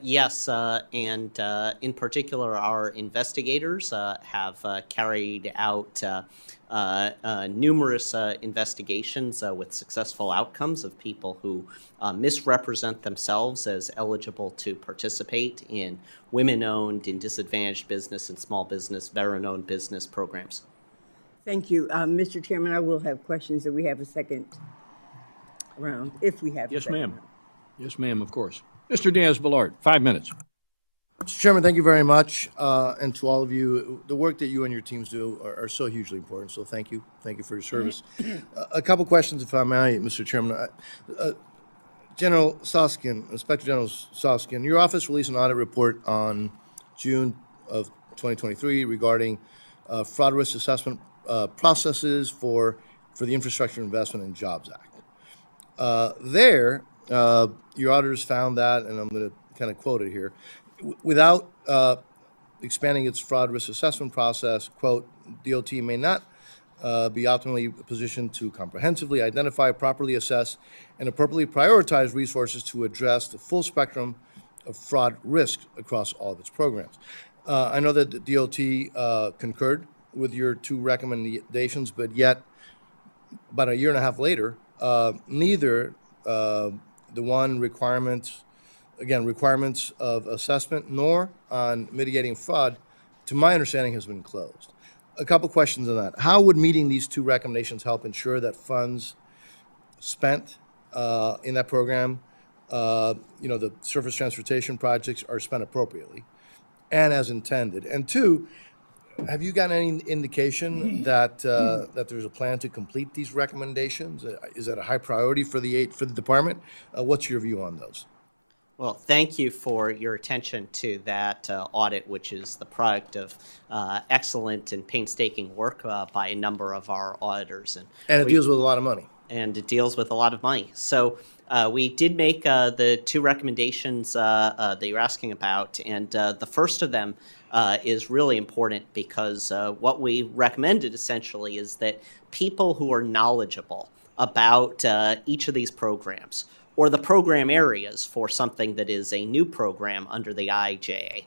Yes, and in particular, our investigators have carried out numerous investigations with successful outcomes of people who misrepresent themselves as eligible to participate in women-owned, in disadvantaged business and small business, veteran-owned business programs. Thank you. Mr. Chairman, I will have questions if we have a second round, if we have a Yes, second ma'am. round. Yes, ma'am, of course. Mr. Diaz-Balart, 5 minutes. Mr. Chairman, thank you very much. And to all of you, the work that you and your teams do are so hugely important. So thank you. Thank you for your service. A couple questions, if I may, Mr. Chairman. General Soskin, Inspector General Soskin, your office released an audit report on June of 2023 regarding fraud risk assessment processes for the Infrastructure Investment and Jobs Act. Your auditors found that, and I'm going to kind of quote it here, without expanding its fraud risk assessment process, quote, DOT may not be optimally positioned to comprehensively identify, properly assess, and appropriately prioritize resources to address the full spectrum of fraud risk across all of its programs. I know that the DOT concurred with your two recommendations, but yet, about a year and a half later, neither the one requirements of assessment nor on mitigating fraud, to my understanding, has been closed. A couple questions on that. How would meeting these two recommendations help ensure that funds spent in that program, the surface transportation projects, are spent appropriately and as intended? And two, have you gotten any indication that there's a plan to complete these recommendations? Is that a high priority for the department? What's your view on those? Well, thank you for your attention to that audit, which is the product of excellent and painstaking work by a number of our auditors. And it deals with a lot of money. And it deals with a lot of money. So we did make the two recommendations that you're asking about, and the first of them is really important because what we recommended essentially is that people who are knowledgeable about each of these programs, or the program areas for something that is a new program under the IIJA,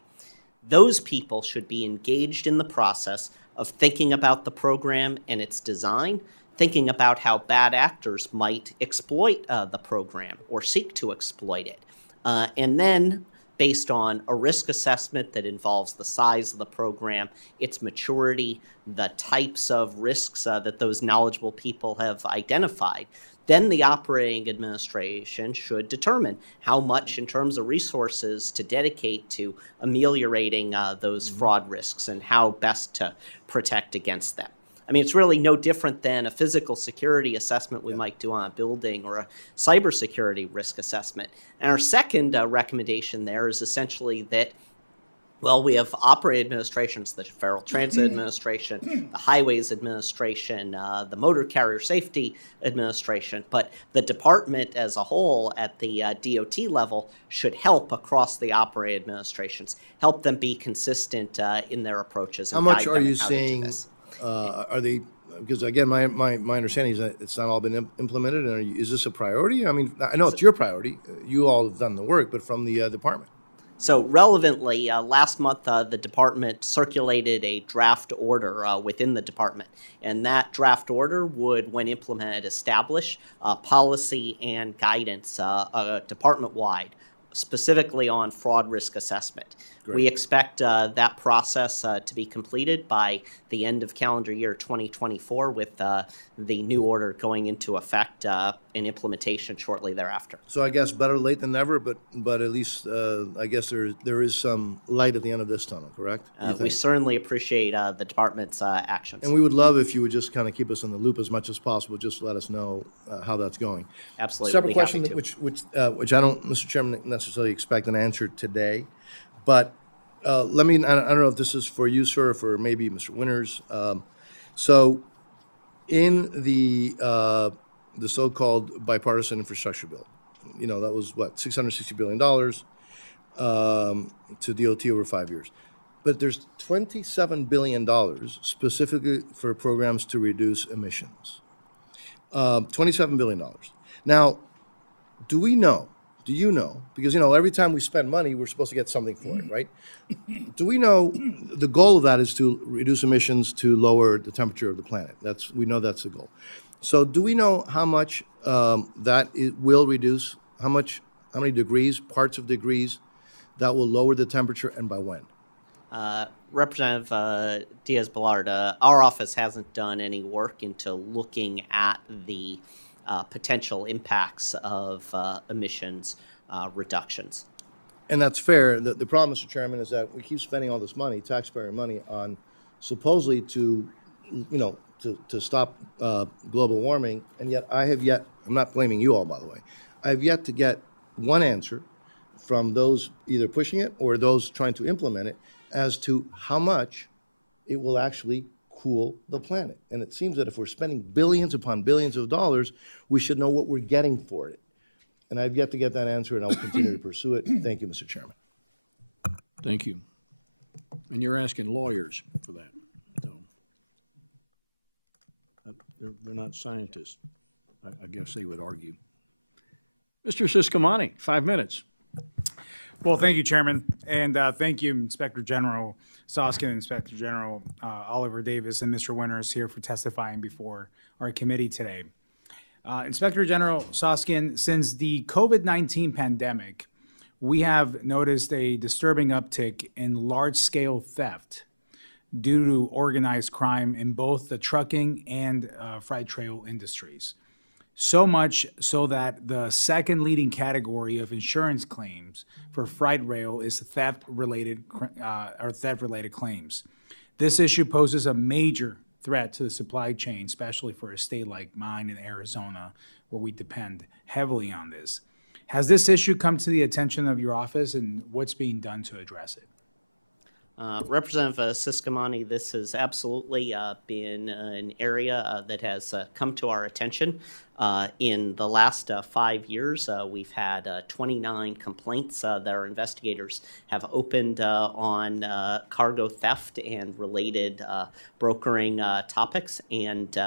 those people should be engaged in the process of thinking about the program and its design, thinking about how bad actors might exploit the program or seek to exploit it. And then, based on a risk assessment that involves the size of the program, its maturity, the types of risks that those knowledgeable people have identified, then the operating administration should determine how much in terms of resources to dedicate to ameliorating those fraud risks and how best to protect against them. I mean, it's really no different than a physical security assessment we might do on a building or a cybersecurity risk assessment. And our second recommendation there is essentially that, well, we have operating administrations, the Federal Transit Administration, the Highways Administration, the Motor Carrier Safety Administration, but the department as a whole at the DOT level should help across the operating administrations, help them be consistent in their approaches. How And much guide are them you in how to do saying, this. are they, because again, my understanding is that it's not all been implemented, and is this a priority? I mean, I know it's your priority, you all have done the work, but from the department. So relevantly, last month, the department circulated a draft order within the department. And that draft order would, when implemented, establish policy and guidance department-wide, specifically on fraud risk assessment. We expect that process to be completed by the end of calendar year 2024 with the new order going into effect and implementation shortly thereafter. So I guess better late than never, but at least I guess there is some light at the end of this tunnel, correct? You We think? certainly appreciate the department's actions. And we would love if you would just kind of keep us in the loop as much as possible, just let us know how that's going. Absolutely, Separate we'd be happy question, to. which I don't, Mr. Chairman, necessarily expect an answer today, but I don't know if this is for you, sir, or for maybe Mr. Winters. So in the so-called bipartisan infrastructure bill, that was what, $660 billion to DOT over 5 years. But there's $27 billion specifically for programs to reduce emissions. $27 billion. Now, do you know, because, every time we spend money, we're supposed to get something for it, right? Do we know the goal of that is to reduce emissions to lower the temperature of the planet? We know that's the goal. So do we know how much that it will reduce, how many degrees, parts of degrees that will lower the temperature, and by when? Representative Diaz-Balart, our office hasn't done any work into looking at the potential impacts of emissions reductions. And that's fair. The problem, Mr. Chairman, is that we keep spending all this money, taxpayer money, on supposedly to stop global warming, and yet I'm not blaming you all, by the way, I have yet to get one answer from those either pushing it or those trying to implement it as to how much it will actually cool the planet. And it seems that if we're spending billions upon billions of dollars, we should know what we're getting for it. And I've yet to get that answer, and I will continue to pursue it. Thank you, Mr. Chairman. Thank you. And you're asking lawyers for that. So they're not scientists, I guess they would argue. Mr. Siscomani, 5 minutes. Well, thank you, Chairman, and thank you, Inspector General Soskin, Inspector General Oliver Davis, and Mr. Winters here for testifying before our committee today. Inspector General Soskin, since the COVID-19 pandemic, we have noticed a disturbing uptick in large-scale theft due to organized crime in both the trucking and freight trail industries. So much so that the second leading category of insurance claims for freight rail is theft-related claims. This issue poses a major threat to the supply chain, especially for a state like mine in Arizona, where we depend heavily on this. Has this issue come to the attention of your office, and what's being done to address it? Representative Siscomani, this has absolutely been an area that has come to our attention. In the last 5 years, we've had 29 complaints that our investigators have opened on cargo theft and related brokering topics, and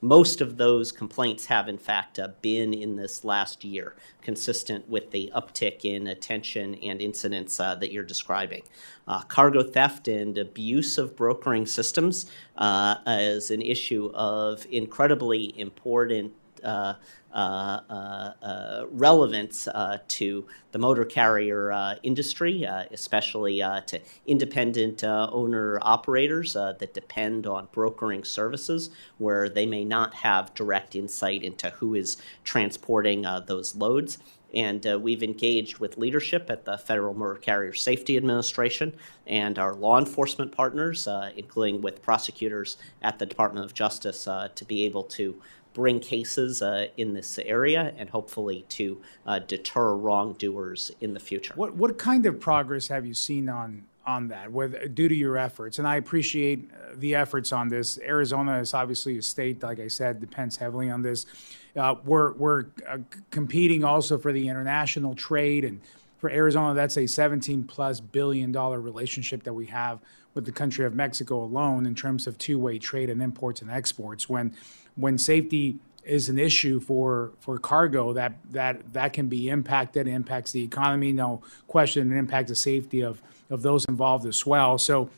most of those complaints have, in fact, been in this last year, consistent with the uptick in attention and incidents that you're describing. Cargo theft and abuse of brokering systems is an issue of incredibly important relevance to the motor carrier industry, especially to independent owner-operators that depend on brokering services where they may not have direct insight into who is transporting those loads. And we've engaged with leadership at the Federal Motor Carrier Safety Administration and our law enforcement partners, including with prosecutors at the Department of Justice, to be able to bring cases in this area and hopefully to deter wrongdoers in the future. What kind of progress have you seen on that due to your efforts? And I appreciate the efforts on this. Arizona is obviously a state, like I said, depends heavily on this. We're competing also for the international trade, and for Arizona, that's a $17+ billion relationship that we have with the country of Mexico alone in terms of two-way trade and imports and exports. When safety is an issue for cargo, that can be impacted. It impacts the economy, no question. It impacts the safety of those involved as well. So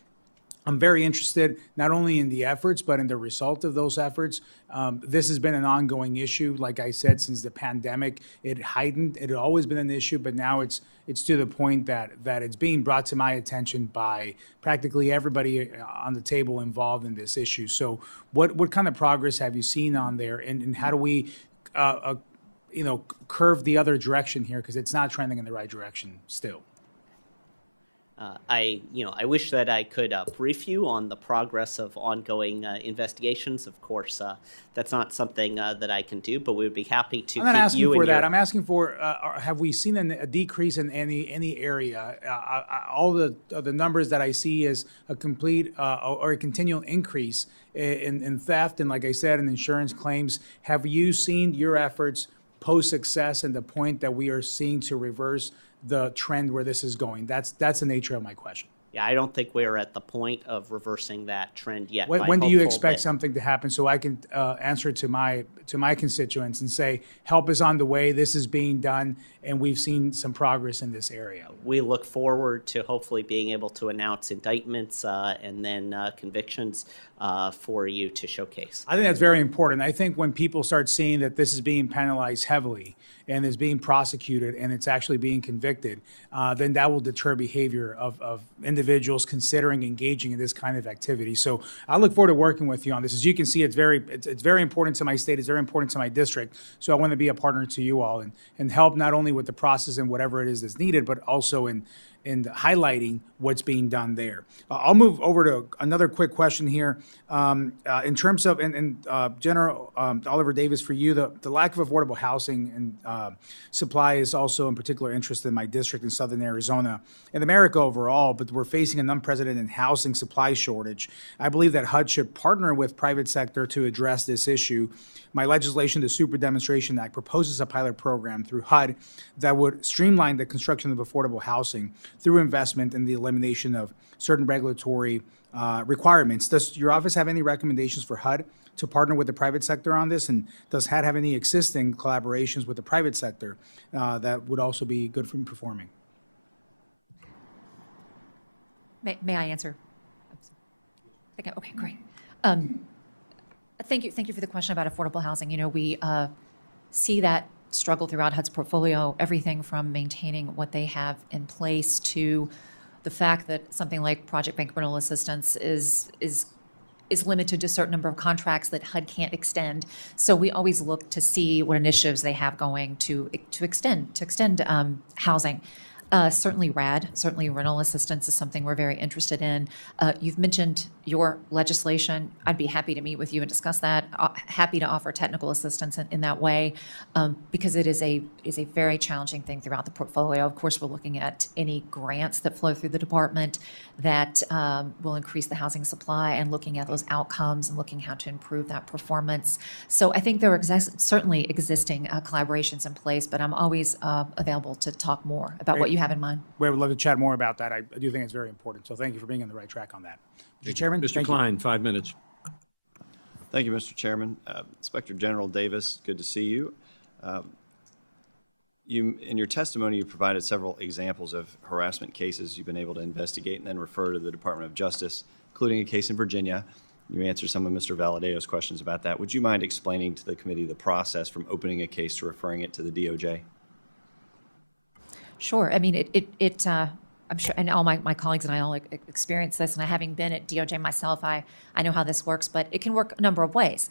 I'm very interested not only in the efforts, but in the result of those efforts. This has been an ongoing issue, like I said, since the pandemic. It heightened. It had always been an issue, but now it's to the point that it's being brought to my attention by practically everybody on the table involved in this issue. So what kind of progress have you seen on there, and how do we curve the other direction here, because it's not trending in the right direction still? I wish that I could brief you on the progress of ongoing investigations. Of course, that's not something that I can do, but we would be happy to. I'm not asking for that. I'm asking for have we seen a decrease in any area? All the numbers that I see is a complete or a continual increase in theft, and like I said, in insurance claims. Have you seen your efforts post success and the point that we are seeing to reverse the trend where this is going? That's the nature of my question. Yeah, I don't think we're at the point of reversing that trend yet. When do you expect something to happen so I can answer to my constituents and say, help is on the way, this is being done, and we've seen some progress in this area? We look forward to hopefully being able to announce indictments and then convictions for you to showcase. I think that's very important. I think when people start seeing that this is being penalized heavily and is being prosecuted and it's actually being convicted, then that will deter behavior of individuals considering engaging in this kind of activity. So I look forward to working with you on this. As you can see, it's very important to my state. It's very important to my district. So I want to be a partner to you all and help not only with the process and whatever it is that's needed, but also in highlighting what's being done there. I'll move over to another quick question here. In terms of, General Oliver Davis, for you, the lack of affordable housing and supply is also in particular interest in my district in southern Arizona and America overall, but we're facing an unprecedented housing supply shortage. I believe that HUD should partner with private sector to address this issue. My legislation, the Super Demonstration Act, proposes a pilot program through HUD that would streamline the construction of affordable housing through investment in the elimination of certain regulatory requirements. Does your office have any recommendations for HUD to partner with the private sector on this? And does HUD have any existing collaborations with the private sector that would also be good for performing? May I answer? Okay, great. Thank you for the question about affordable housing. You know, we see that struggle throughout HUD's portfolio, everything from maintaining what they have in place to the fact that something like Project Bank Rental Assistance is limited to a certain number of contracts that HUD can't extend. So we always look to see what initiatives they have going to extend housing. Certainly rental assistance is something we're very interested in. You've mentioned your legislation. I'd be happy to meet with you and discuss that. Happy to offer technical assistance in that way, because it is a very challenging thing throughout the portfolio. Of course, we're looking at any grants that flow through the department that will increase the housing supply and looking at those outcomes and looking how to improve that performance. So I think there are certainly existing collaborations in place, but I'm always available to talk more about what you have in mind. We would love to chat more about that. I do think it's very important. So thank you for being on the right track on that. Mr. Chairman. Mr. Klein, 5 minutes. Thank you, Mr. Chairman. Inspector General Davis, good to see you. In your testimony, you provided several examples of harassment cases you've been able to investigate and then refer to the Department of Justice, including a case in Virginia. You answered some of Mr. Valadeo's questions about that. Would you mind explaining to the committee the process from opening a case to referring it to the DOJ? Sure. I mean, I'm sure, and all my colleagues and I all experience this, and having been at DOJ myself, I know how this works, but it can work a number of ways.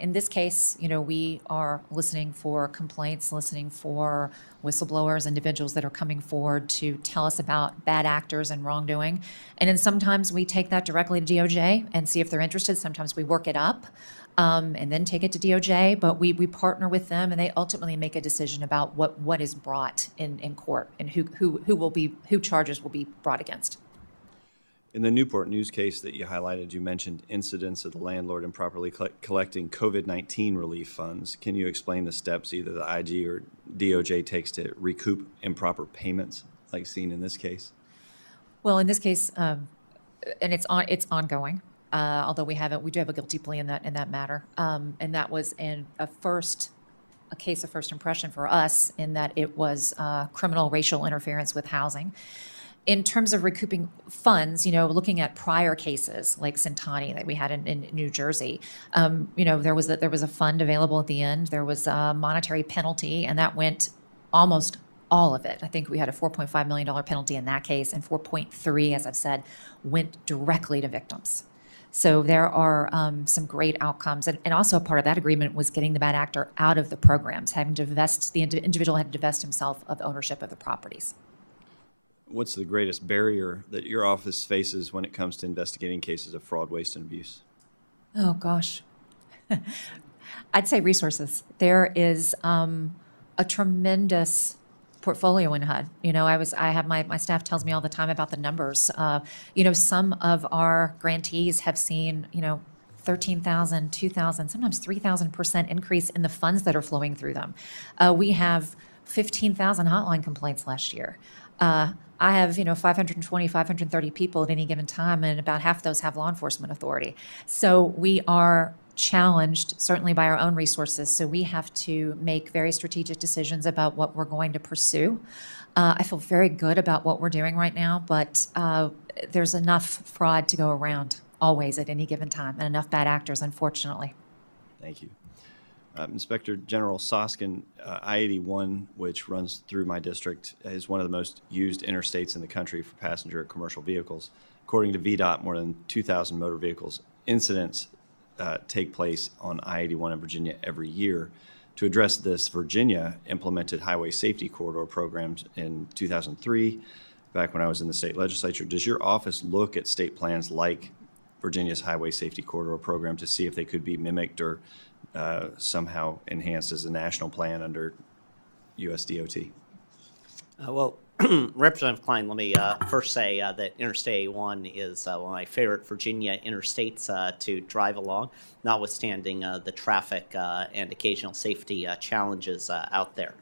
In this case, we are listening for complaints, listening for whistleblowers, individuals that are coming forward to tell us about bad actors and wrongdoing. And then sometimes we take that directly to DOJ and see if they're interested. Sometimes we work it up and then take it to DOJ, but we partner with them, and they ultimately make a decision about what is brought in court and who charges will be brought against. In the Newport News case that you highlighted, you mentioned incidents of the landlord improperly collecting COVID-19 relief funds. Can you explain the steps either the IG or DOJ takes to recoup improper payments like seen in this case? Well, in this case, and it's ongoing. Although we do have a guilty plea in that matter, and that was a case of first impression for us in that it was criminal racial interference with housing. In terms of recouping funds, looking at prior cases like Centani that we had in New Jersey, there was a fund available at the end. There was a monetary penalty, and that went almost all of it. I think we had a $4.5 million penalty in that case, and 4.3, as I've said, went directly to victims. So there are some great outcomes. And also a part of that agreement was getting the bad actor out of the programs, having to divest, the individual had to divest himself of ownership of the properties. What's the greatest barrier that your office faces when it comes to investigating cases of fraud, waste, and abuse? Oh, gosh. I'd say resources. There is a tremendous portfolio in HUD. I have my staff tells me all the time about the numbers. Some of our grantees have seen, 13,000, 2,000, sometimes 3,000% increase in the funds that are flowing through them. We have 15,000 hotline complaints last year. I have, 520, 530 people at any given time, and about half of those have law enforcement authority. So we are challenged, certainly by our own resources, so we have to make very strategic decisions about what we're going to pursue. I feel very good about what we're doing right now, but there's enough fraud to go around always at any given time, and enough bad actors, unfortunately. Thank you. Inspector General Soskin, I-81, which runs through my district, is one of the most used interstates in the country for passenger and commercial vehicles. According to VDOT, more than 2,000 motor vehicles incidents take place on I-81 in Virginia every year. To address this, Virginia implemented highway safety corridor programs in 2003, back when I was in the state legislature. Does your office look at state plans like Virginia's highway safety corridor program to see if they could be mimicked or somehow enhanced as a national plan under USDOT? Well, Representative Klein, let me first say that Interstate 1 is one of my favorite Virginia interstates to drive along, notwithstanding the traffic and occasional safety challenges out there.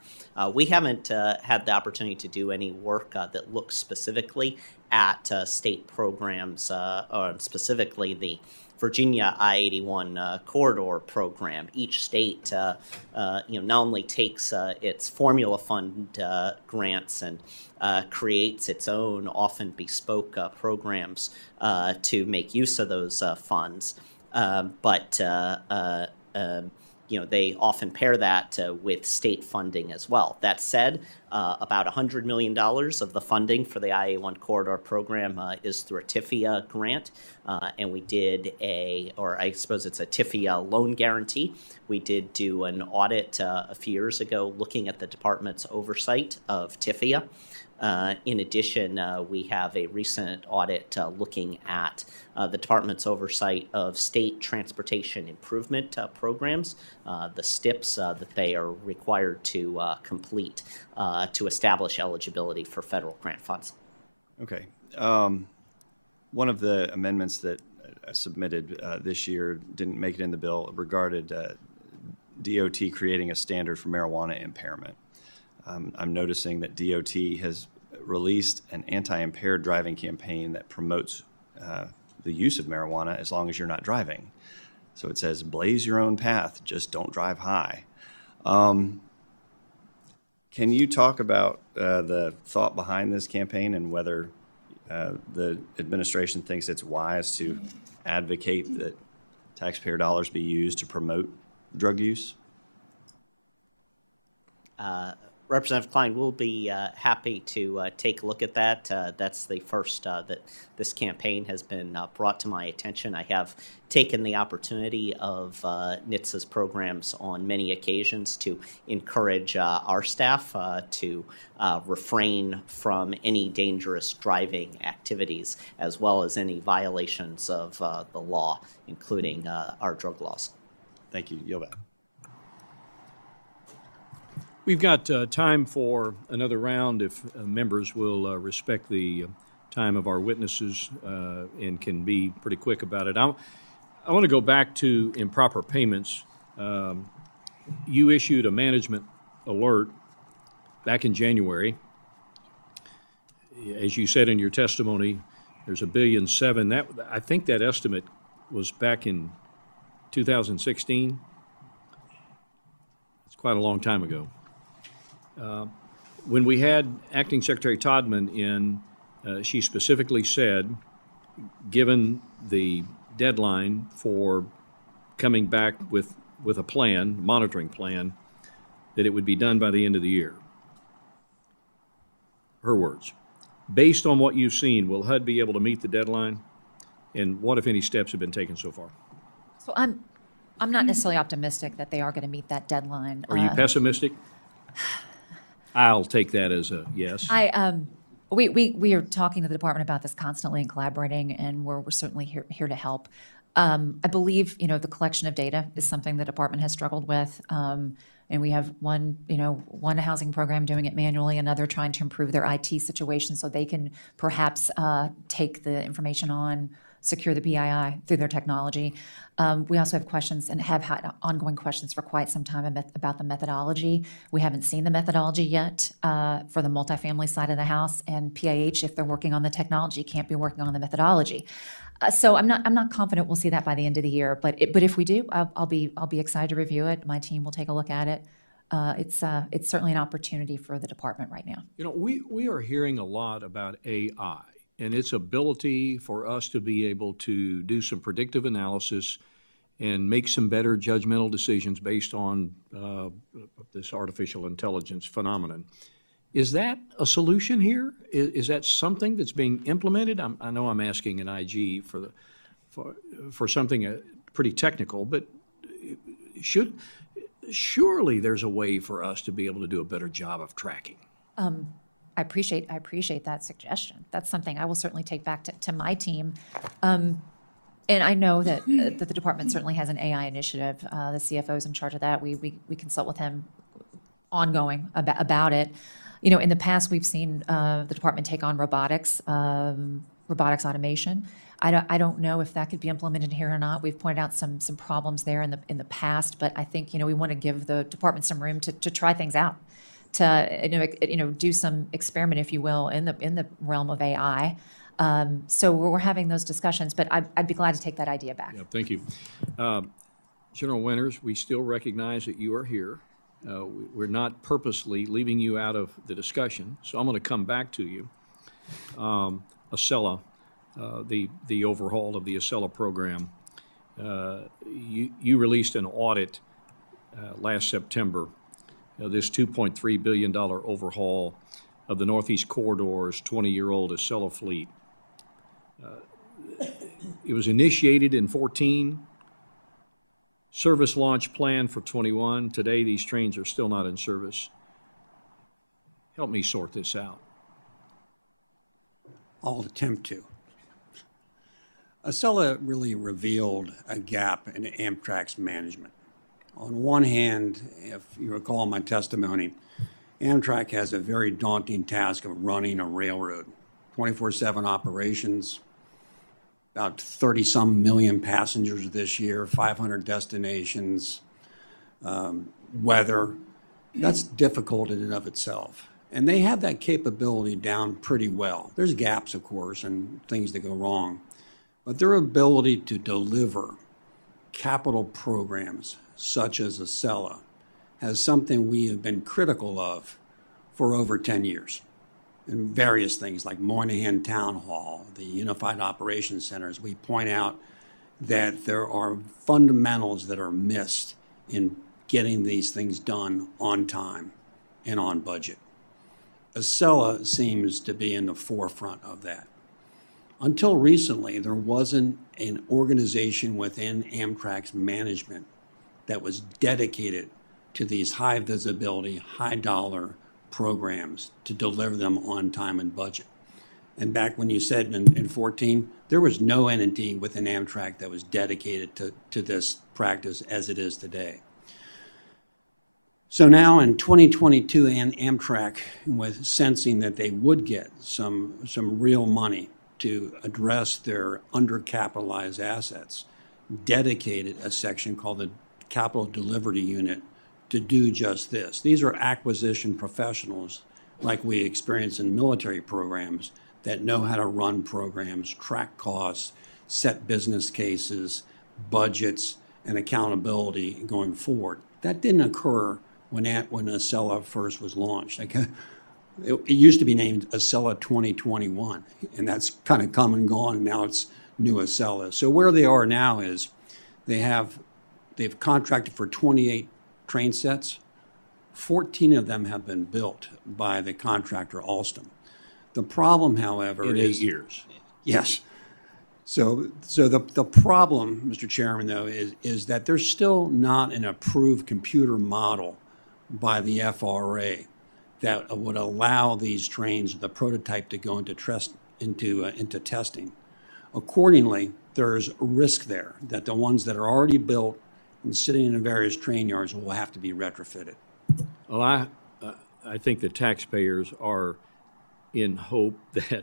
We haven't had the opportunity to do any work that looks specifically at state programs, or specifically the Virginia I-81 corridor program. Each state, not only takes its formula fund grants and creates its own often bespoke programs to make use of those funds, but they often pair that with state funding as well. That said, about $100 million of the funding for the I-81 corridor program is through a TIFIA grant, and we did I suppose it's a TIFIA loan guarantee. We did do an audit a few years ago looking at the department's oversight of TIFIA. In addition, we have a recent audit looking at the department's oversight of state transportation improvement programs, the STIPs that they are required to complete to establish eligibility for federal grant funds. Okay. One of the amendments that I submitted this year didn't make it in the bill regarded DOT creating a standard for marijuana impairment. I'm noticing that DOT has released an anti-impaired driving campaign that promotes the use of marijuana as long as you're not driving. So it says, blaze your own path, just don't drive high. Can you talk about the thought behind this campaign and whether the administration thinks it's wise to advocate that taxpayer dollars be used to promote drug use? Representative Klein, we'll be happy to take a look at that. That's the first that this campaign has been brought to my attention. I have taken the opportunity of NHTSA's programs on many occasions to encourage our staff to refrain from any dangerous driving activities, as well as any violations of the law, including our drug laws. Thank you. Yield back. We've got time for another round if members will respect the time of our witnesses and can be pretty quick about it. I want to go back to improper payments. You issued a management alert back in January. As you said in your testimony, there's $1.7 billion. I think that estimate was back in 2016. It's quite a long time ago. When we had Acting Secretary Todman in, she specifically said, given the deadline for coming back with a plan, monitoring plan, that it would be done by the end of the year. Her words. Based on what you've seen, will HUD be able to meet the deadline? And what, if any, steps have been taken so far? So I'm not necessarily optimistic that they are going to meet that deadline. Are you pessimistic? I'll take that as a yes. We are talking to the department about this constantly and collaborating, and we're certainly here to help. I believe, the collection of data is something the department has struggled with. And we have one housing program doing it manually, another trying to improve their IT situation so they can perhaps take the information on, secure the PII through their technology. We also have questions and have had ongoing questions for quite some time about the methodology. We haven't seen the methodology yet for the multifamily side of the house, and PIH, if they're working on the technology, can't be working on the methodology. So I'm not confident we'll see that by the end of the year. But if we do, I'll be excited to review it. My team will take a look at it. It's certainly an opportunity for the department right now. We are hearing a lot about AI and its ability for us to be able to do some predictive analysis and make some better judgmental decisions based on this artificial intelligence phenomenon. Is that a solution here? Is that something that's being implemented? I know I'm asking an IG for something pretty technical, but surely there's a way for us to be able to do a better job of tracking. I appreciate that suggestion. That's something I will certainly take back to my team. And I know that the department certainly has an AI initiative. The CFO is in charge of that. We consult with him ongoing about it. In the past, we've seen the department take on robotics automation. I don't know if that could be implemented here or not. We've pointed out some problems there in the past, but I think we want to give the department some room to try things out, to do some experiment, if you will, in the realm of AI. So we're having those discussions, but I'd be glad to take that idea back. Yeah, thank you. General Winters, we still recognize that you are here. We're not purposely leaving you out of the discussion, so I'm going to come back to you. ACELA, the overhaul of the ACELA program. You released an audit last September. This $2.3 billion overhaul of the Northeast Corridor's 20-year-old ACELA fleet. It was initiated in 2014. Service launch plan for 21. Today, these trains are still not in service. Help me sort this out. I'll attempt to. ACELA really revealed a gap in Amtrak's management. On one hand, if you recall my testimony, Amtrak has a very daunting task of running a railroad. 24/7 operations, about 30-some million passengers this year, 500 destinations, weather. That's difficult in and of itself. And they have that capability down pretty well. There's gaps, of course, and things that go wrong. But their ability to deliver capital programs such as ACELA has something we have been critical of for over 10 years. And various things like Moynihan Town Hall, the Unified Operations Centers, we point out that there are fundamentals that are missed in getting these things done on time and on budget. Acela seems to be in the forefront of that. Until recently, there wasn't an organization within Amtrak's management that was dedicated to these high visibility, high dollar programs to deliver them on time and budget. And back when you said in 14, there was no entity within Amtrak that was dedicated to this practice as it is today. So now in 2022, and Amtrak was sensing that they would get some real money to address their undercapitalized assets, dedicated a section called the Capital Delivery Unit to do just this. These are acquisition professionals like we experience in military programs that know how to run programs, track costs, set business cases, budgets, and accountability going forward. That didn't occur when Acela first was launched. It used to be named Acela 2021, and that's kind of come and gone, and now it's new Acela. So where they are now is they've contracted for 28 train sets. 14 of them have been built by the contractor Alstom. The problem, however, In is 8 years. Yes. So the problem, Mr. Chairman, though, is that there's still not an approved computer model by the FRA that would allow these trains, the prototype, to go into testing. Accordingly, there's risk there that the ones that are already built and sitting in the various train yards will have to be retrofitted. Well, I think the taxpayers are in hope that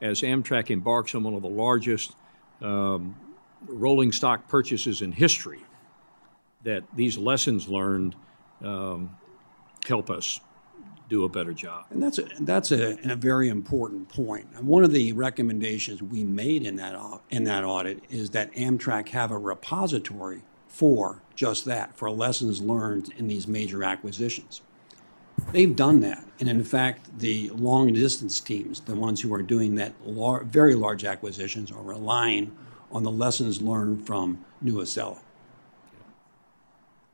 as Amtrak embarks on one of the largest rolling stock purchases in history, that these lessons learned help us do a better job. And that's a very important point. And one of the recommendations we made in that audit is that Amtrak have a repository for just that, for lessons learned in these major acquisitions. They've done that. And in fact, the long distance teams, the ones who are doing that very large acquisitions, are relying on the lessons learned from New Acela.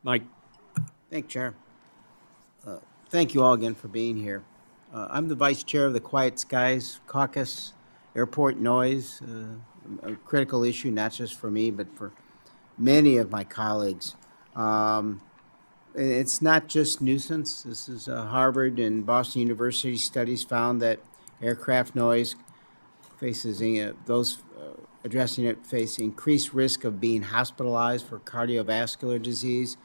Mike. Thank you, Chair. Thank you all again for being here. I'm the Vice Chair of the Quiet Skies Caucus. Airport noise, a critical issue, not just for me, but for many of my colleagues. It's not just nuisance. This is Harvard and Boston University studies found that aircraft noise faces, those addressing it face increased risk of being hospitalized for cardiovascular disease.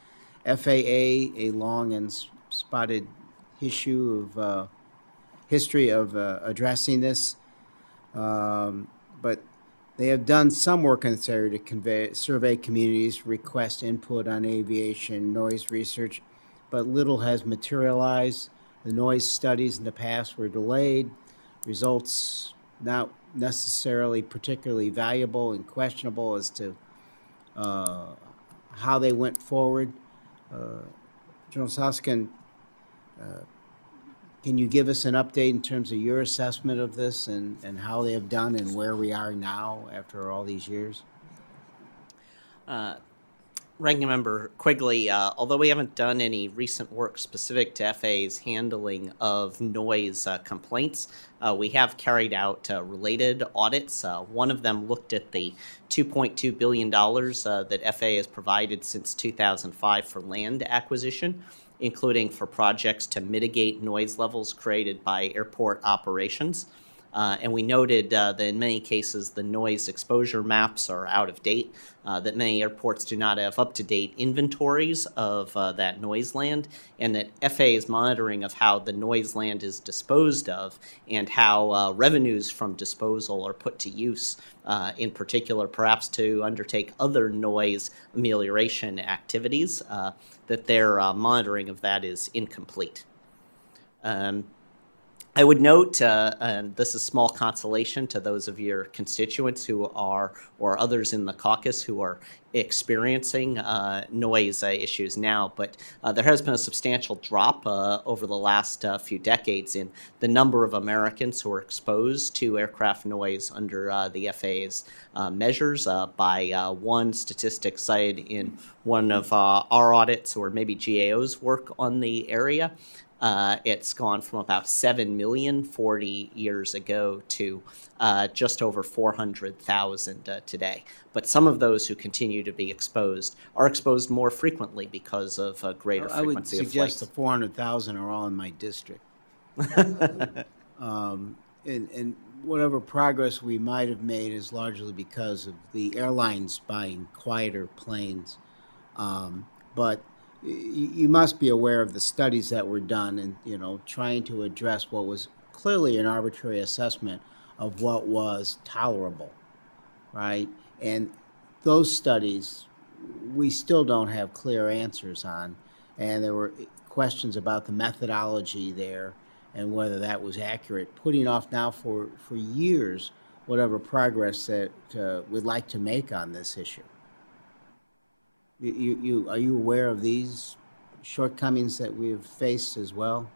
FAA, a long and spotted history of addressing this, but they have done some work in this area to survey communities, request input on aviation noise research, but little has materialized. The noise studies in the past were delayed, results not necessarily particularly valuable and questionable as to how they went forward. General Soskin, can you give us an update in terms of your assessment of this and how they have done and where we are now after all these years? Ranking Member Quigley, although we haven't done any recent work specific to FAA's handling of noise complaints, we have carried out related audits. One of them looked at the $2.2 billion that FAA has provided since 2005 for land acquisition, including for projects to mitigate noise levels created by airport operations. And we noted that in many cases the noise exposure maps are out of date, that many airports do not have up-to-date inventories of that noise land, and that FAA's monitoring of how the noise land is disposed of and how revenues from disposal are put to use, in particular perhaps to undertake other noise amelioration activities, that their monitoring of that is incomplete. I would note, and this is small consolation to those of your constituents who are, or others in the caucus who are experiencing noise issues now, but there has been a substantial drop over the last few decades in the number of Americans who are exposed to aircraft noise under the FAA's measures. By one statistic cited in one of our audits, or maybe GAO's work on the area, it's gone from about 7 million 40 years ago to just over 400,000 today. But some of those who continue to be exposed are exposed more frequently because of greater I would frequency of suggest flights. the 400,000 are all in my district. And whatever progress we might have made is largely because of the airlines buying quieter planes. But you must be aware of the studies that were done and, trying to address what was clearly an arbitrary assessment of what was tolerable, right? And those studies, we still don't have clear answers on. And there were questions about the methodology there and whether that was accurate, putting off now for years whatever progress that we'd like to make on this issue. Are you aware of these shortcomings that we've faced as well?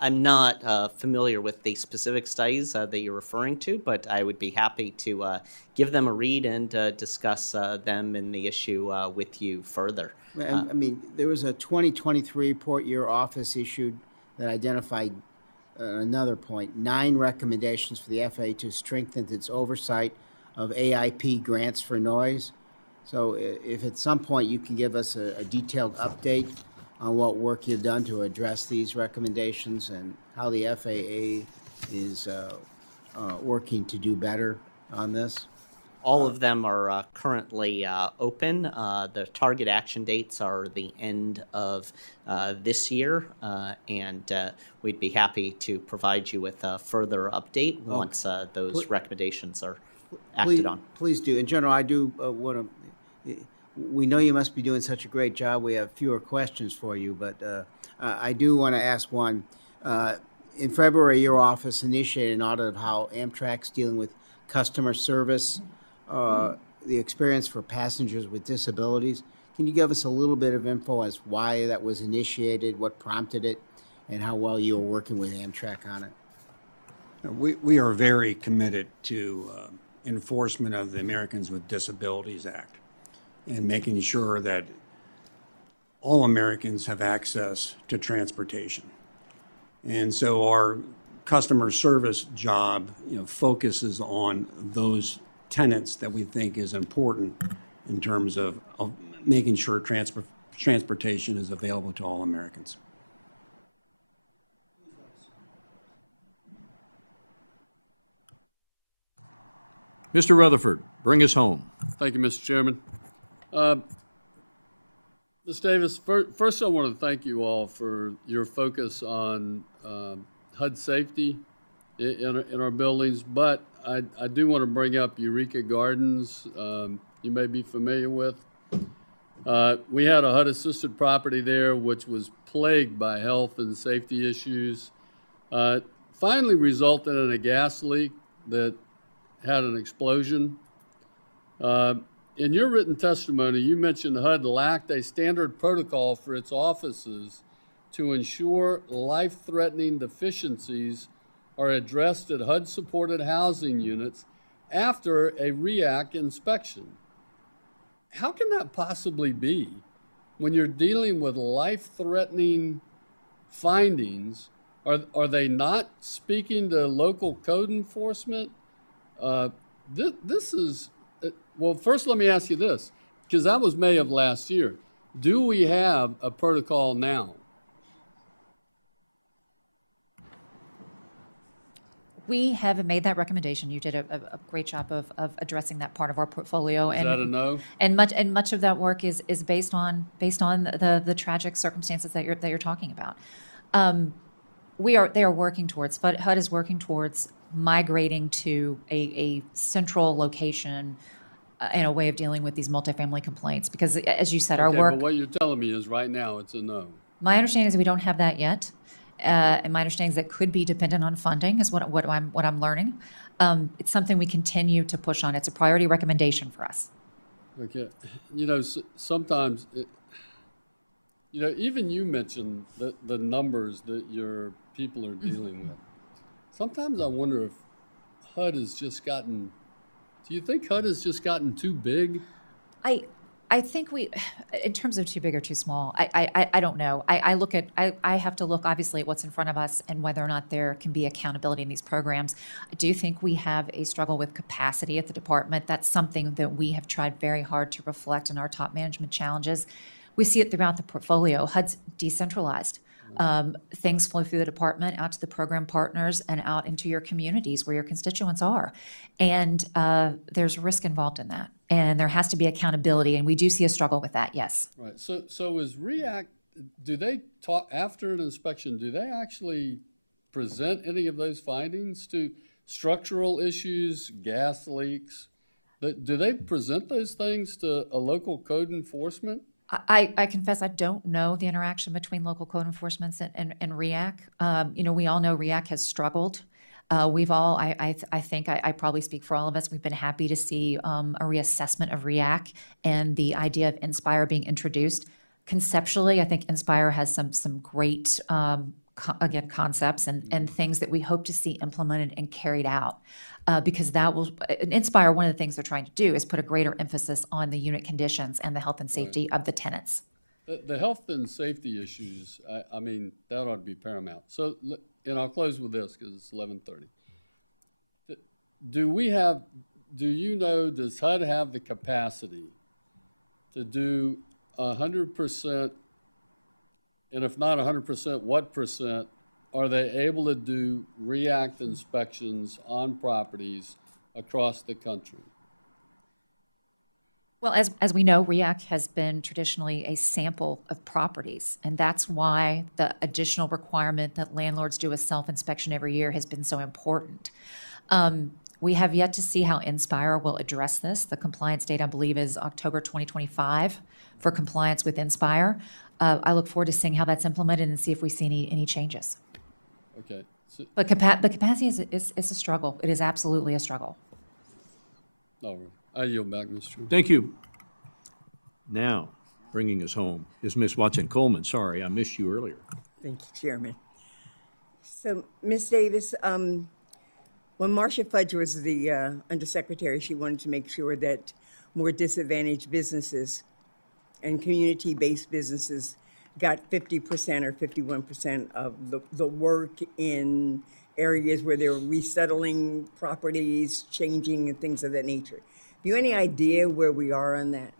I'm not familiar with the specific studies that you're referring to, but I would be happy to give them a read and discuss them and the issue with you further. I mean, there was a 2023 report your office issued that identified another point, 9 recommendations for the FAA to strengthen its oversight of AIP grants for noise. So if at some point you can give us a detailed update on what work you've done to address these recommendations and how the FAA is working to do better on this. All of them are currently open. The target action dates are the end of this year, and we'd be happy to provide you with a further update once those recommendations are acted on. Please do. In general, I do want to. We know you must be doing such a great job. We have fewer questions for you, but I do want to ask one. In February, your office initiated an audit of how Amtrak's dealing with customer service, the experience for passengers with disabilities. Can you give us a little bit of info as why that was initiated, what prompted it, and how well you were working with Amtrak on it? We are very committed to enforcement of the Americans with Disabilities Act and making sure that all Americans have access to transportation. And so our customer service job, focuses on those tenets that we think is important in terms of making sure transportation is available to all Americans. Mr. Rutherford, bring us home. Thank you, Mr. Chairman. Ms. Davis, first I want to thank you all for your focus on HUD safety in our buildings, but I do want to bring up Eureka Gardens, you may be familiar with. We had a HUD-assisted property there which was plagued by health and safety issues. Finally resulted in a gas leak that had an explosion. In your written testimony, you mentioned HUD lacked a standard protocol for its offices to ensure life-threatening deficiencies are addressed at HUD-supported housing units after a REAC inspection. How can that possibly be when you're dealing with life-threatening findings? Are they not speaking to local code enforcement? This is, well, first let me ask you this, because that was May of last year. Do we have a protocol now? We have made that recommendation. You did a great job of addressing that part of our portfolio. Is that a no? And much of that work is based on the tragic circumstances that you're talking about. They are working towards, but HUD is working towards migrating to a central location and a way of dealing with these multifamily complaints. Because as you said, our Okay, work. but what you're telling me is right now it's a no. My understanding is we don't have that yet. And my understanding is that could be dependent on funding, is what I'm learning. It's something we continue to push on. It's a priority recommendation for us. Okay. You know, sometimes, even you mentioned the numbers that your people are dealing with. Sometimes I wonder if HUD has just gotten, do you think HUD has just gotten too big? I think in terms of too big or too small, I don't know. I have to look obviously at what's in front of us and whether or not there can be accountability in these programs. I do think we have a struggle with capacity at the department. That's something that we have tried very hard to reflect in our top management challenges. We see it throughout the portfolio. HUD's decentralized. Things flow through the department, out to the program partners, and out into your communities where your constituents are. And there's risk involved in that. And there has to be accountability, and we do see a struggle with that, yes. Right. So is REACT, do they talk, after an inspection, do they actually present any of those findings to structural issues, gas leaks? Do they present those things to a local code enforcement? I confess I don't know the interaction between local code enforcement and REACT. We all know REACT has struggled. We've all, I think I probably speak for all of us, we've been happy to see a reassessment of REACT and the idea of Inspire being introduced. Conceptually, I think Inspire has some great, concepts and things that we hope to see implemented and carried out. Because that will, Inspire, one of the things they're trying to do is put a greater emphasis on the unit conditions and the health and safety of the tenants. The health and safety issues, I mean, that ought to be paramount. So, and I'll close with this because it's 11:30. Does HUD have the capacity to do 100%, and if not 100%, what percent are they able to do REACT inspections on properties across the country? Well, as we know, REACT has been traditionally a sample of properties, and that's why the additional requirement that landlords do a self-inspection every year has been so important. We have yet to see how Inspire will address this. The compliance date, I believe, is October 2025 for compliance with Inspire. I look forward to seeing how that's implemented and see if we see any changes. Okay. But capacity is a struggle. It is absolutely a struggle. All right. I yield back, Mr. Chairman. Thank you. Now, bringing us home is Ms. Watson-Coleman. Sorry, I missed you earlier. Thank you, Chairman. So, Ms. Davis, when Marcia Fudge was the undersecretary, she wanted to make sure that more disadvantaged businesses and community-based businesses got 50% or 51% of the work in areas where they were resettling properties, changing, and things of that nature. Do you have any idea where we are on that?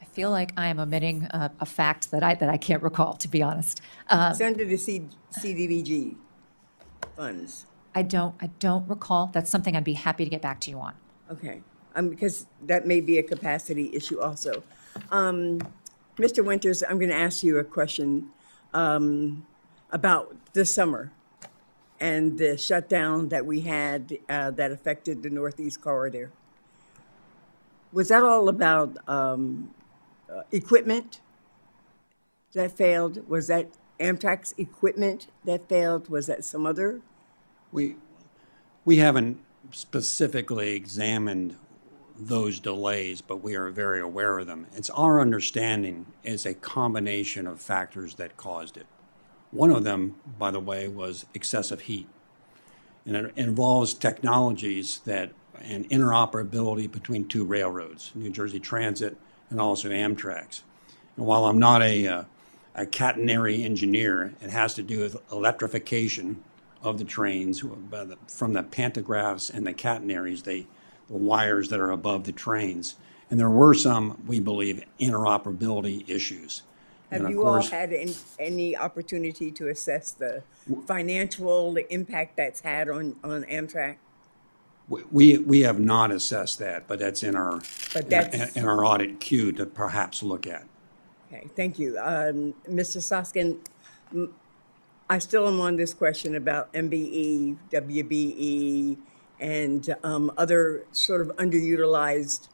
I feel like I am omitting a fact that I can't recall, to be honest. It's under the CDBG funds. I don't recall. That's something I'd be happy to get back to you on. Okay, because that may be a capacity issue also. Mr. Winters, I'm going to ask you a question about this summer and the shutdown that we had that affected the Northeast Corridor. Was that all about equipment that failed? Was that Amtrak's equipment that failed? Was that some other? We haven't specifically examined those delays, but we are very aware of them. It's our understanding it's a combination of factors that caused it. One of them, by the way, was excessive heat. And it involves technologies and interoperability between two railroads, New Jersey Transit and also Amtrak's. And while I'm not a catenary engineer, it has to do with electrification of the trains from the pantographs and the catenaries, the wires that are above the trains. And there were some, we believe, interoperability issues. Have you all had any opportunity to assess the financial impact that's had on Amtrak? We have not assessed that, but that's in our audit queue to perhaps look at. Okay, thank you. Mr. Soskin, I still am on this question about MBE, WBE, and other sort of underutilized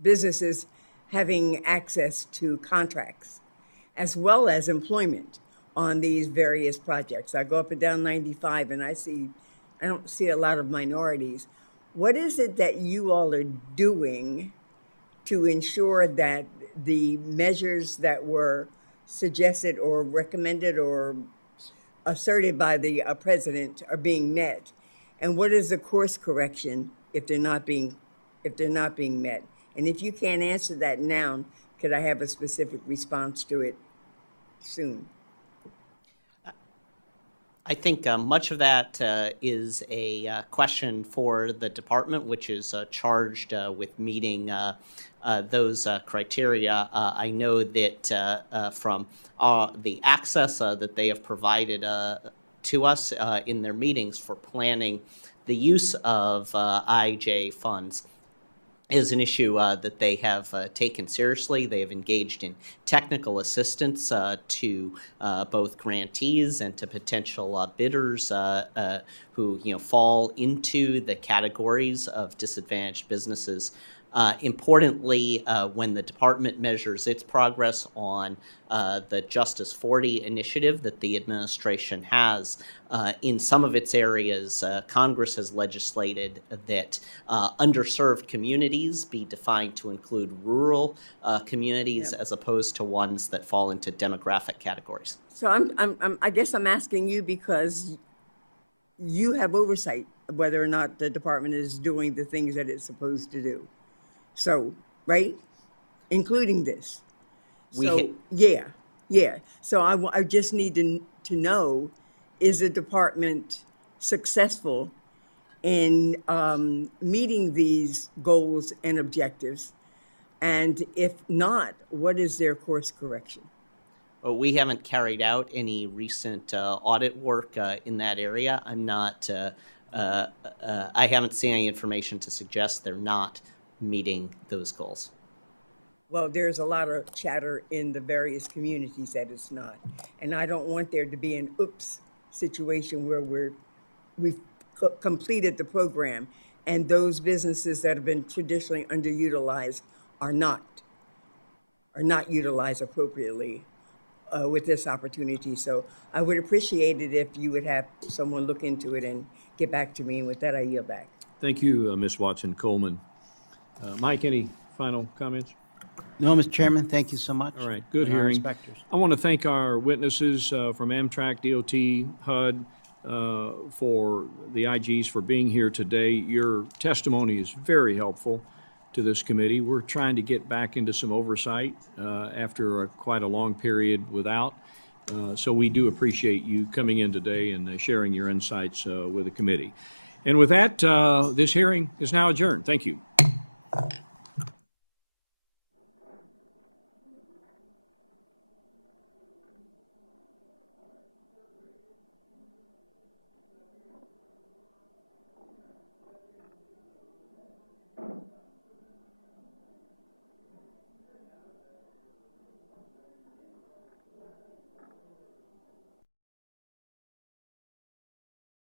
businesses. having access to contracts as well as employment on these various projects. I go up and down 95 and I don't see a lot of minorities. What is it that you all are doing to ensure that the measures that were suggested or recommended or asserted by the president are being met? And what is the course correction if they're not being met? And if you can't answer that now, could I have a specific response to it soon? I think much of that is a question for the department, which is charged with meeting those criteria. I know that from the access that they have provided to us in their meetings for planning the use of IJ funds is an issue that they have taken seriously. They have engaged in technical assistance to both grantees and to potential bidders who fall into the categories of disadvantaged businesses. Importantly, when the department measures its progress on the Justice 40 initiative that the administration has, in some of its areas, Congress has legislated that underserved communities be defined to include rural communities as opposed to ones that fall into demographic categories. So I guess I'm asking you because you have oversight of whether or not the department is doing the things that it's supposed to do. So, right? Including this. Yeah. So I just need to know, is the department successful in meeting these goals and objectives? And if not, what is their course correction? Well, we haven't carried out any recent audit work in that area. I haven't seen any information to suggest they're not meeting those goals. Well, there's a lot of chatter in the various communities that it's not. And I don't want there to be an oops situation where we've completed the program and those businesses that have been traditionally underutilized are not utilized appropriately with this opportunity. So I would appreciate it if you would have someone look into it and get back to me. And with that, I yield back. Thank you, Ms. Watson-Coleman. Mike, any final comments? No, Mr. Chairman, thank you so much. All right, good And our hearing. inspectors. I want to thank our witnesses from Amtrak, DOT, HUD, for the IGs for being here today. Your testimony is very helpful to this committee. We're trying to get back into some oversight after quite a long period without. So we do appreciate you coming in today and sharing your insights with the committee. And with that, this hearing is now adjourned. Thank you.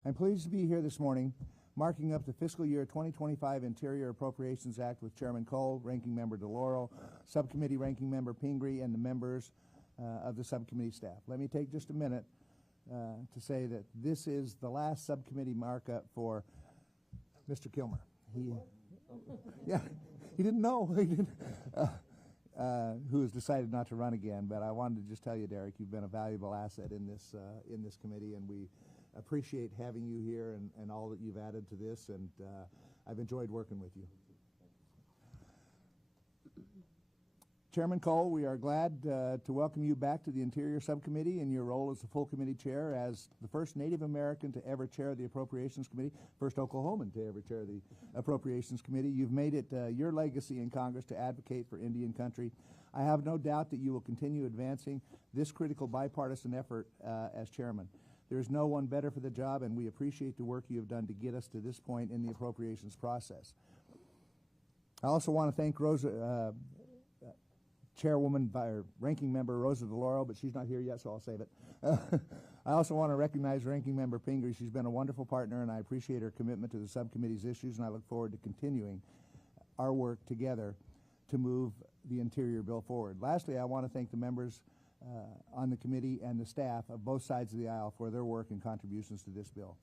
I'm pleased to be here this morning, marking up the fiscal year 2025 Interior Appropriations Act with Chairman Cole, Ranking Member DeLauro, Subcommittee Ranking Member Pingree, and the members of the subcommittee staff. Let me take just a minute to say that this is the last subcommittee markup for Mr. Kilmer. He didn't know. Who has decided not to run again. But I wanted to just tell you, Derek, you've been a valuable asset in this committee, and we appreciate having you here and all that you've added to this, and I've enjoyed working with you. Chairman Cole, we are glad to welcome you back to the Interior Subcommittee in your role as the full committee chair, as the first Native American to ever chair the Appropriations Committee, first Oklahoman to ever chair the Appropriations Committee. You've made it your legacy in Congress to advocate for Indian country. I have no doubt that you will continue advancing this critical bipartisan effort as chairman. There is no one better for the job, and we appreciate the work you have done to get us to this point in the appropriations process. I also want to thank Rosa, Chairwoman or Ranking Member Rosa DeLauro, but she's not here yet, so I'll save it. I also want to recognize Ranking Member Pingree. She's been a wonderful partner, and I appreciate her commitment to the subcommittee's issues, and I look forward to continuing our work together to move the Interior bill forward. Lastly, I want to thank the members on the committee and the staff of both sides of the aisle for their work and contributions to this bill.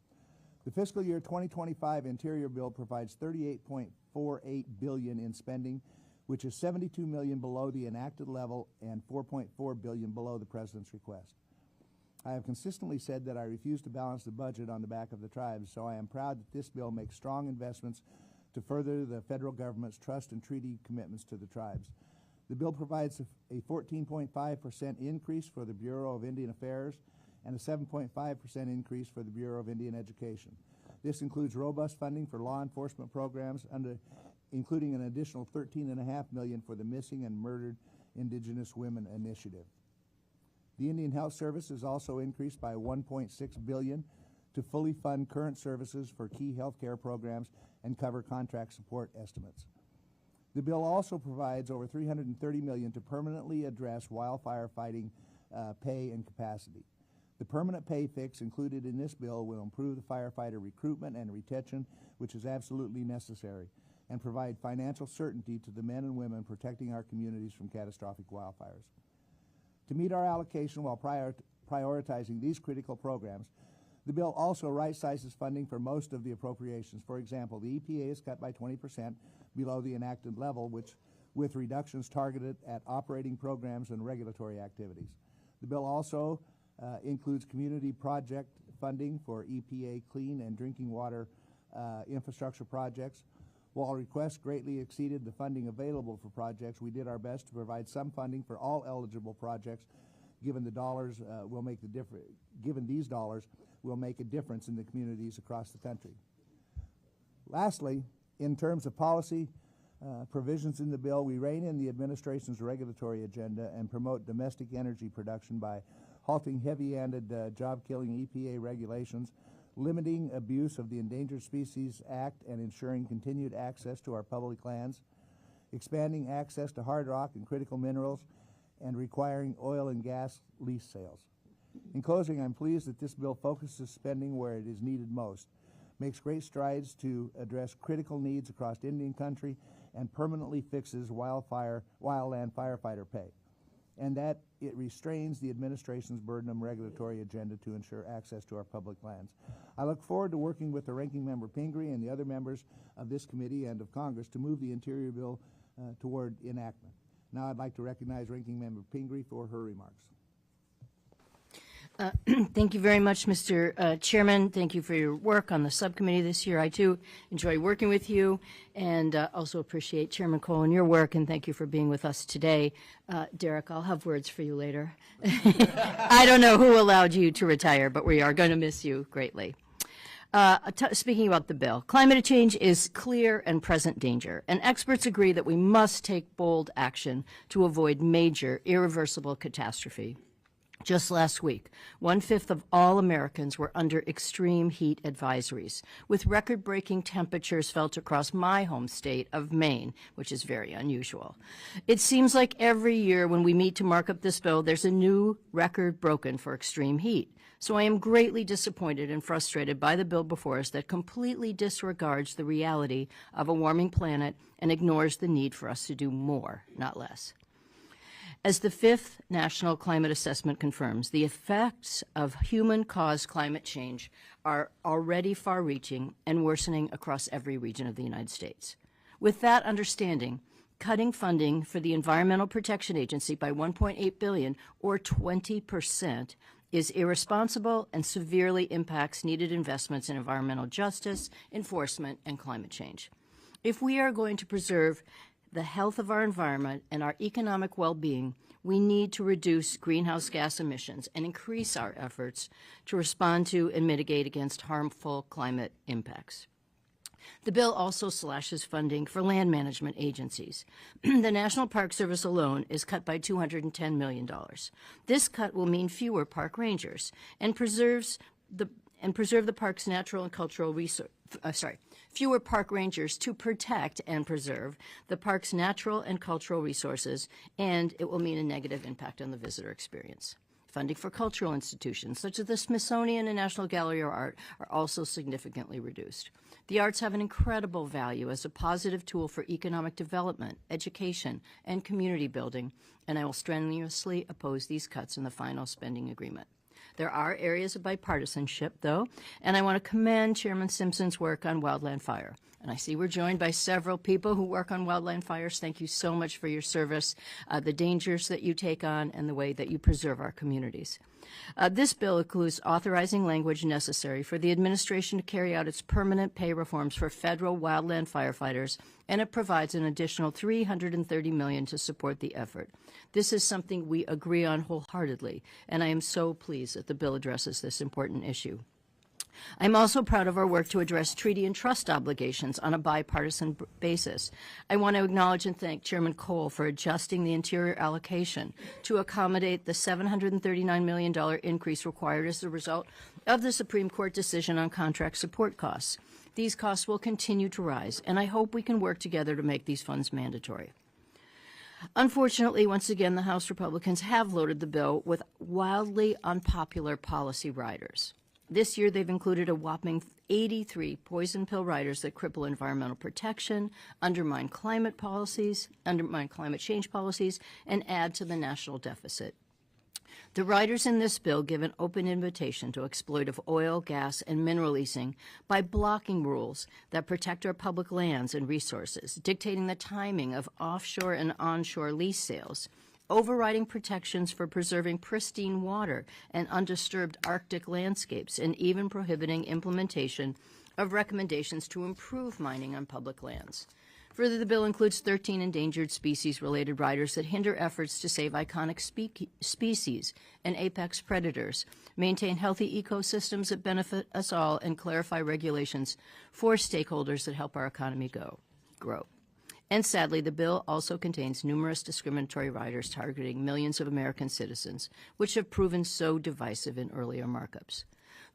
The fiscal year 2025 Interior bill provides $38.48 billion in spending, which is $72 million below the enacted level and $4.4 billion below the President's request. I have consistently said that I refuse to balance the budget on the back of the tribes, so I am proud that this bill makes strong investments to further the federal government's trust and treaty commitments to the tribes. The bill provides a 14.5% increase for the Bureau of Indian Affairs and a 7.5% increase for the Bureau of Indian Education. This includes robust funding for law enforcement programs, including an additional $13.5 million for the Missing and Murdered Indigenous Women Initiative. The Indian Health Service is also increased by $1.6 billion to fully fund current services for key health care programs and cover contract support estimates. The bill also provides over $330 million to permanently address wildfire fighting pay and capacity. The permanent pay fix included in this bill will improve the firefighter recruitment and retention, which is absolutely necessary, and provide financial certainty to the men and women protecting our communities from catastrophic wildfires. To meet our allocation while prioritizing these critical programs, the bill also right-sizes funding for most of the appropriations. For example, the EPA is cut by 20% below the enacted level, with reductions targeted at operating programs and regulatory activities. The bill also includes community project funding for EPA clean and drinking water infrastructure projects. While requests greatly exceeded the funding available for projects, we did our best to provide some funding for all eligible projects, given the dollars will make the difference. Given these dollars will make a difference in the communities across the country. Lastly, in terms of policy provisions in the bill, we rein in the administration's regulatory agenda and promote domestic energy production by halting heavy-handed job-killing EPA regulations, limiting abuse of the Endangered Species Act and ensuring continued access to our public lands, expanding access to hard rock and critical minerals, and requiring oil and gas lease sales. In closing, I'm pleased that this bill focuses spending where it is needed most, makes great strides to address critical needs across Indian country, and permanently fixes wildland firefighter pay, and that it restrains the administration's burdensome regulatory agenda to ensure access to our public lands. I look forward to working with the Ranking Member Pingree and the other members of this committee and of Congress to move the Interior bill toward enactment. Now I'd like to recognize Ranking Member Pingree for her remarks. Thank you very much, Mr. Chairman. Thank you for your work on the subcommittee this year. I, too, enjoy working with you and also appreciate Chairman Cole and your work, and thank you for being with us today. Derek, I'll have words for you later. I don't know who allowed you to retire, but we are going to miss you greatly. Speaking about the bill, climate change is clear and present danger, and experts agree that we must take bold action to avoid major, irreversible catastrophe. Just last week, 1/5 of all Americans were under extreme heat advisories, with record-breaking temperatures felt across my home state of Maine, which is very unusual. It seems like every year when we meet to mark up this bill, there's a new record broken for extreme heat. So I am greatly disappointed and frustrated by the bill before us that completely disregards the reality of a warming planet and ignores the need for us to do more, not less. As the 5th National Climate Assessment confirms, the effects of human-caused climate change are already far-reaching and worsening across every region of the United States. With that understanding, cutting funding for the Environmental Protection Agency by $1.8 billion, or 20%, is irresponsible and severely impacts needed investments in environmental justice, enforcement, and climate change. If we are going to preserve the health of our environment and our economic well-being, we need to reduce greenhouse gas emissions and increase our efforts to respond to and mitigate against harmful climate impacts. The bill also slashes funding for land management agencies. The National Park Service alone is cut by $210 million. This cut will mean fewer park rangers and preserve the park's natural and cultural fewer park rangers to protect and preserve the park's natural and cultural resources, and it will mean a negative impact on the visitor experience. Funding for cultural institutions, such as the Smithsonian and National Gallery of Art, are also significantly reduced. The arts have an incredible value as a positive tool for economic development, education, and community building, and I will strenuously oppose these cuts in the final spending agreement. There are areas of bipartisanship, though, and I want to commend Chairman Simpson's work on wildland fire. And I see we're joined by several people who work on wildland fires. Thank you so much for your service, the dangers that you take on, and the way that you preserve our communities. This bill includes authorizing language necessary for the administration to carry out its permanent pay reforms for federal wildland firefighters, and it provides an additional $330 million to support the effort. This is something we agree on wholeheartedly, and I am so pleased that the bill addresses this important issue. I'm also proud of our work to address treaty and trust obligations on a bipartisan basis. I want to acknowledge and thank Chairman Cole for adjusting the Interior allocation to accommodate the $739 million increase required as a result of the Supreme Court decision on contract support costs. These costs will continue to rise, and I hope we can work together to make these funds mandatory. Unfortunately, once again, the House Republicans have loaded the bill with wildly unpopular policy riders. This year, they've included a whopping 83 poison pill riders that cripple environmental protection, undermine climate change policies, and add to the national deficit. The riders in this bill give an open invitation to exploitive oil, gas, and mineral leasing by blocking rules that protect our public lands and resources, dictating the timing of offshore and onshore lease sales, overriding protections for preserving pristine water and undisturbed Arctic landscapes, and even prohibiting implementation of recommendations to improve mining on public lands. Further, the bill includes 13 endangered species-related riders that hinder efforts to save iconic species and apex predators, maintain healthy ecosystems that benefit us all, and clarify regulations for stakeholders that help our economy grow. And sadly, the bill also contains numerous discriminatory riders targeting millions of American citizens, which have proven so divisive in earlier markups.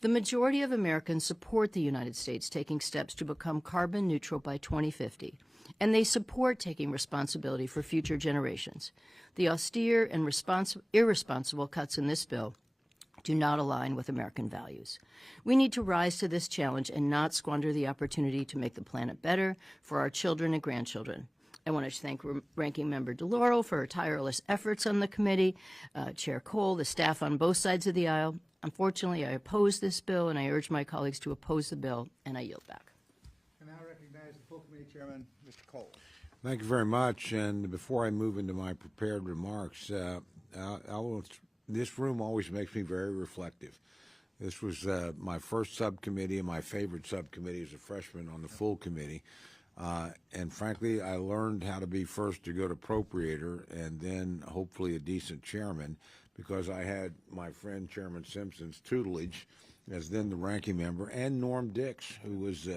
The majority of Americans support the United States taking steps to become carbon neutral by 2050, and they support taking responsibility for future generations. The austere and irresponsible cuts in this bill do not align with American values. We need to rise to this challenge and not squander the opportunity to make the planet better for our children and grandchildren. I want to thank Ranking Member DeLauro for her tireless efforts on the committee, Chair Cole, the staff on both sides of the aisle. Unfortunately, I oppose this bill, and I urge my colleagues to oppose the bill, and I yield back. And now recognize the full committee chairman, Mr. Cole. Thank you very much. And before I move into my prepared remarks, this room always makes me very reflective. This was my first subcommittee and my favorite subcommittee as a freshman on the full committee. And frankly, I learned how to be first to go to appropriator and then hopefully a decent chairman, because I had my friend Chairman Simpson's tutelage as then the ranking member, and Norm Dix, who was